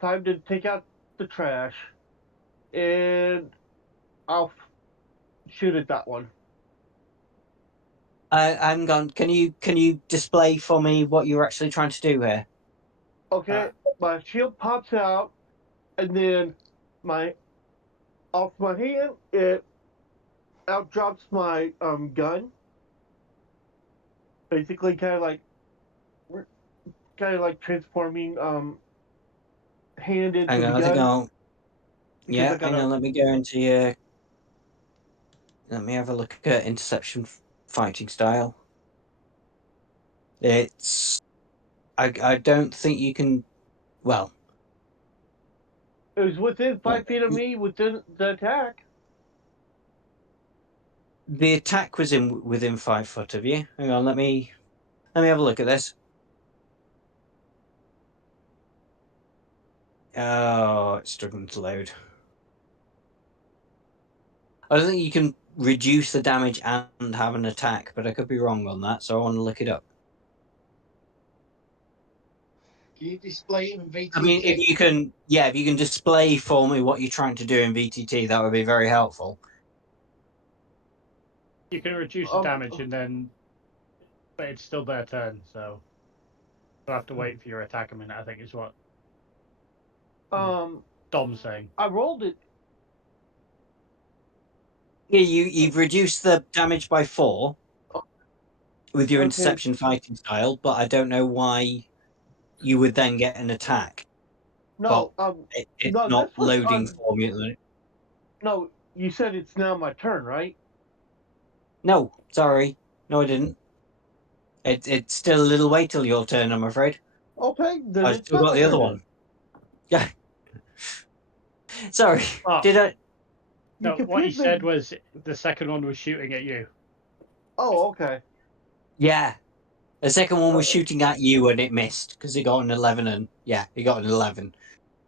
time to take out the trash, and I'll shoot at that one. Hang on. Can you display for me what you're actually trying to do here? Okay, my shield pops out, and then off my hand it out drops my gun. Basically, kind of like transforming hand into Hang the on, I think gun. I'll. Because I Yeah, hang gotta. on. Let me go into your. Let me have a look at interception fighting style. It's. I don't think you can. Well, It was within 5 feet of me within the attack. the attack was within 5 foot of you. Hang on. Let me have a look at this. Oh, it's struggling to load. I don't think you can reduce the damage and have an attack, but I could be wrong on that, so I want to look it up. Can you display it in VTT? I mean, if you can display for me what you're trying to do in VTT, that would be very helpful. You can reduce the damage and then, but it's still their turn, so you'll have to wait for your attack a minute. I think is what Dom's saying. I rolled it. Yeah, you've reduced the damage by 4 with your interception fighting style, but I don't know why you would then get an attack. No, it's no, not this was loading for me. No, you said it's now my turn, right? No, sorry, no, I didn't. It's still a little way till your turn, I'm afraid. Okay, then I've it's still not got my the other turn. one. Yeah. Sorry. Oh, Did I? no, what he confused me. said was the second one was shooting at you. Oh, okay. Yeah. The second one was shooting at you and it missed because it got an 11 and yeah, it got an 11.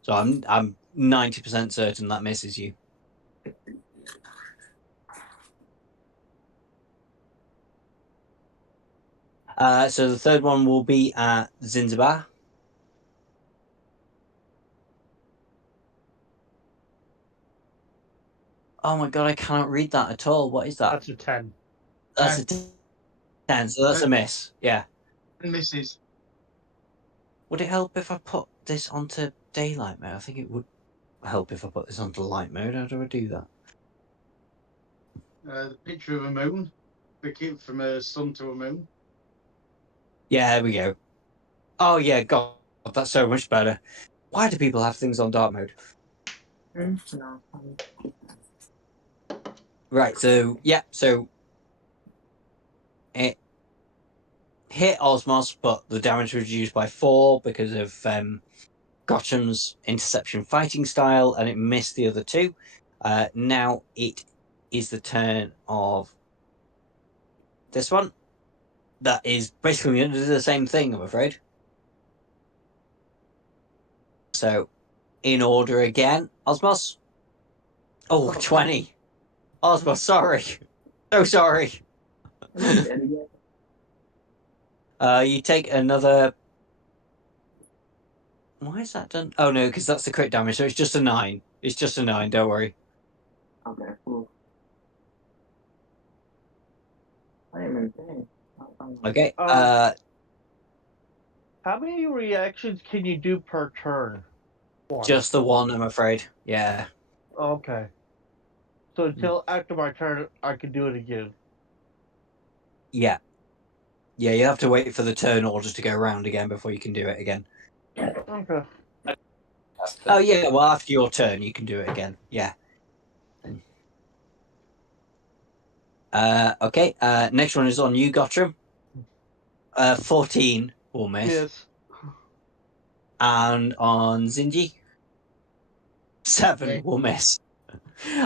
So I'm 90% certain that misses you. So the third one will be at Zinzibar. Oh my god, I cannot read that at all. What is that? That's a 10. That's a 10, so that's a miss. Yeah. Misses. Would it help if I put this onto daylight mode? I think it would help if I put this onto light mode. How do I do that? The picture of a moon. From a sun to a moon. Yeah, there we go. Oh yeah, God, that's so much better. Why do people have things on dark mode? No. Right, so yeah, so it hit Osmos, but the damage was reduced by 4 because of Gotham's interception fighting style, and it missed the other 2. Now it is the turn of this one. That is basically going to do the same thing, I'm afraid. So, in order again, Osmos. Oh, 20. Osmos, sorry. So sorry. Am I dead again? You take another. Why is that done? Oh no, because that's the crit damage, so it's just a 9. It's just a 9, don't worry. Okay, cool. I am in pain. Okay. How many reactions can you do per turn? One. Just the one, I'm afraid. Yeah. Okay. So until after my turn, I can do it again. Yeah. Yeah, you have to wait for the turn order to go around again before you can do it again. Okay. Oh yeah, well after your turn you can do it again. Yeah. Okay. Next one is on you, Gottram. 14 will miss. Miss. And on Zinji, 7 Yeah. will miss.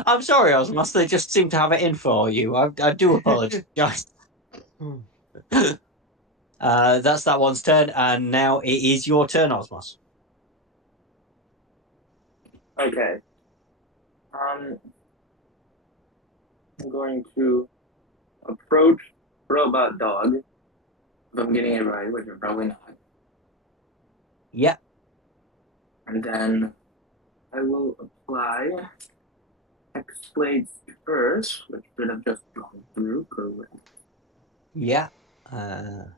I'm sorry, Osmos. They just seem to have it in for you. I do apologise. That's that one's turn, and now it is your turn, Osmos. Okay. I'm going to approach Robot Dog. If I'm getting it right, which I'm probably not. Yep. And then I will apply X-Blades first, which should have just gone through, correct. Yeah. And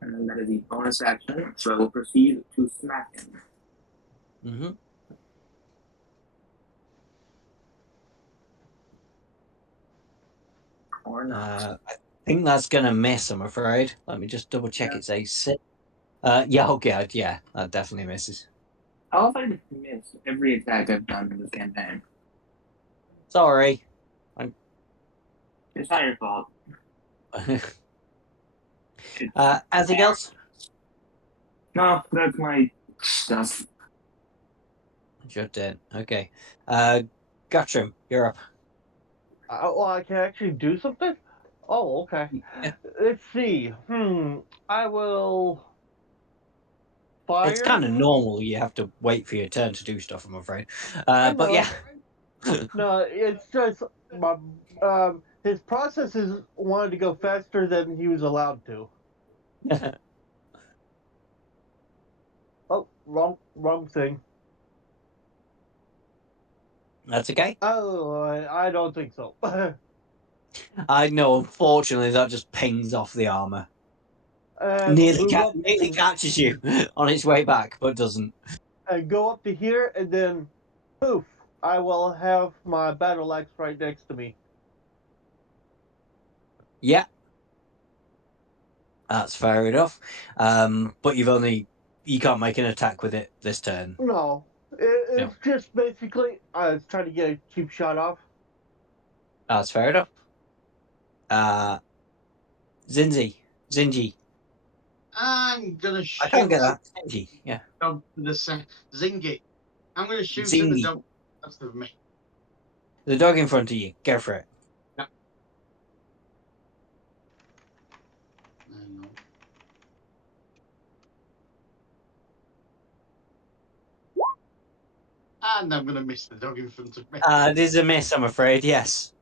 then that is the bonus action, so I will proceed to smack him. Mm-hmm. Or not. I think that's gonna miss. I'm afraid. Let me just double check. Yeah. It's a 6. Yeah. Oh god. Yeah, that definitely misses. How have I just missed every attack I've done in this campaign? Sorry. It's not your fault. Anything else? No, that's my stuff. Your turn. Okay. Guttrim, you're up. Well, I can actually do something? Oh, okay. Yeah. Let's see. I will fire. It's kind of normal. You have to wait for your turn to do stuff, I'm afraid. I But know. yeah. No, it's just my his processes wanted to go faster than he was allowed to. Oh, wrong thing. That's okay. Oh, I don't think so. I know, unfortunately, that just pings off the armor. Move up Nearly catches you on its way back, but doesn't. and go up to here, and then poof! I will have my battle axe right next to me. Yeah. That's fair enough. But you can't make an attack with it this turn. No, it's just basically I was trying to get a cheap shot off. That's fair enough. Zinji. I'm gonna shoot. I can't get that. Zinji, yeah. Dog to the Zingy. I'm gonna shoot at the Zingy. dog. That's of me. The dog in front of you. Go for it. I know. And I'm gonna miss the dog in front of me. It is a miss, I'm afraid. Yes.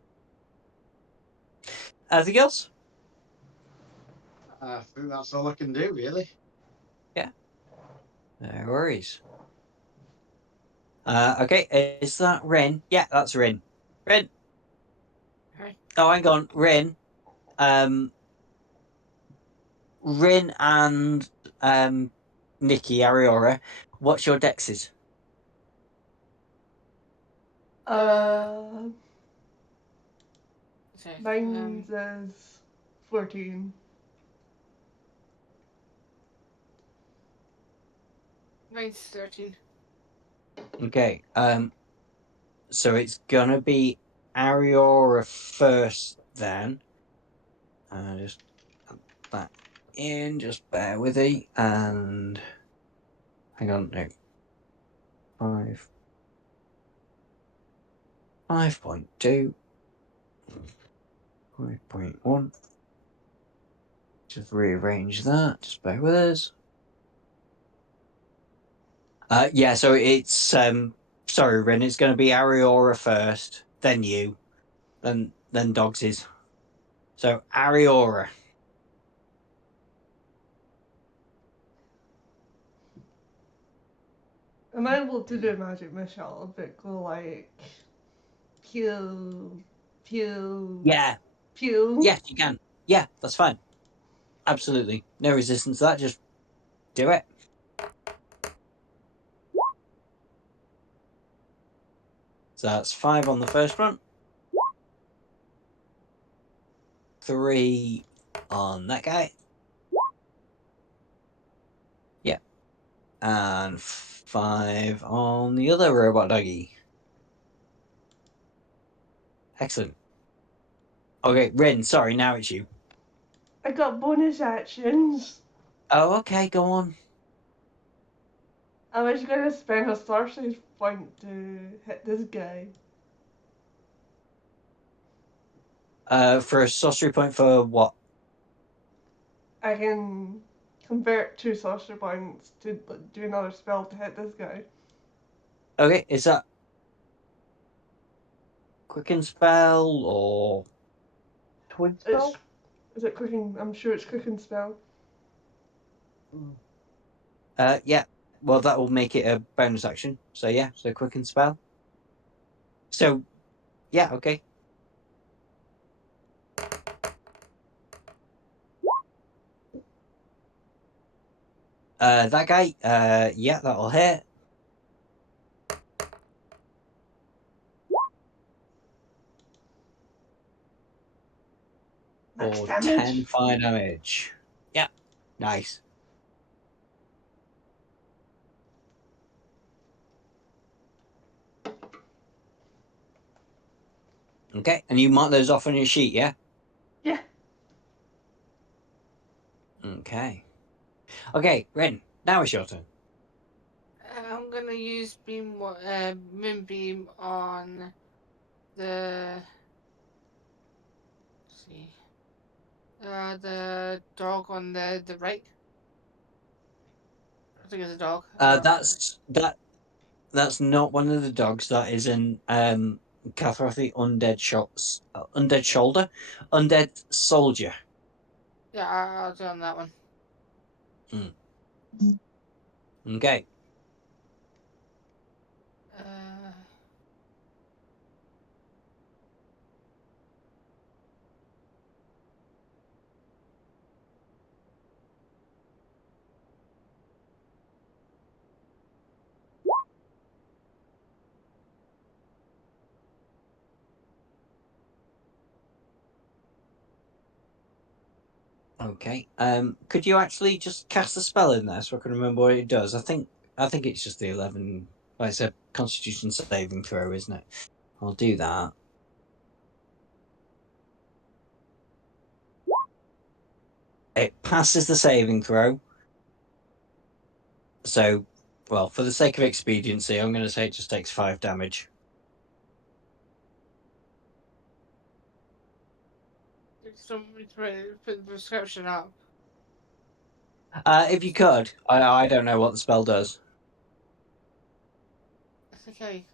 Anything else? I think that's all I can do, really. Yeah. No worries. Okay, is that Rin? Yeah, that's Rin. Rin. Hi. Oh, hang on, Rin. Rin and Nikki Ariora. What's your dexes? Uh, Okay. Mine's is 14. Mine's 13. Okay. So it's gonna be Ariora first then. Just add that in. Just bear with me. And hang on, no. 5.2. 5.1. Just rearrange that. Just bear with us. Yeah, so it's sorry, Ren, it's gonna be Ariora first, then you, then Dogsies. So Ariora. Am I able to do a magic missile that go like pew, pew, Yeah, pew? yes, you can. Yeah, that's fine. Absolutely. No resistance to that, just do it. So that's 5 on the first one. 3 on that guy. Yeah. And 5 on the other robot doggy. Excellent. Okay, Rin, sorry, now it's you. I got bonus actions. Oh, okay, go on. I was gonna spend a sorcerer's point to hit this guy. For a sorcery point for what? I can convert 2 sorcerer points to do another spell to hit this guy. Okay, is that quicken spell or Twin spell? Is it cooking? I'm sure it's cooking spell. yeah, well that will make it a bonus action, so yeah, so quicken spell, so yeah, okay. That guy, yeah, that'll hit. Max For damage. 10 fire damage. Yeah, nice. Okay, and you mark those off on your sheet, yeah? Yeah. Okay. Okay, Ren, now it's your turn. I'm gonna use moonbeam on the. Let's see. The dog on the right. I think it's a dog. That's not one of the dogs. That is an Cathrothy undead shoulder, undead soldier. Yeah, I'll do on that one. Okay. Uh, Okay. Could you actually just cast a spell in there so I can remember what it does? I think it's just the 11. Like it's a Constitution saving throw, isn't it? I'll do that. It passes the saving throw. So, well, for the sake of expediency, I'm going to say it just takes 5 damage. somebody put the prescription up. If you could, I don't know what the spell does. I think I.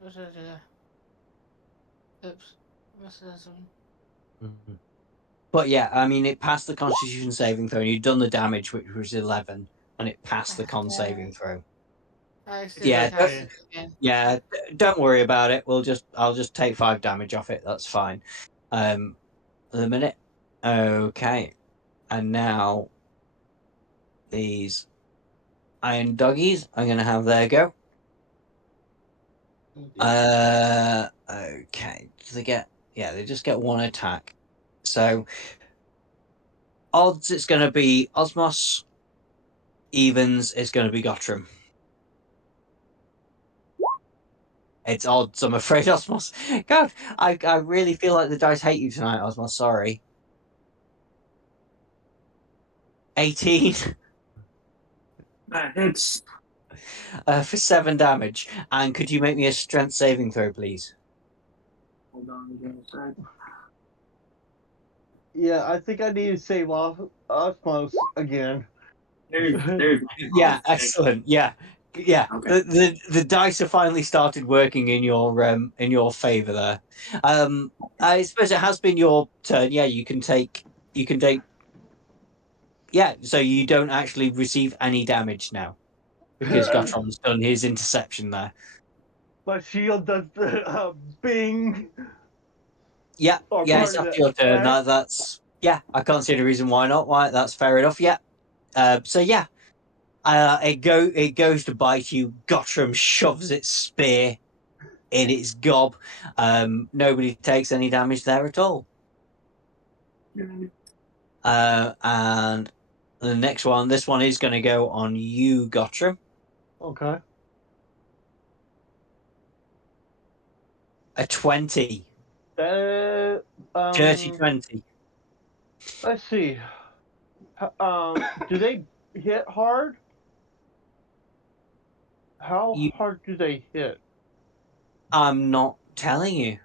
What did I do there? Oops. I must have done something. Mhm. But yeah, I mean, it passed the Constitution saving throw, and you've done the damage, which was 11, and it passed the con saving throw. I accidentally Yeah, cast it again. yeah. Don't worry about it. I'll just take 5 damage off it. That's fine. The minute. Okay, and now these iron doggies are going to have their go. Okay. Do they get? Yeah, they just get 1 attack. So odds, it's going to be Osmos. Evens, it's going to be Gottram. It's odds, I'm afraid, Osmos. God, I really feel like the dice hate you tonight, Osmos. Sorry. 18 That hits. for 7 damage. And could you make me a strength saving throw, please? Hold on again a sec. Yeah, I think I need to save off Osmos again. There's Yeah, excellent. Yeah, yeah. Okay. The dice have finally started working in your favor there. I suppose it has been your turn. Yeah, you can take. Yeah, so you don't actually receive any damage now because Gottron's done his interception there. My shield does the bing. Yeah, Or yeah, it's part of after the your turn. attack. That's yeah. I can't see the reason why not. Why that's fair enough. Yeah. So yeah, it goes to bite you. Gottram shoves its spear in its gob. Nobody takes any damage there at all. And the next one, this one is going to go on you, Gottram. Okay. A 20. Uh, Dirty um, 20. let's see. Do they hit hard? How You, hard do they hit? I'm not telling you.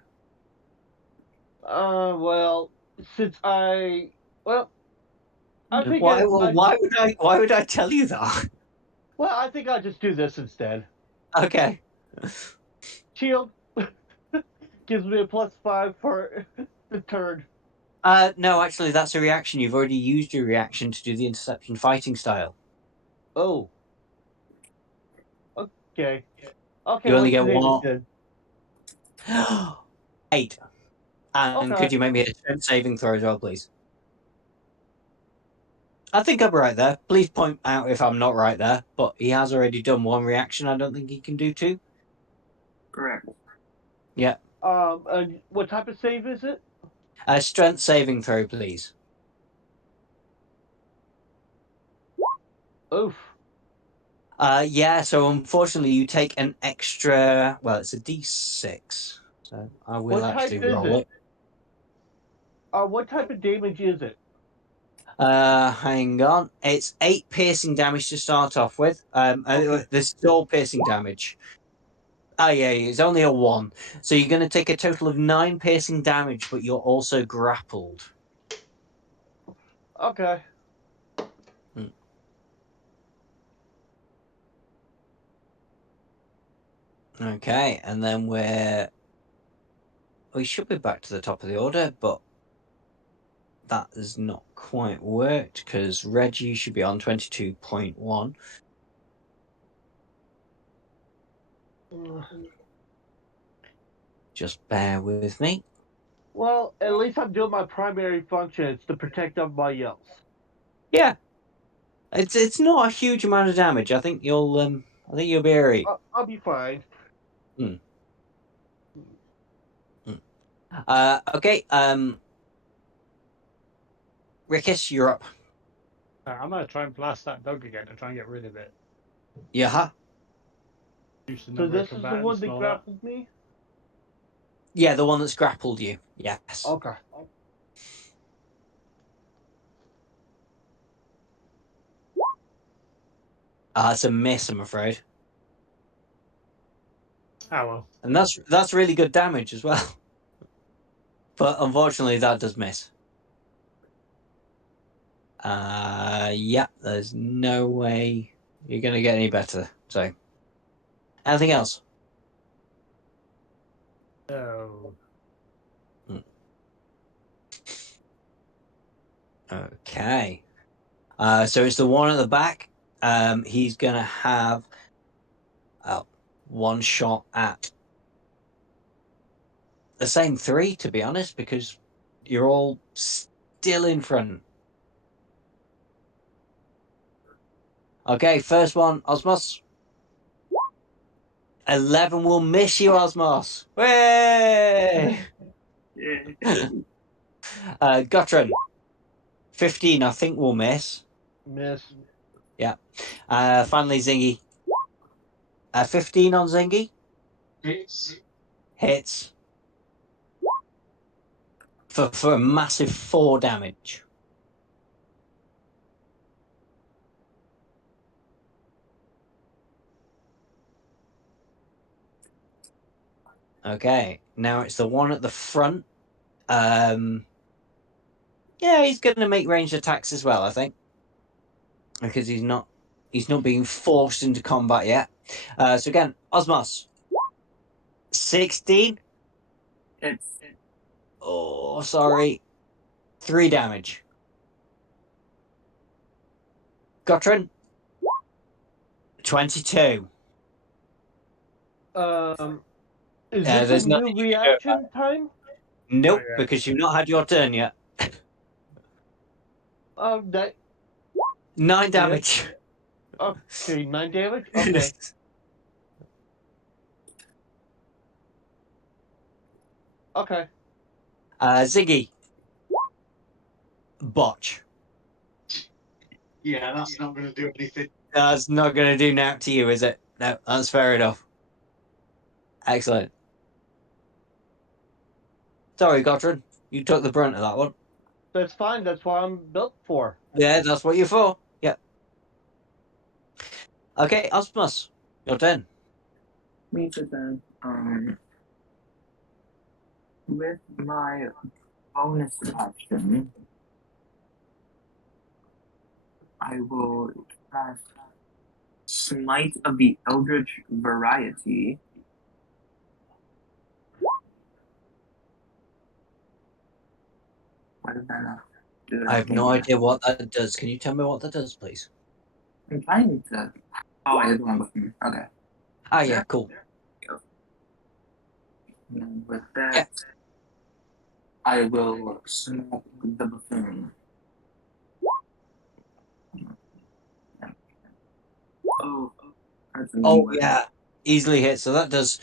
Well, since well, I think Why? Well, why would I? Why would I tell you that? well, I think I'll just do this instead. Okay. Shield gives me a +5 for the turn. No, actually, that's a reaction. You've already used your reaction to do the interception fighting style. Oh. Okay. Okay, You only what's get the name one. again? 8. And Okay. could you make me a strength saving throw as well, please? I think I'm right there. Please point out if I'm not right there. But he has already done 1 reaction. I don't think he can do 2. Correct. Yeah. What type of save is it? Strength saving throw, please. Oof. Yeah. So unfortunately, you take an extra. Well, it's a D6. So I will What type actually is roll it? it. What type of damage is it? Hang on. It's 8 piercing damage to start off with. Okay. There's still piercing damage. Oh yeah, it's only a 1. So you're going to take a total of 9 piercing damage, but you're also grappled. Okay. Hmm. Okay, and then we should be back to the top of the order, but that has not quite worked because Reggie should be on 22.1. Just bear with me. Well, at least I'm doing my primary function. It's to protect everybody else. Yeah, it's not a huge amount of damage. I think you'll be alright. I'll be fine. Hmm. Okay. Rickus, you're up. I'm gonna try and blast that dog again to try and get rid of it. Yeah. Use the So number of this is the one combatants that and all that. grappled me? Yeah, the one that's grappled you. Yes. Okay. It's a miss, I'm afraid. Oh well. And that's really good damage as well. But unfortunately, that does miss. Yeah, there's no way you're going to get any better. So, anything else? So Okay. So it's the one at the back. He's going to have one shot at the same three, to be honest, because you're all still in front. Okay, first one, Osmos. 11 will miss you, Osmos. Way! Gutron. 15, I think, will miss. Miss. Yeah. Finally, Zingy. 15 on Zingy. Hits. Hits. For a massive 4 damage. Okay, now it's the one at the front. Yeah, he's going to make ranged attacks as well, I think, because he's not being forced into combat yet. So again, Osmos, 16. Hits. Oh, sorry, 3 damage. Gotrin, 22. Is this a There's new nothing you can do about reaction time? Nope, Oh, yeah. because you've not had your turn yet. That 9 damage. okay, 9 damage. Okay. Okay. Ziggy, botch. Yeah, that's not going to do anything. That's not going to do now to you, is it? No, that's fair enough. Excellent. Sorry, Gotron. You took the brunt of that one. That's fine. That's what I'm built for. Yeah, that's what you're for. Yep. Okay, Osmos, your turn. Me too then. With my bonus action, I will cast Smite of the Eldritch Variety. What did that not do? I have no idea what that does. Can you tell me what that does, please? I'm trying to. Oh, I did one with me. Okay. Ah, yeah, cool. And with that, I will smoke the buffoon. Oh, that's a Oh, one. yeah. Easily hit. So that does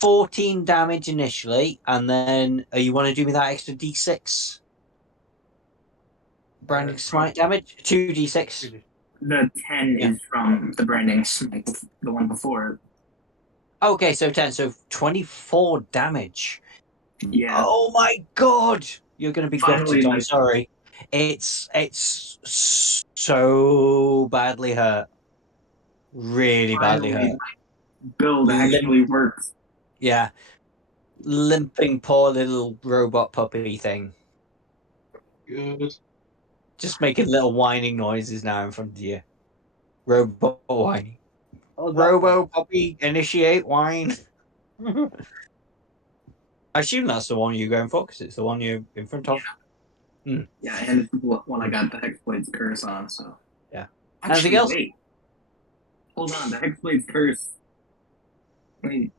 14 damage initially, and then you want to do me that extra d6? Branding smite damage? 2d6. The 10 Yeah. is from the branding smite, the one before. Okay, so 10. So 24 damage. Yeah. Oh my god! You're going to be Finally, gutted. I'm my- sorry. It's so badly hurt. Really badly Finally, hurt. my build actually works. Yeah. Limping poor little robot puppy thing. Good. Just making little whining noises now in front of you. Robot whining. Oh, that Robo puppy initiate whine. one. I assume that's the one you're going for because it's the one you're in front of. Yeah, and it's the one I got the Hexblade's Curse on, so. Yeah. Actually, Anything else? wait. Hold on, the Hexblade's Curse. Let me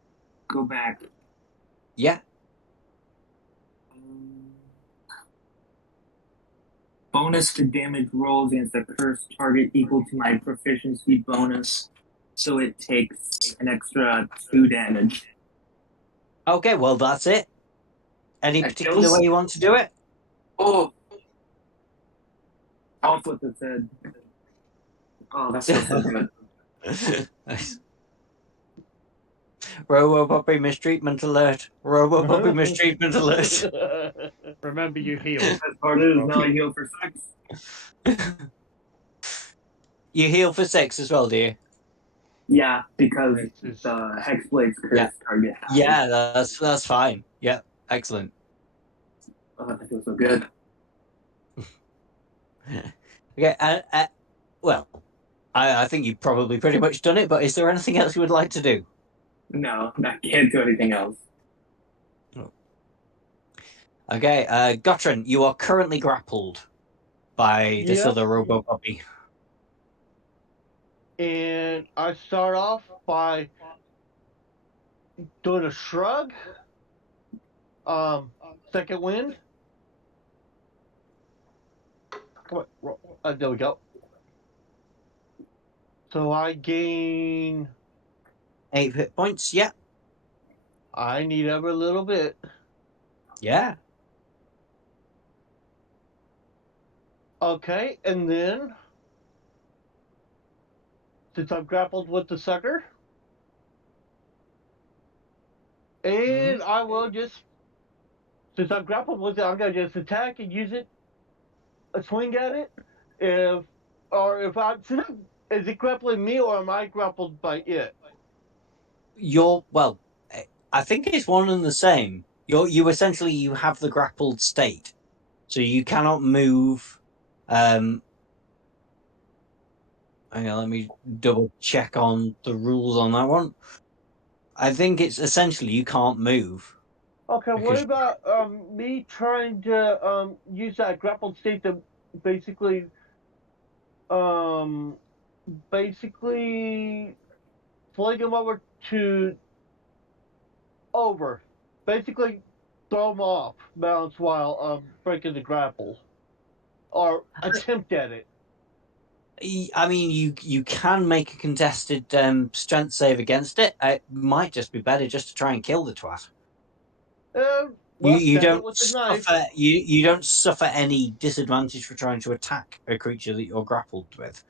go back. Yeah. Bonus to damage rolls against the cursed target equal to my proficiency bonus, so it takes an extra 2 damage. Okay, well, that's it. Any That particular kills? way you want to do it? Oh! I'll flip its head. Oh, that feels so good. Nice. Robo puppy mistreatment alert. Robo puppy mistreatment alert. Remember, you heal. Best part is now I heal for 6. You heal for 6 as well, do you? Yeah, because It's- the Hexblade's Curse target has. Yeah, that's fine. Yeah, excellent. Oh, that feels so good. Okay, well, I think you've probably pretty much done it, but is there anything else you would like to do? No, I can't do anything else. Okay, Gotran, you are currently grappled by this Yep. other robo puppy. And I start off by doing a shrug. Second wind. Come on, there we go. So I gain. 8 hit points. Yeah. I need every little bit. Yeah. Okay, and then since I'm grappled with the sucker, and I will just since I'm grappled with it, I'm gonna just attack and use it, a swing at it. If is it grappling me or am I grappled by it? Well, I think it's one and the same. You essentially you have the grappled state, so you cannot move. Hang on, let me double check on the rules on that one. I think it's essentially you can't move. Okay, what Because about me trying to use that grappled state to basically um basically fling him over, basically throw him off balance while breaking the grapple or attempt at it. I mean, you can make a contested strength save against it. It might just be better just to try and kill the twat. Well, You stab it don't with a knife. suffer you don't suffer any disadvantage for trying to attack a creature that you're grappled with.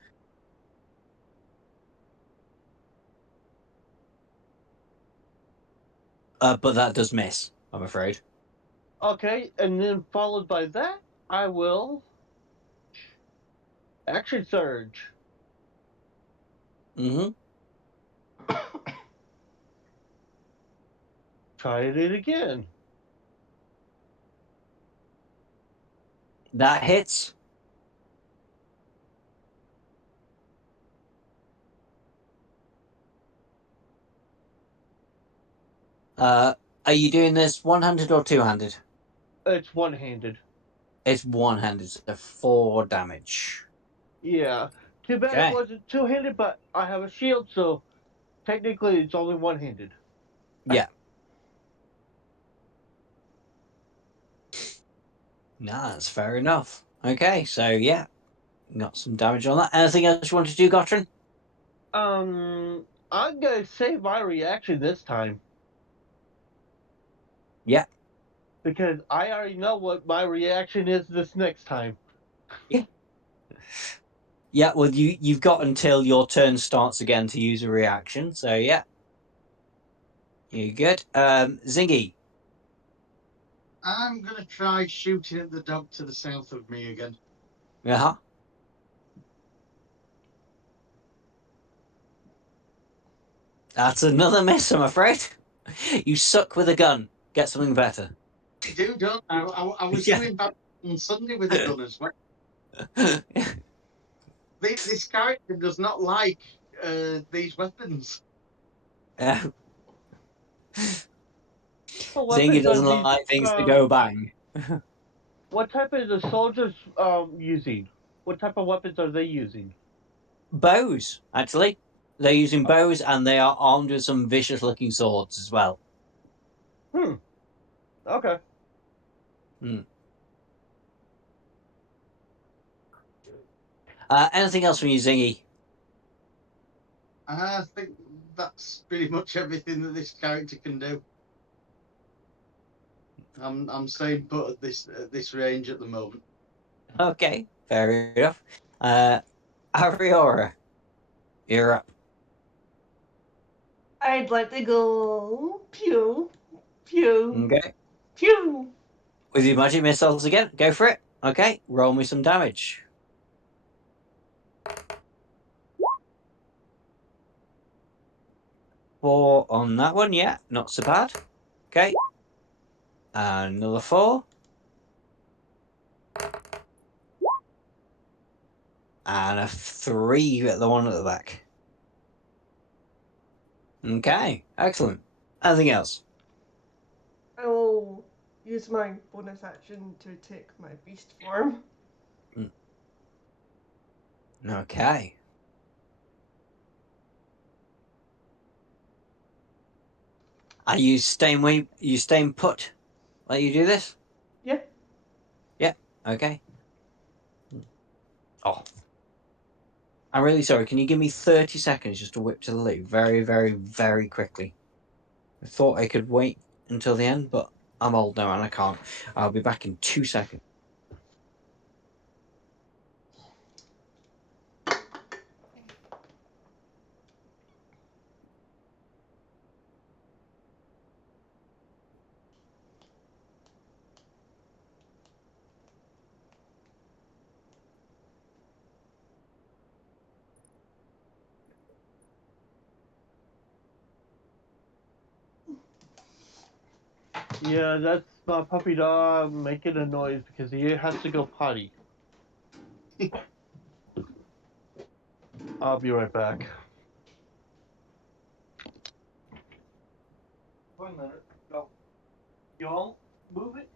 But that does miss, I'm afraid. Okay, and then followed by that, I will action surge. Mm-hmm. Try it again. That hits. Are you doing this one-handed or two-handed? It's one-handed. It's one-handed, so 4 damage. Yeah. Too bad it Okay. wasn't two-handed, but I have a shield, so technically it's only one-handed. Yeah. No, that's fair enough. Okay, so yeah, got some damage on that. Anything else you want to do, Gotron? I'm gonna save my reaction this time. Yeah. Because I already know what my reaction is this next time. Yeah. Yeah, well, you've got until your turn starts again to use a reaction. So yeah, you're good. Zingy. I'm gonna try shooting at the dog to the south of me again. Uh-huh. That's another miss, I'm afraid. You suck with a gun. Get something better. I do, don't I? I was Yeah. doing that on Sunday with a gun as well. This character does not like these weapons. Yeah. What Zingy weapons are doesn't these? like things to go bang. What type of the soldiers using? What type of weapons are they using? Bows, actually. They're using bows and they are armed with some vicious looking swords as well. Okay. Hmm. Anything else from you, Zingy? I think that's pretty much everything that this character can do. I'm staying put at this range at the moment. Okay, fair enough. Ariora, you're up. I'd like to go pew, pew, Okay. pew. With your magic missiles again, go for it. Okay, roll me some damage. 4 on that one, yeah, not so bad. Okay. Another 4. And a 3 at the one at the back. Okay, excellent. Anything else? I will use my bonus action to take my beast form. Okay. Are you staying put? Let you do this? Yeah. Yeah. Okay. Oh. I'm really sorry. Can you give me 30 seconds just to whip to the loo? Very, very, very quickly. I thought I could wait until the end, but I'm old now and I can't. I'll be back in 2 seconds. Yeah, that's my puppy dog making a noise because he has to go potty. I'll be right back. 1 minute. Go. Y'all move it.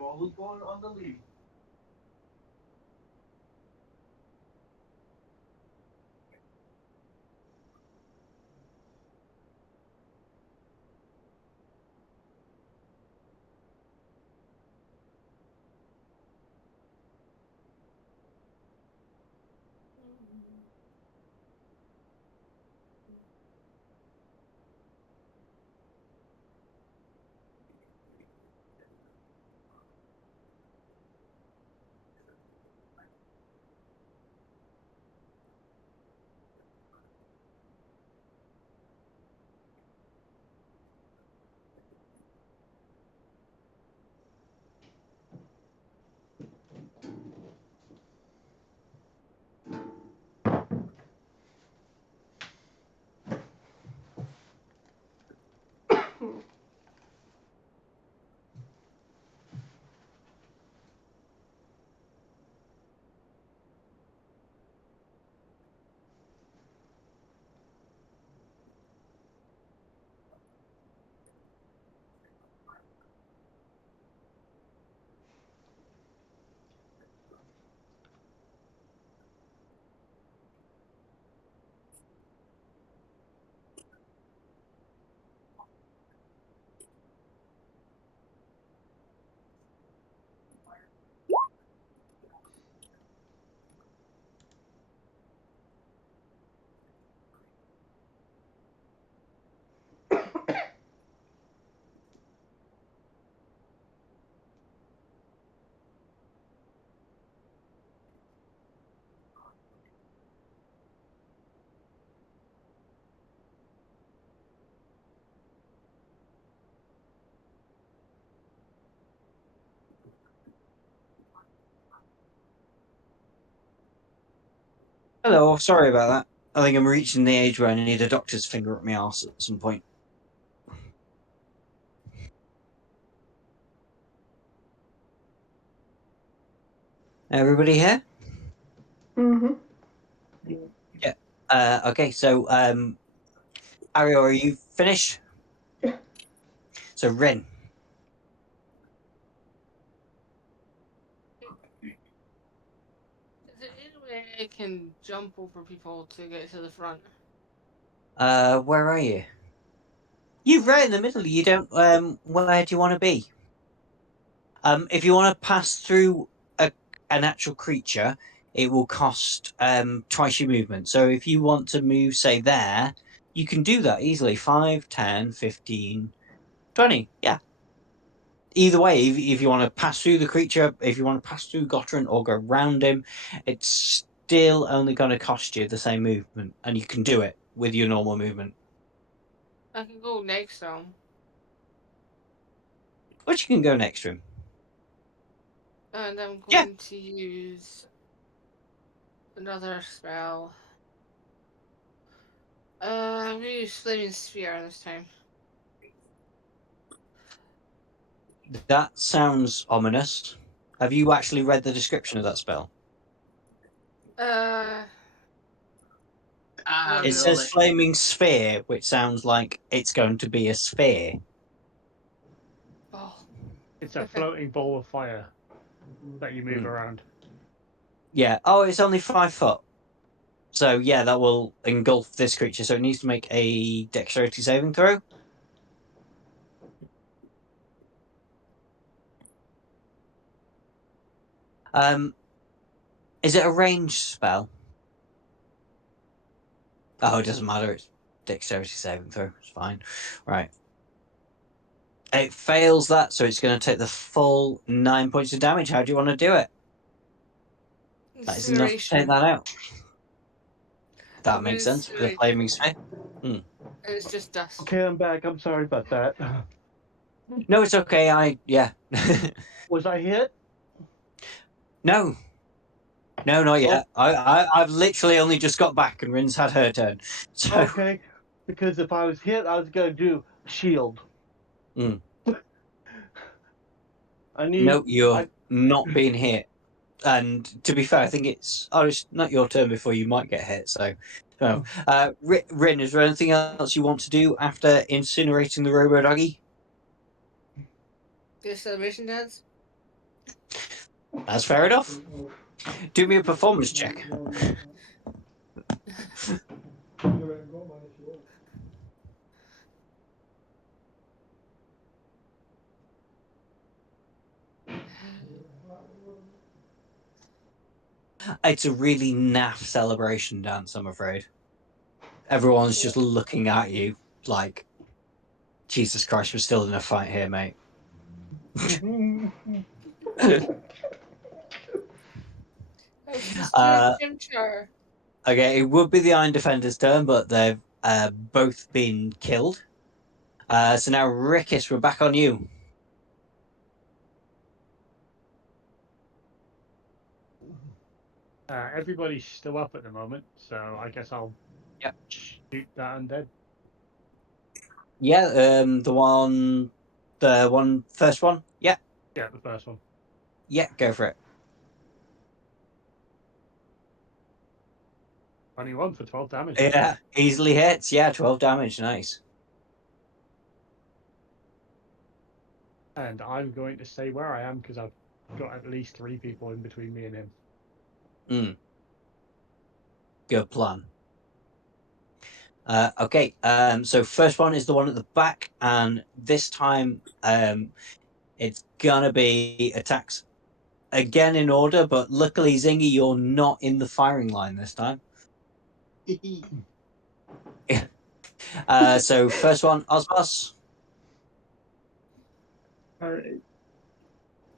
Y'all is going on the lead. Hello, sorry about that. I think I'm reaching the age where I need a doctor's finger up my arse at some point. Everybody here? Mm-hmm. Yeah. Okay, so Ario, are you finished? Yeah. So Rin. Is there any way I can jump over people to get to the front? Where are you? You're right in the middle. You don't where do you want to be? If you want to pass through an actual creature, it will cost twice your movement. So if you want to move, say there, you can do that easily. 5, 10, 15, 20. Yeah. Either way, if you want to pass through the creature, if you want to pass through Gotran or go round him, it's still only going to cost you the same movement, and you can do it with your normal movement. I can go next to him. But you can go next to him. And I'm Yeah. going to use another spell. I'm going to use Flaming Sphere this time. That sounds ominous. Have you actually read the description of that spell? Ah, It Wait. says really? flaming sphere, which sounds like it's going to be a sphere. Oh. It's a floating ball of fire that you move Mm. around. Yeah. Oh, it's only 5 foot. So yeah, that will engulf this creature. So it needs to make a dexterity saving throw. Is it a ranged spell? Oh, it doesn't matter. It's dexterity saving throw. It's fine. Right. It fails that, so it's going to take the full 9 points of damage. How do you want to do it? That is enough to take Incineration. that out. That I'm makes gonna sense with the incinerate. flaming sphere. It's just dust. Okay, I'm back. I'm sorry about that. No, it's okay. Yeah. Was I hit? No, not Oh, yet. I've literally only just got back, and Rin's had her turn. So okay. Because if I was hit, I was gonna do shield. Mm. I need. no, you're not being hit. And to be fair, I think it's not your turn before you might get hit. So, Rin, is there anything else you want to do after incinerating the robo doggy? The celebration dance. That's fair enough. Do me a performance check. It's a really naff celebration dance, I'm afraid. Everyone's just looking at you like, Jesus Christ, we're still in a fight here, mate. I was just doing uh, chimchar. okay, it would be the Iron Defender's turn, but they've both been killed. So now, Rickus, we're back on you. Everybody's still up at the moment, so I guess I'll Yep. shoot that undead. Yeah, first one. Yeah, Yeah, the first one. yeah, go for it. 21 for 12 damage. Yeah, easily hits. Yeah, 12 damage. Nice. And I'm going to stay where I am because I've got at least 3 people in between me and him. Good plan. Okay, so first one is the one at the back, and this time it's gonna be attacks again in order, but luckily, Zingy, you're not in the firing line this time. So first one, Osmos. All right.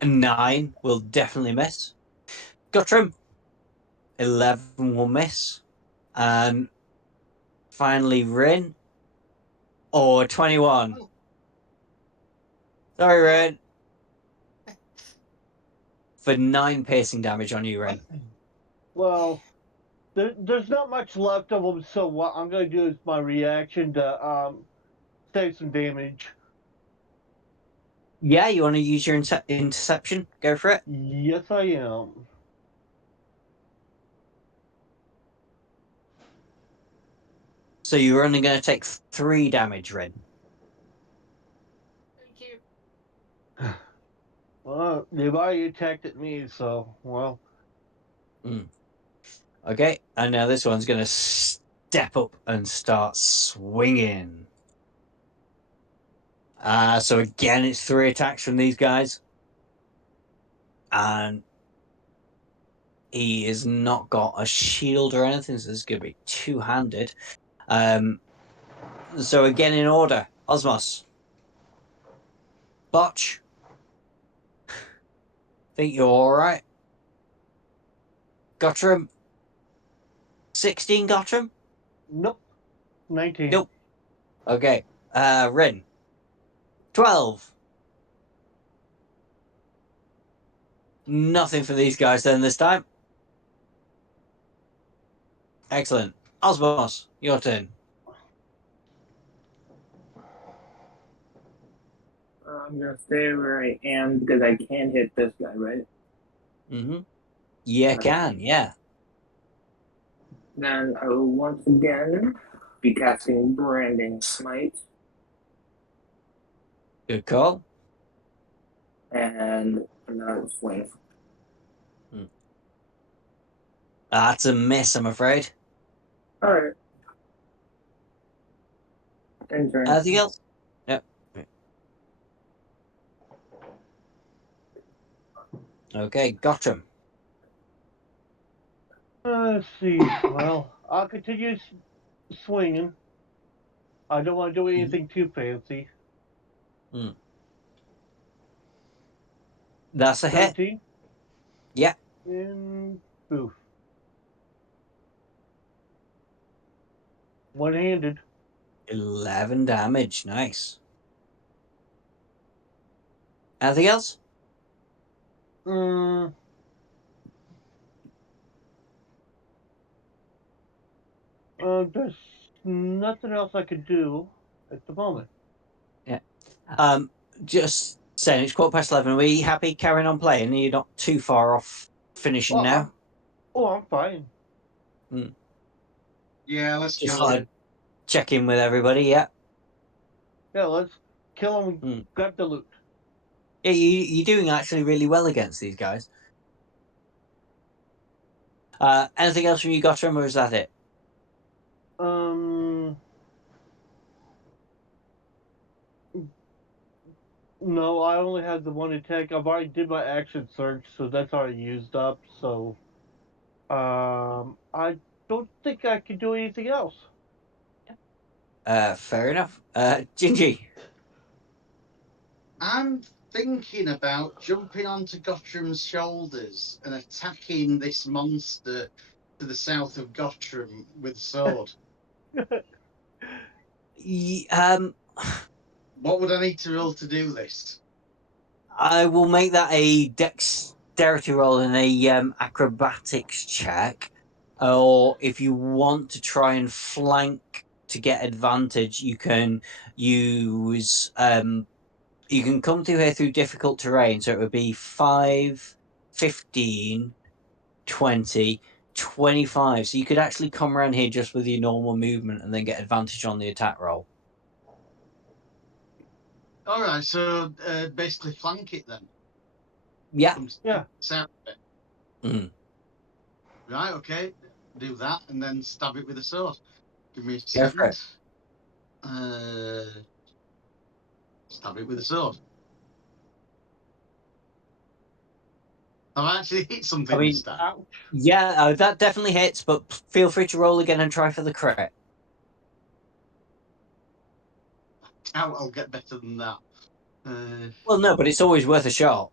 9 will definitely miss. Guttram, 11 will miss. And finally, Rin, or 21. Oh. Sorry, Rin. For 9 piercing damage on you, Rin. Well, there's not much left of them, so what I'm gonna do is my reaction to save some damage. Yeah, you want to use your interception? Go for it. Yes, I am. So you're only going to take 3 damage, Rin. Thank you. Well, they've already attacked at me, so well. Okay, and now this one's going to step up and start swinging. So again, it's 3 attacks from these guys. And he has not got a shield or anything, so this is going to be 2-handed. So again, in order, Osmos. Botch. Think you're all right. Gottram. 16, Gottram? Nope. 19. Nope. Okay. Rin. 12. Nothing for these guys then this time. Excellent. Osmos, your turn. I'm gonna stay where I am because I can't hit this guy, right? Mm-hmm. Yeah, can. Yeah. Then I will once again be casting Branding Smite, Good call. and another swing. That's a miss, I'm afraid. All right. End turn. Anything else? Yep. Okay, Gottram. Let's see. Well, I'll continue swinging. I don't want to do anything too fancy. That's a hit. 17? Yeah. And oof. One-handed. 11 damage. Nice. Anything else? There's nothing else I could do at the moment. Yeah. Just saying, it's 11:15. Are we happy carrying on playing? You're not too far off finishing now. I'm fine. Yeah, let's Just go. like check in with everybody. Yeah. Yeah, let's kill them. Grab the loot. Yeah, you're doing actually really well against these guys. Anything else from you, Gottram, or is that it? No, I only had the one attack. I've already did my action search, so that's already used up. So, I don't think I can do anything else. Fair enough. Gingy. I'm thinking about jumping onto Gottram's shoulders and attacking this monster to the south of Gottram with a sword. What would I need to roll to do this? I will make that a dexterity roll and a acrobatics check. Or if you want to try and flank to get advantage, you can use you can come through here through difficult terrain. So it would be 5, 15, 20, 25. So you could actually come around here just with your normal movement and then get advantage on the attack roll. All right, so basically flank it then. Yeah. South of it. Right, okay. Do that and then stab it with a sword. Give me a second. Stab it with a sword. I've actually hit something this time. Yeah, that definitely hits, but feel free to roll again and try for the crit. I'll get better than that. Well, no, but it's always worth a shot.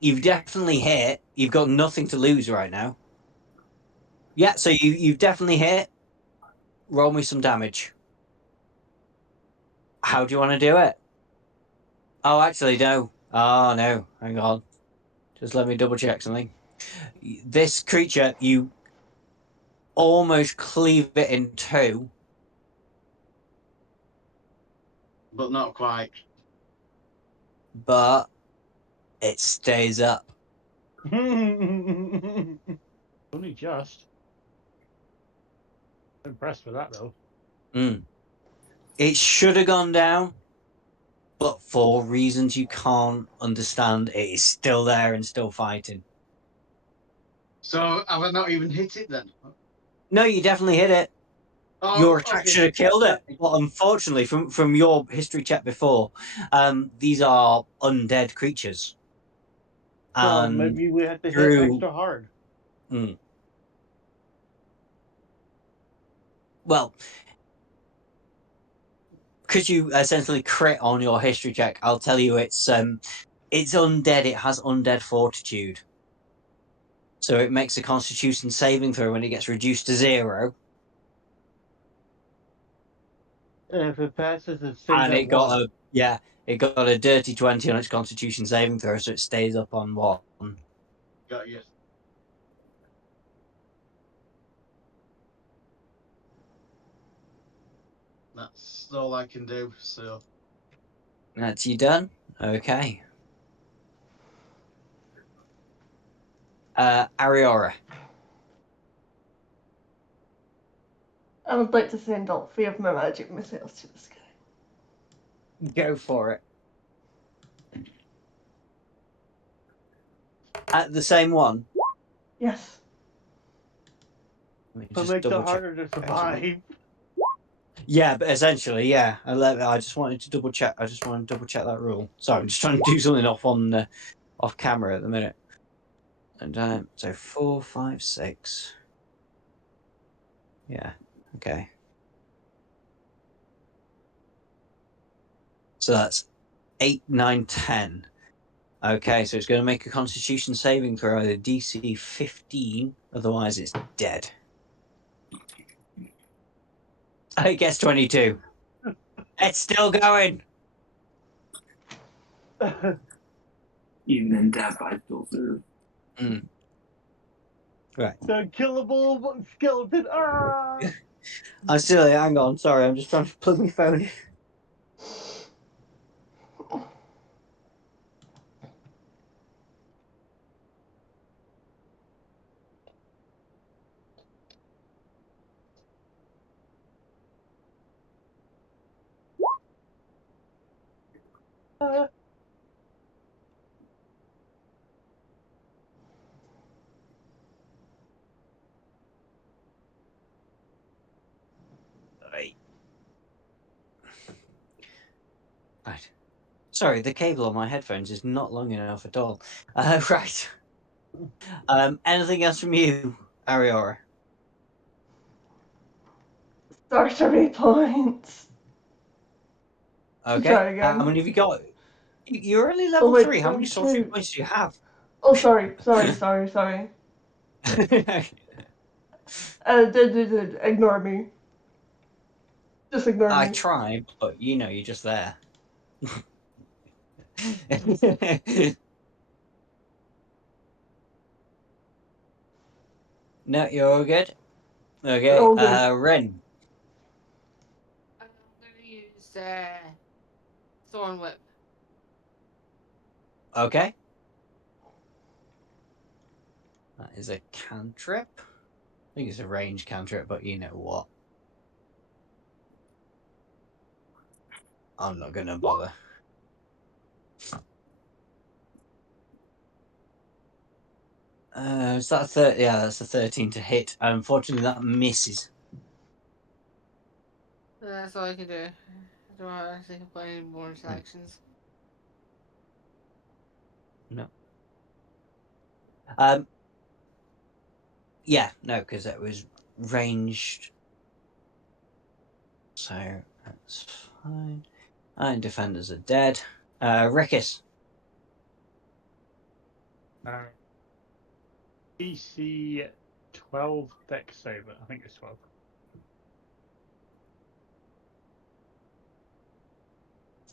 You've definitely hit. You've got nothing to lose right now. Yeah, so you've definitely hit. Roll me some damage. How do you want to do it? Oh, actually, no. Oh, no. Hang on. Just let me double check something. This creature, you almost cleave it in two. But not quite. But it stays up. Only just. I'm impressed with that, though. It should have gone down, but for reasons you can't understand, it is still there and still fighting. So have I not even hit it then? No, you definitely hit it. Oh, Your attack should have killed it. But unfortunately, from your history check before, these are undead creatures. So maybe we have to hit extra hard. Well, because you essentially crit on your history check, I'll tell you it's undead. It has undead fortitude, so it makes a Constitution saving throw when it gets reduced to 0. And if it passes, it stays And at it got 1. it got a dirty 20 on its Constitution saving throw, so it stays up on 1. Got you. That's all I can do. So That's you done. Okay. Ariora. I would like to send all 3 of my magic missiles to the sky. Go for it. At the same one? Yes. So it makes it harder to survive. Yeah, but essentially, yeah. I just wanted to double check. I just want to double check that rule. Sorry, I'm just trying to do something off camera at the minute. And so 4, 5, 6. Yeah. Okay. So that's 8, 9, 10. Okay, so it's going to make a Constitution saving throw, either DC 15, otherwise it's dead. It gets 22. It's still going. Even in death, I still serve. Right. The killable skeleton. Ah! I'm still here. Hang on. Sorry, I'm just trying to plug my phone in. Right. Sorry, the cable on my headphones is not long enough at all. Right. Anything else from you, Ariora? Sorcery points. Okay. Try again. How many have you got? You're only Oh level wait, 3. How many sorcery 2. points do you have? Oh, sorry. Ignore me. Just ignore I me. try, but you're just there. No, you're all good. Okay, All good. Ren. I'm gonna use Thorn Whip. Okay. That is a cantrip. I think it's a range cantrip, but you know what? I'm not going to bother. Is that a 30? Yeah, that's a 13 to hit. Unfortunately, that misses. That's all I can do. I don't actually can put any more actions. No. Yeah, no, because it was ranged. So that's fine. And defenders are dead. Rickus. DC 12 dex save. I think it's 12.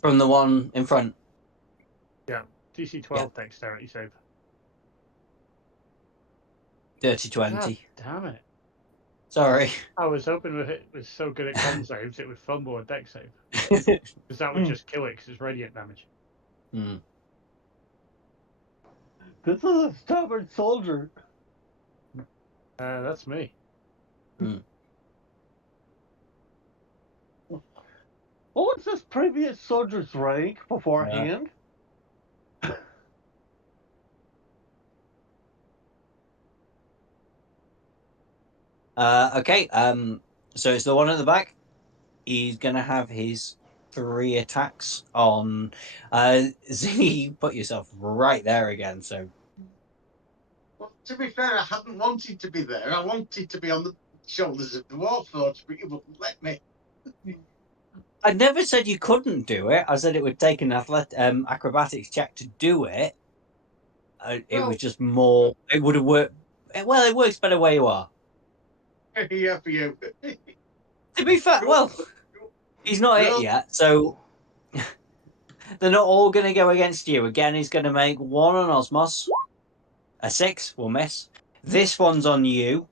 From the one in front. Yeah, DC 12 dexterity save. Dirty God 20. damn it. Sorry. I was hoping with it was so good at con saves, it would fumble a dex save. Because that would just kill it because it's radiant damage. This is a stubborn soldier. That's me. What was this previous soldier's rank beforehand? Okay. So it's the one at the back. He's gonna have his 3 attacks on. You put yourself right there again. So. Well, to be fair, I hadn't wanted to be there. I wanted to be on the shoulders of the warforged, but you wouldn't let me. I never said you couldn't do it. I said it would take an acrobatics check to do it. It was just more. It would have worked. Well, it works better where you are. Yeah, for you. To be fair, well, he's not hit yet, so they're not all going to go against you. Again, he's going to make 1 on Osmos. A 6 will miss. This one's on you.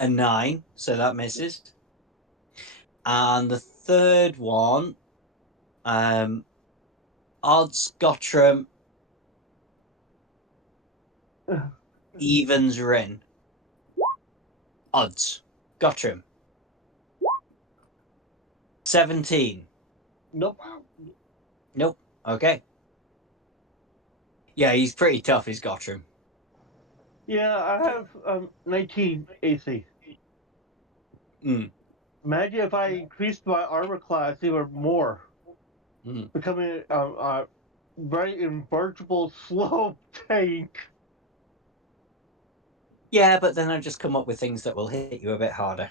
A 9, so that misses. And the third one, odds Gottram, evens Rin. Odds Gottram. 17. Nope. Nope. Okay. Yeah, he's pretty tough, he's Gottram. Yeah, I have 19 AC. Imagine if I increased my armor class even more, becoming very invertible slope tank. Yeah, but then I just come up with things that will hit you a bit harder.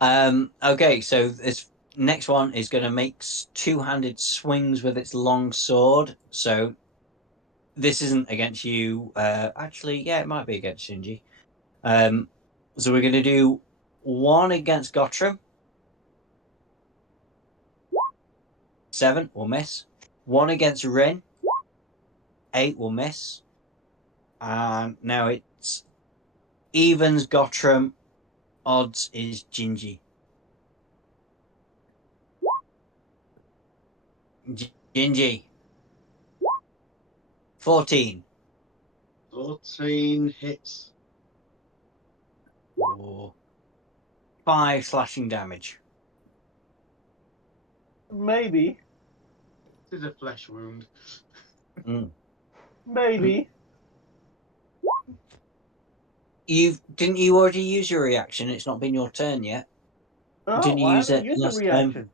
Okay, so this next one is going to make two-handed swings with its long sword. So this isn't against you. Actually, yeah, it might be against Shinji. So we're going to do one against Gottram. 7 will miss. One against Rin. 8 will miss. And now it's evens Gottram. Odds is Gingy. Gingy. 14. 14 hits. Or 5 slashing damage. Maybe. It is a flesh wound. Maybe. Didn't you already use your reaction? It's not been your turn yet. Oh, Didn't you I use haven't it used a last time? reaction.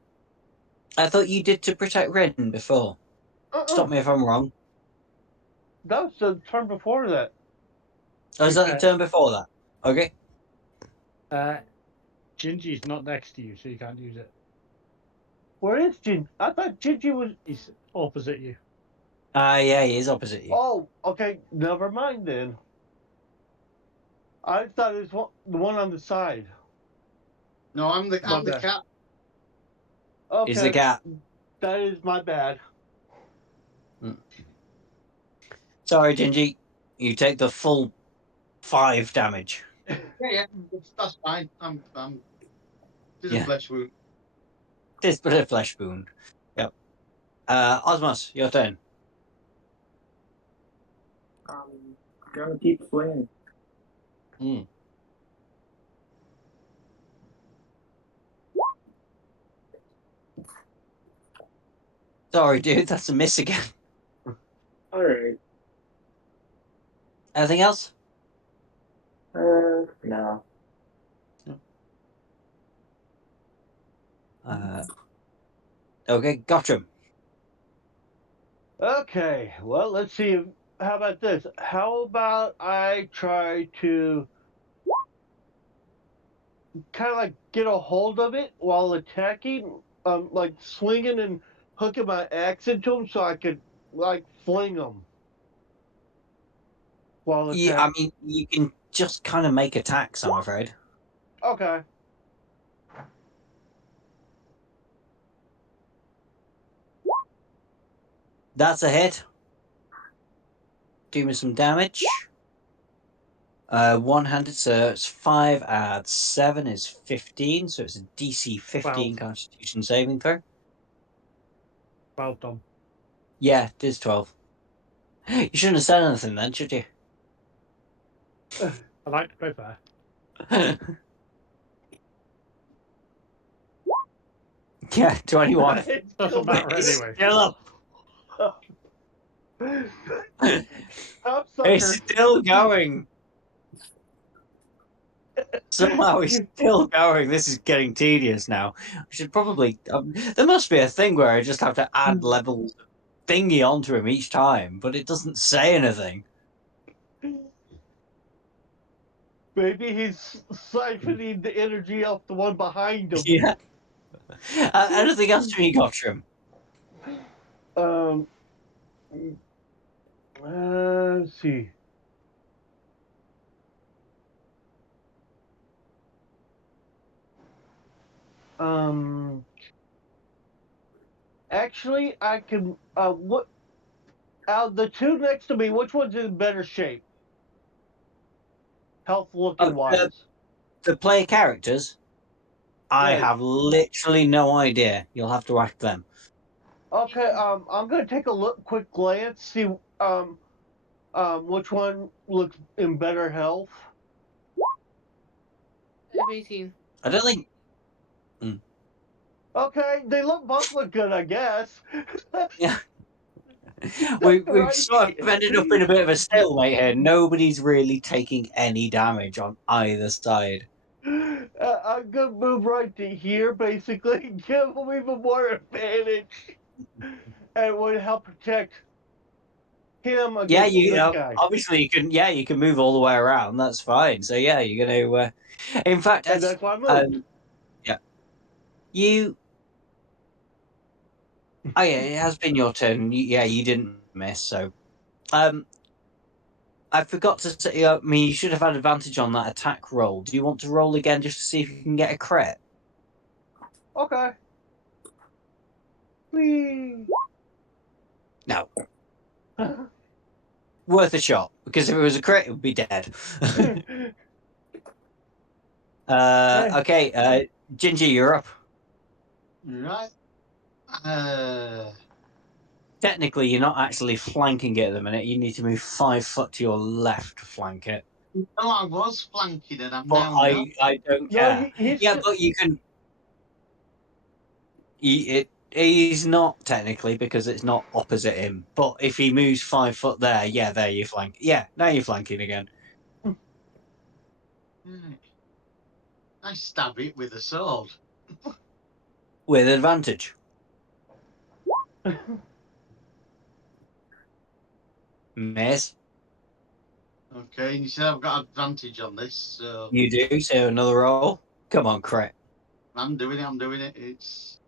I thought you did to protect Ren before. Stop me if I'm wrong. That was the turn before that. Oh, is that the turn before that? Okay. Gingy's not next to you, so you can't use it. Where is Jin? I thought Gingy was. He's opposite you. Yeah, he is opposite you. Oh, okay. Never mind then. I thought it was the one on the side. No, I'm the cat. Okay. Is the cat. That is my bad. Sorry, Gingy. You take the full 5 damage. Yeah, that's fine. I'm This is a flesh wound. This bit of flesh wound. Yep. Osmos, your turn. I'm gonna keep swinging. Sorry, dude, that's a miss again. Alright. Anything else? No. Okay, Gottram. Okay, well, let's see. How about this? How about I try to kind of like get a hold of it while attacking, like swinging and hooking my axe into him so I could like fling him while attacking. Yeah, I mean, you can just kind of make attacks, I'm afraid. Okay. That's a hit. Do me some damage. One-handed, so it's 5 adds 7 is 15, so it's a DC 15 Constitution saving throw. 12, Tom. Yeah, it is 12. You shouldn't have said anything then, should you? I like to go there. Yeah, 21. Doesn't matter anyway. Still up. Sucker. It's still going. Somehow he's still going. This is getting tedious now. I should probably. There must be a thing where I just have to add levels of thingy onto him each time, but it doesn't say anything. Maybe he's siphoning the energy off the one behind him. Yeah. Anything else from you, Gottram? Let's see. Actually, I can. What? Out the two next to me, which one's in better shape? Health looking wise. The player characters? I Right. have literally no idea. You'll have to ask them. Okay. I'm gonna take a quick glance, see which one looks in better health. 18. I don't think. Okay, they both look good, I guess. Yeah. We've sort of ended up in a bit of a stalemate here. Nobody's really taking any damage on either side. I'm gonna move right to here, basically, give them even more advantage. it would help protect him Yeah, against you this guy. obviously you can. Yeah, you can move all the way around. That's fine. So yeah, you're going to. In fact, And that's why I moved. yeah, you. Oh yeah, it has been your turn. Yeah, you didn't miss. So, I forgot to say. I mean, you should have had advantage on that attack roll. Do you want to roll again just to see if you can get a crit? Okay. Whee. No, worth a shot because if it was a crit, it would be dead. Okay, Ginger, you're up. Right. Technically, you're not actually flanking it at the minute. You need to move 5 foot to your left to flank it. No, I was flanking and I'm But now not. I don't No, care. Yeah, but you can. He's not technically because it's not opposite him. But if he moves 5 foot there, yeah, there you flank. Yeah, now you're flanking again Right. I stab it with a sword. with advantage. Miss, Okay, and you said I've got advantage on this, so you do. So another roll. Come on, crit. I'm doing it. I'm doing it. It's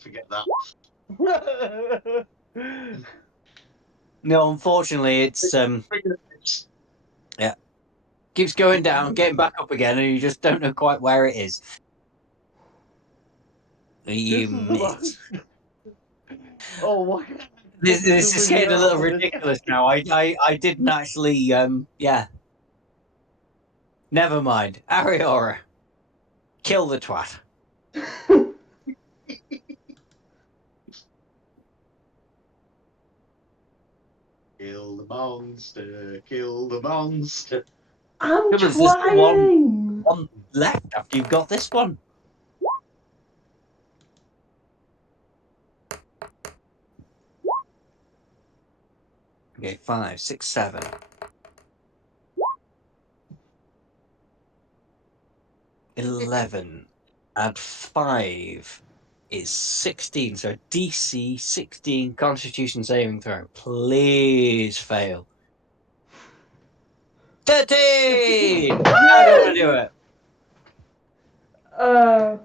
forget that. No, unfortunately, it's yeah, keeps going down, getting back up again, and you just don't know quite where it is. You This is miss. Oh my god. This is getting a little For this ridiculous guy. now. I didn't actually yeah. Never mind. Ariora, kill the twat. Kill the monster. Kill the monster. I'm Because there's still trying. one left after you've got this one. Okay, 5, 6, 7. 11. Add 5 is 16. So DC 16 Constitution saving throw. Please fail. 13! How do you want to do it? Uh,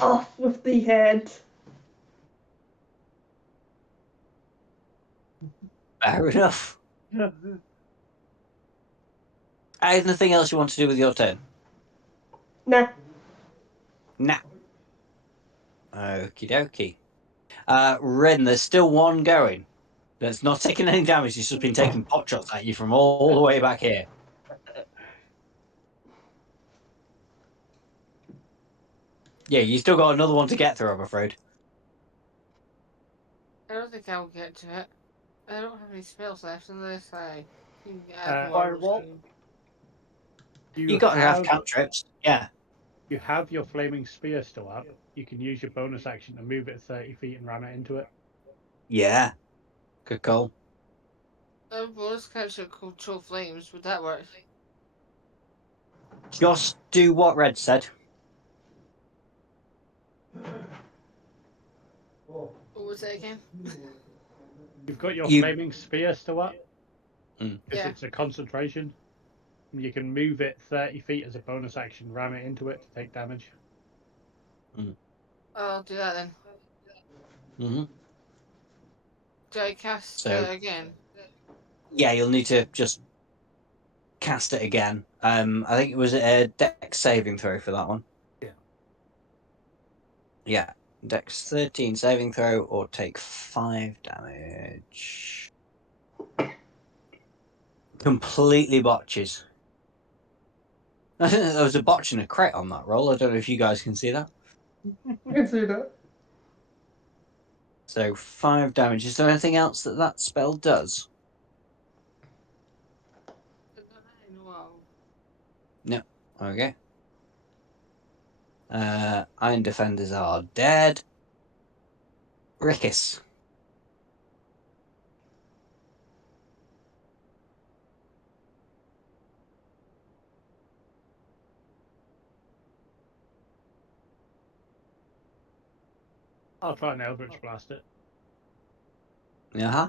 off with the head. Fair enough. Anything else you want to do with your turn? Nah. Nah. Okie dokie. Ren, there's still one going. That's not taking any damage. It's just been taking pot shots at you from all the way back here. Yeah, you still got another one to get through, I'm afraid. I don't think I'll get to it. I don't have any spells left unless I can add Uh, more. Firewall. You got to have cantrips. Yeah. You have your flaming spear still up. You can use your bonus action to move it 30 feet and ram it into it. Yeah. Good call. Bonus cantrip control flames. Would that work? Just do what Red said. What was it again? You've got your You flaming spear still up Mm. because Yeah. it's a concentration. And you can move it 30 feet as a bonus action, ram it into it to take damage. I'll do that then. hmm Do I cast So again? yeah, you'll need to just cast it again. I think it was a Dex saving throw for that one. Yeah. Yeah, Dex 13 saving throw or take 5 damage. Completely botches. There was a botch and a crit on that roll. I don't know if you guys can see that. I can see that. So 5 damage. Is there anything else that that spell does? Wow. No. Okay. Iron Defenders are dead. Rickis. I'll try and Eldritch Blast it. Uh-huh.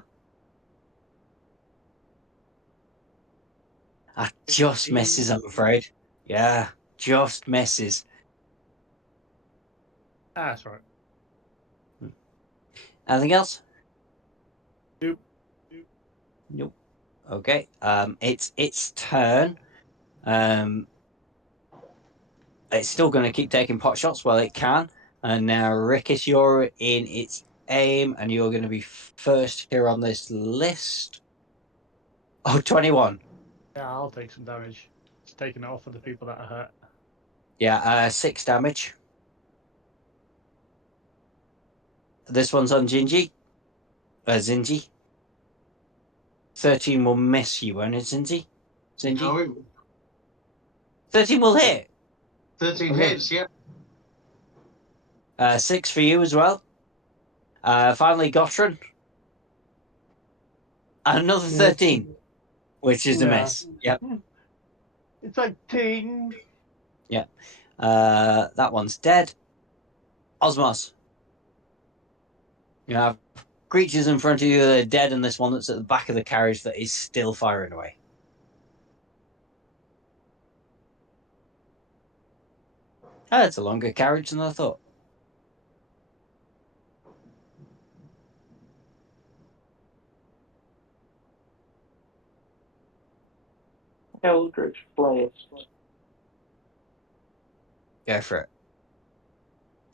Just misses, I'm afraid. Yeah, just misses. That's right. Anything else? Nope. Nope. Okay. It's its turn. It's still going to keep taking pot shots while it can. And now, Rickus, you're in its aim, and you're going to be first here on this list. Oh, 21. Yeah, I'll take some damage. It's taking it off of the people that are hurt. Yeah, 6 damage. This one's on Zinji. Zinji. 13 will miss you, won't it, Zinji? Zinji? No, 13 will hit. 13 Okay. hits, yeah. 6 for you as well. Finally, Gotron. Another 13, which is a Yeah. miss. Yep. It's like ting. Yeah. That one's dead. Osmos. You have creatures in front of you that are dead, and this one that's at the back of the carriage that is still firing away. Oh, it's a longer carriage than I thought. Eldritch Blast. Go for it.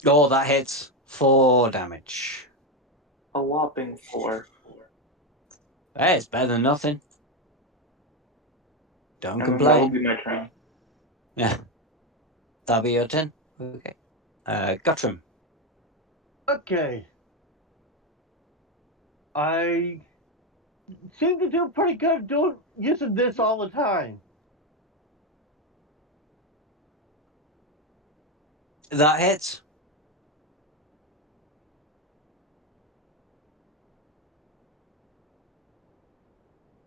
Oh, that hits 4 damage. A whopping 4. Hey, it's better than nothing. Don't And that will complain. be my turn. Yeah. That'll be your turn. Okay. Guttram. Okay. I seem to do pretty good using this all the time. That hits.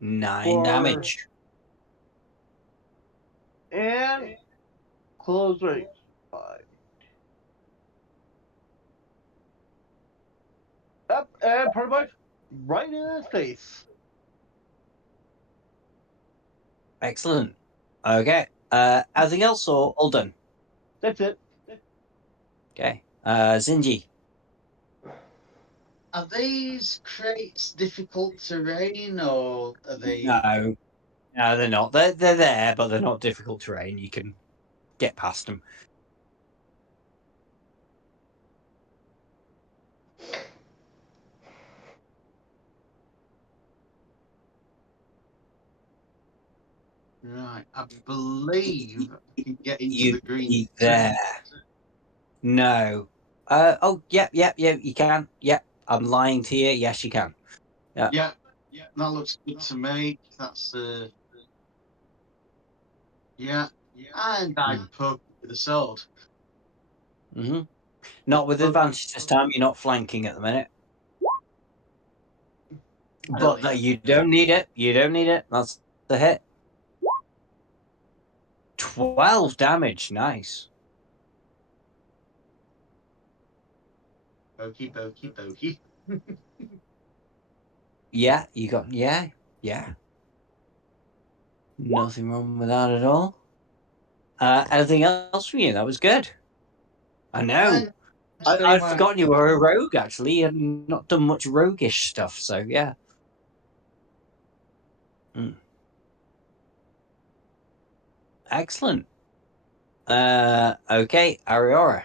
Nine damage. And close range. 5. Up and pretty much right in his face. Excellent. Okay. Anything else or all done? That's it. Okay. Zinji. Are these crates difficult terrain or are they? No. No, they're not. They're there, but they're not difficult terrain. You can get past them. Right, I believe I can get into You the green be there. No. Yep, you can. Yep. I'm lying to you. Yes, you can. Yeah, that looks good to me. That's yeah, and I poke it with a sword. Mm-hmm. Not with advantage this time. You're not flanking at the minute. But Brilliant. you don't need it. You don't need it. That's the hit. 12 damage. Nice. Pokey, pokey, pokey. Yeah, you got. Yeah. Nothing wrong with that at all. Anything else for you? That was good. I know. I'd forgotten you were a rogue, actually. You had not done much roguish stuff, so yeah. Excellent. Okay, Ariora.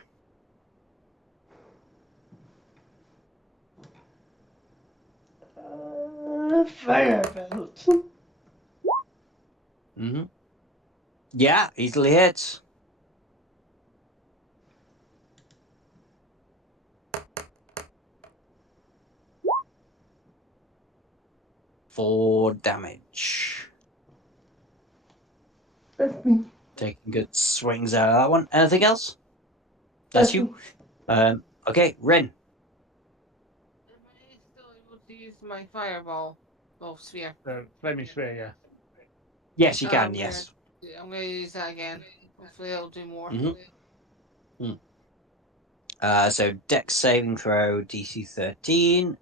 Firebolt. Mm-hmm. Yeah, easily hits. Four damage. That's me. Taking good swings out of that one. Anything else? That's You. me. Okay, Rin. Am I still able to use my fireball? Oh, sphere. Flaming Sphere, yeah. Yes, you can. I'm gonna, Yes. I'm gonna use that again. Hopefully, it'll do more. Mm-hmm. So Dex saving throw DC 13.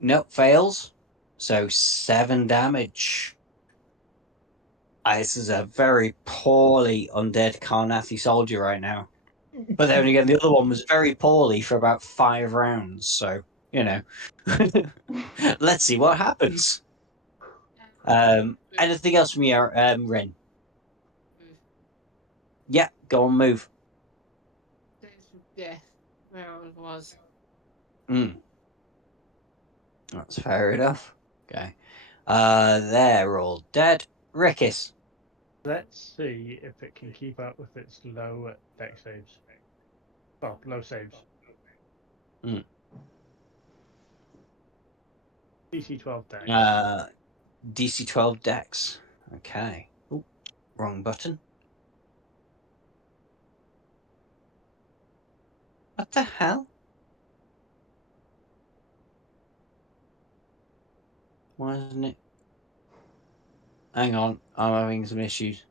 Nope, fails. So 7 damage. This is a very poorly undead Karnathi soldier right now. But then again, the other one was very poorly for about 5 rounds. So, you know. Let's see what happens. Anything else from you, Rin? Yeah, go on, move. Yeah, where it was. That's fair enough. Okay. They're all dead. Rickis. Let's see if it can keep up with its low deck saves. Well, low saves. DC 12 deck. DC 12 Dex. Okay. Ooh, wrong button. What the hell? Why isn't it? Hang on, I'm having some issues.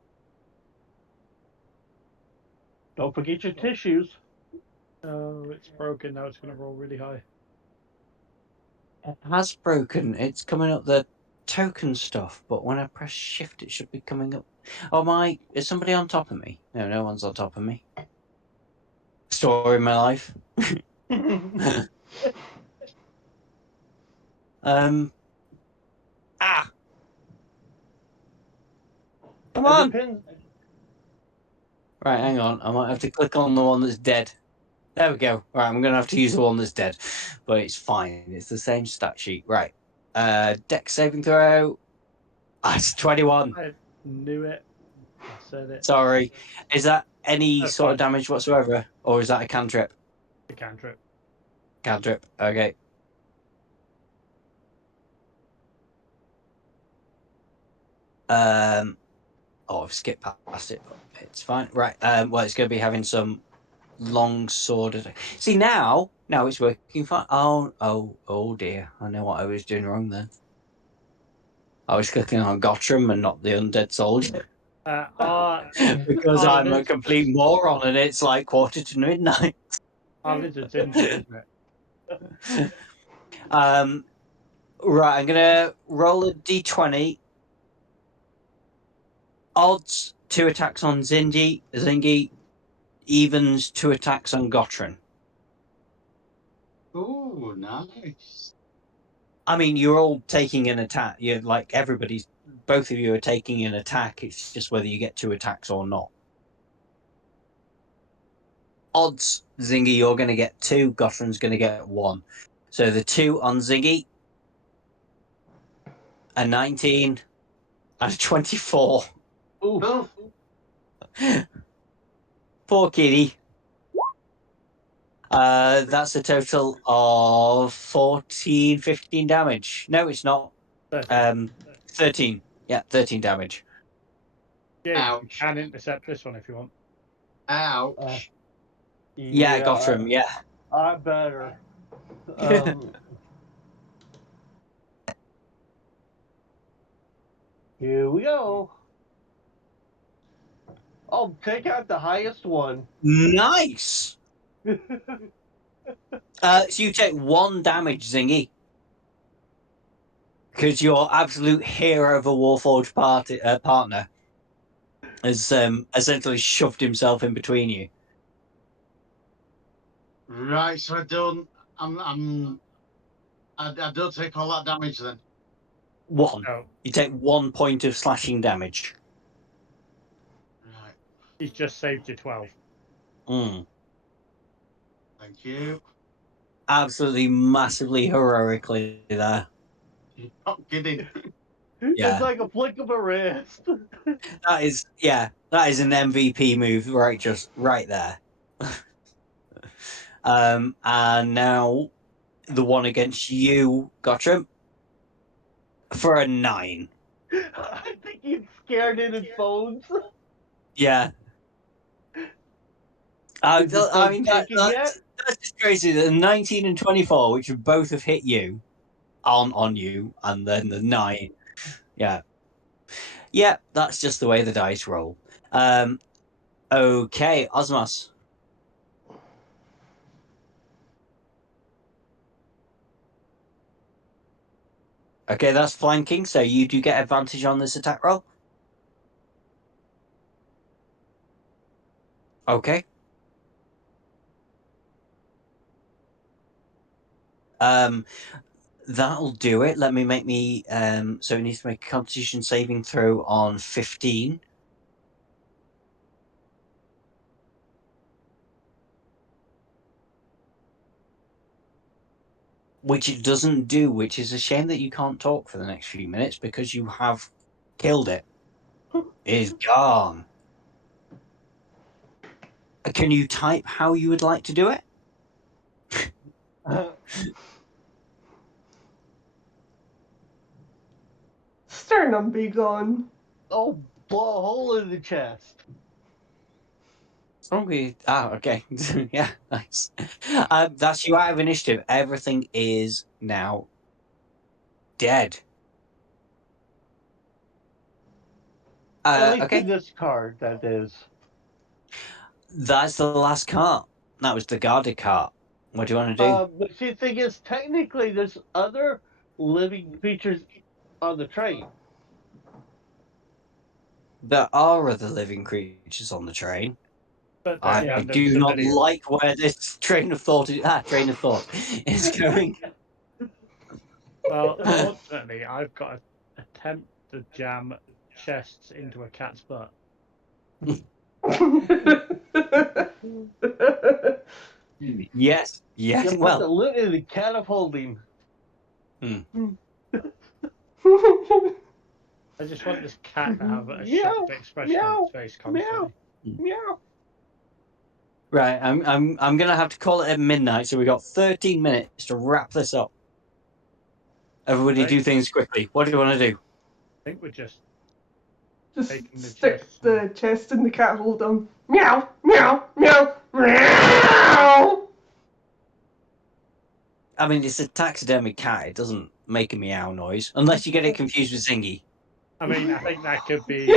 Don't forget your tissues. Oh, it's broken. Now it's going to roll really high. It has broken. It's coming up the token stuff, but when I press shift, it should be coming up. Oh, is somebody on top of me? No, no one's on top of me. Story of my life. Ah! Come on! Depends. Right, hang on. I might have to click on the one that's dead. There we go. Right, I'm going to have to use the one that's dead. But it's fine. It's the same stat sheet. Right. Dex saving throw. It's 21. I knew it. I said it. Sorry. Is that any That's sort of fine. damage whatsoever? Or is that a cantrip? The cantrip. Cantrip. Okay. I've skipped past it, but it's fine. Right. Well, it's going to be having some long sword. See, now it's working fine. Oh dear. I know what I was doing wrong then. I was clicking on Gottram and not the undead soldier. Because I'm a complete moron and it's like midnight. Our lizard's injured, isn't it? Right, I'm gonna roll a d20. Odds 2 attacks on Zingy, evens 2 attacks on Gottran. Ooh, nice. I mean, you're all taking an attack. You're like both of you are taking an attack. It's just whether you get 2 attacks or not. Odds, Zingy, you're going to get 2. Gottran's going to get 1. So the 2 on Zingy, a 19, and a 24. Ooh. Poor kitty. That's a total of 14, 15 damage. No, it's not. 13. Yeah, 13 damage. Yeah, you can intercept this one if you want. Ouch. Yeah, Gottram, yeah. I better. Here we go. I'll take out the highest one. Nice. So you take 1 damage, Zingy. Because your absolute hero of a Warforged partner has essentially shoved himself in between you. Right, so I don't take all that damage then. 1. No. You take 1 point of slashing damage. Right. He's just saved you 12. Thank you. Absolutely massively heroically there. You're not kidding. Yeah. It's like a flick of a wrist. That is an MVP move right there. And now the one against you, Gottram, for a 9. I think he's scared in his bones. Yeah. Is his bone shaking yet? That's just crazy. The 19 and 24, which would both have hit you, on you, and then the 9. Yeah. Yeah, that's just the way the dice roll. Okay, Osmos. Okay, that's flanking, so you do get advantage on this attack roll. Okay. That'll do it. Let me make me so it needs to make a Constitution saving throw on 15. Which it doesn't do, which is a shame that you can't talk for the next few minutes because you have killed it. It is gone. Can you type how you would like to do it? Sternum be gone. Oh, blow a hole in the chest. Probably. Okay. Yeah, nice. That's you out of initiative. Everything is now dead. At least Okay. in this card, that is. That's the last cart. That was the guarded cart. What do you want to do? But see, the thing is, technically, there's other living creatures on the train. There are other living creatures on the train. But I deemed them do not civilians. like where this train of thought is going. Well, unfortunately, I've got to attempt to jam chests into a cat's butt. Yes. You put the Well, lid in the can of holding. I just want this cat to have a Meow, shocked expression on its face constantly. meow. right. I'm gonna have to call it at midnight. So we got 13 minutes to wrap this up. Everybody, Right. do things quickly. What do you want to do? I think we're just Just taking the stick chests. the chest in the cat hold on. Meow, meow, meow, meow. I mean, it's a taxidermy cat. It doesn't make a meow noise unless you get it confused with Zingy. I mean, I think that could be.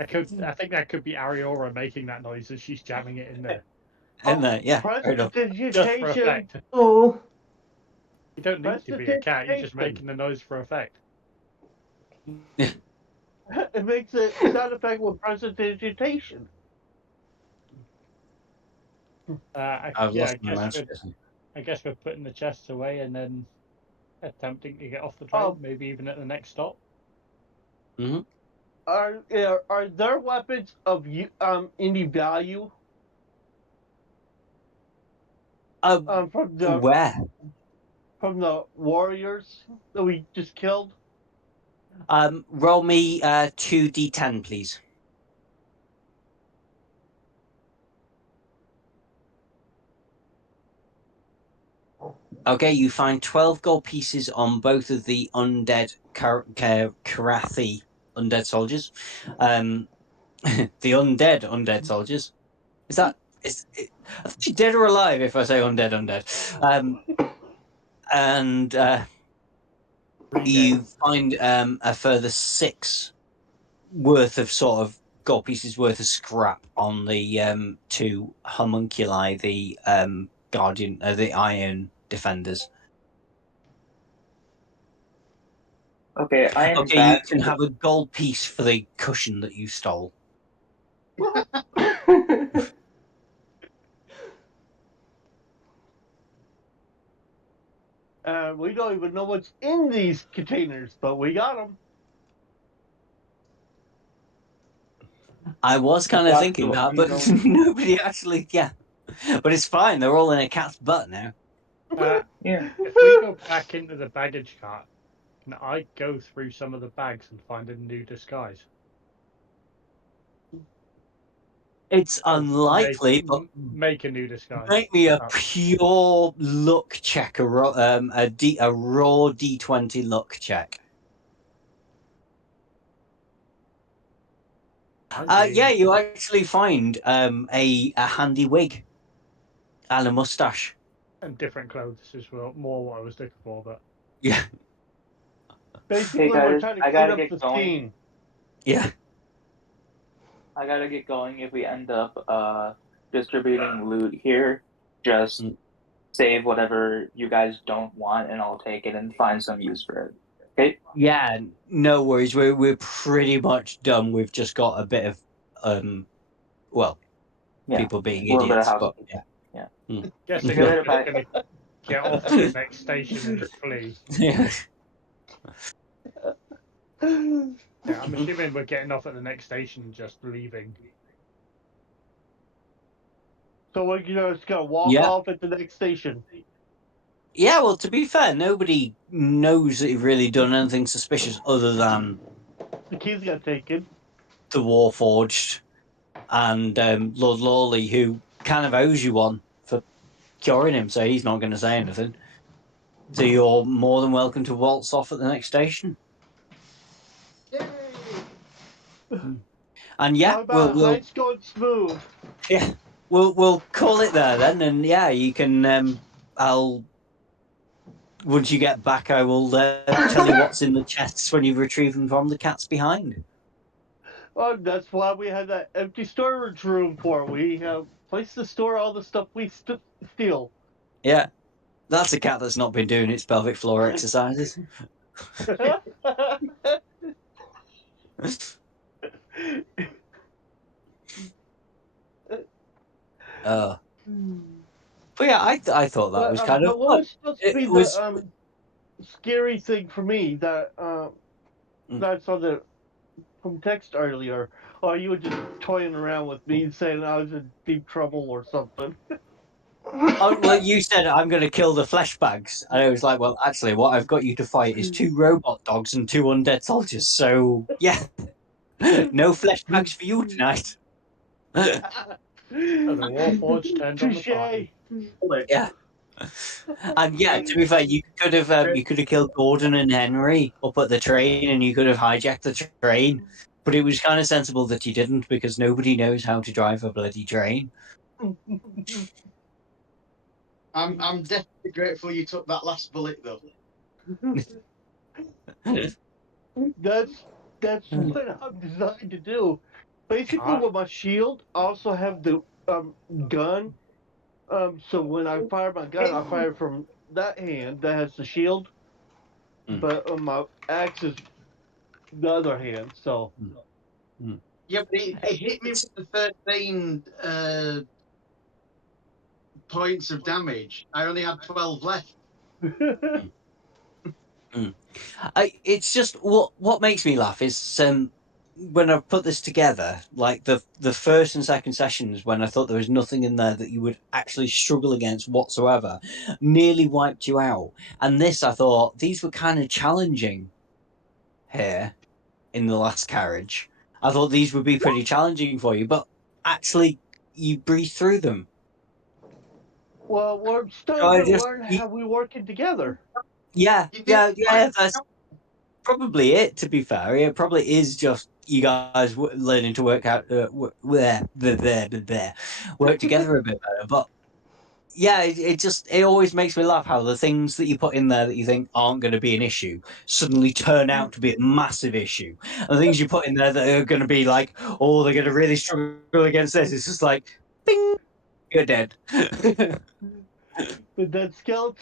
I think that could be Ariora making that noise as she's jamming it in there. And yeah, fair enough. Just for effect. Oh. You don't need to be a cat. You're just making the noise for effect. It makes a sound effect with prestidigitation. I've lost my mouse. I guess we're putting the chests away and then attempting to get off the train, maybe even at the next stop. Mm-hmm. Are there weapons of any value? From the where? From the warriors that we just killed. Roll me 2d10, please. Okay, you find 12 gold pieces on both of the undead Karathi undead soldiers. The undead soldiers. Is that are they dead or alive if I say undead? And you find a further 6 worth of sort of gold pieces worth of scrap on the 2 homunculi, the guardian, the iron defenders. Okay, I am Okay, back. you can have a gold piece for the cushion that you stole. We don't even know what's in these containers, but we got them. I was kind of thinking that, but nobody actually, yeah. But it's fine. They're all in a cat's butt now. Yeah. If we go back into the baggage cart, can I go through some of the bags and find a new disguise? It's unlikely, but make a new disguise. make me a pure luck check, a raw D20 luck check. Yeah, you actually find a handy wig and a mustache and different clothes as well. More what I was looking for, but yeah. Basically, Hey we're guys, trying to I clean gotta up get the going. scene. Yeah. I gotta get going. If we end up distributing loot here, just Mm. save whatever you guys don't want, and I'll take it and find some use for it. Okay? Yeah, no worries. We're pretty much done. We've just got a bit of well, Yeah. people being A little bit of idiots, but housekeeping. yeah. Yeah. Guessing See you later, we're bye. going to get off to the next station and flee. Yeah. Yeah, I'm assuming we're getting off at the next station and just leaving. So we're just gonna walk Yeah. off at the next station. Yeah, well, to be fair, nobody knows that you've really done anything suspicious other than The keys got taken. the Warforged and Lord Lawley, who kind of owes you one for curing him, so he's not going to say anything. So you're more than welcome to waltz off at the next station. Yay! And yeah, How about we'll heights going smooth? yeah we'll call it there then, and yeah, you can I'll once you get back, I will tell you what's in the chests when you retrieve them from the cats behind. Oh, that's why we had that empty storage room for. We have place to store all the stuff we steal. Yeah, that's a cat that's not been doing its pelvic floor exercises. uh, but yeah, I thought that was kind of but what fun. was supposed to It be was the scary thing for me that I saw the from text earlier, or you were just toying around with me saying I was in deep trouble or something. oh well, you said I'm going to kill the flesh bags, and I was like, well, actually, what I've got you to fight is 2 robot dogs and 2 undead soldiers. So yeah, no flesh bags for you tonight. Oh, the Warforged turned on the party. Yeah. And yeah, to be fair, you could have killed Gordon and Henry up at the train, and you could have hijacked the train. But it was kind of sensible that you didn't, because nobody knows how to drive a bloody train. I'm definitely grateful you took that last bullet though. That's what I'm designed to do. Basically, with my shield, I also have the gun. So when I fire my gun, I fire from that hand that has the shield, but my axe is the other hand. So Yeah, but it hit me with the 13 points of damage. I only had 12 left. It's just what makes me laugh is when I put this together, like the first and second sessions, when I thought there was nothing in there that you would actually struggle against whatsoever, nearly wiped you out. And this, I thought, these were kind of challenging here in the last carriage. I thought these would be pretty challenging for you, but actually, you breathe through them. Well, we're still So I gonna just, learn how we working together. yeah, You did yeah. That's probably it. To be fair, it probably is just you guys learning to work out work together a bit better. But yeah, it always makes me laugh how the things that you put in there that you think aren't going to be an issue suddenly turn out to be a massive issue. And the things you put in there that are going to be like, oh, they're going to really struggle against this. It's just like, bing, you're dead. With that skeleton.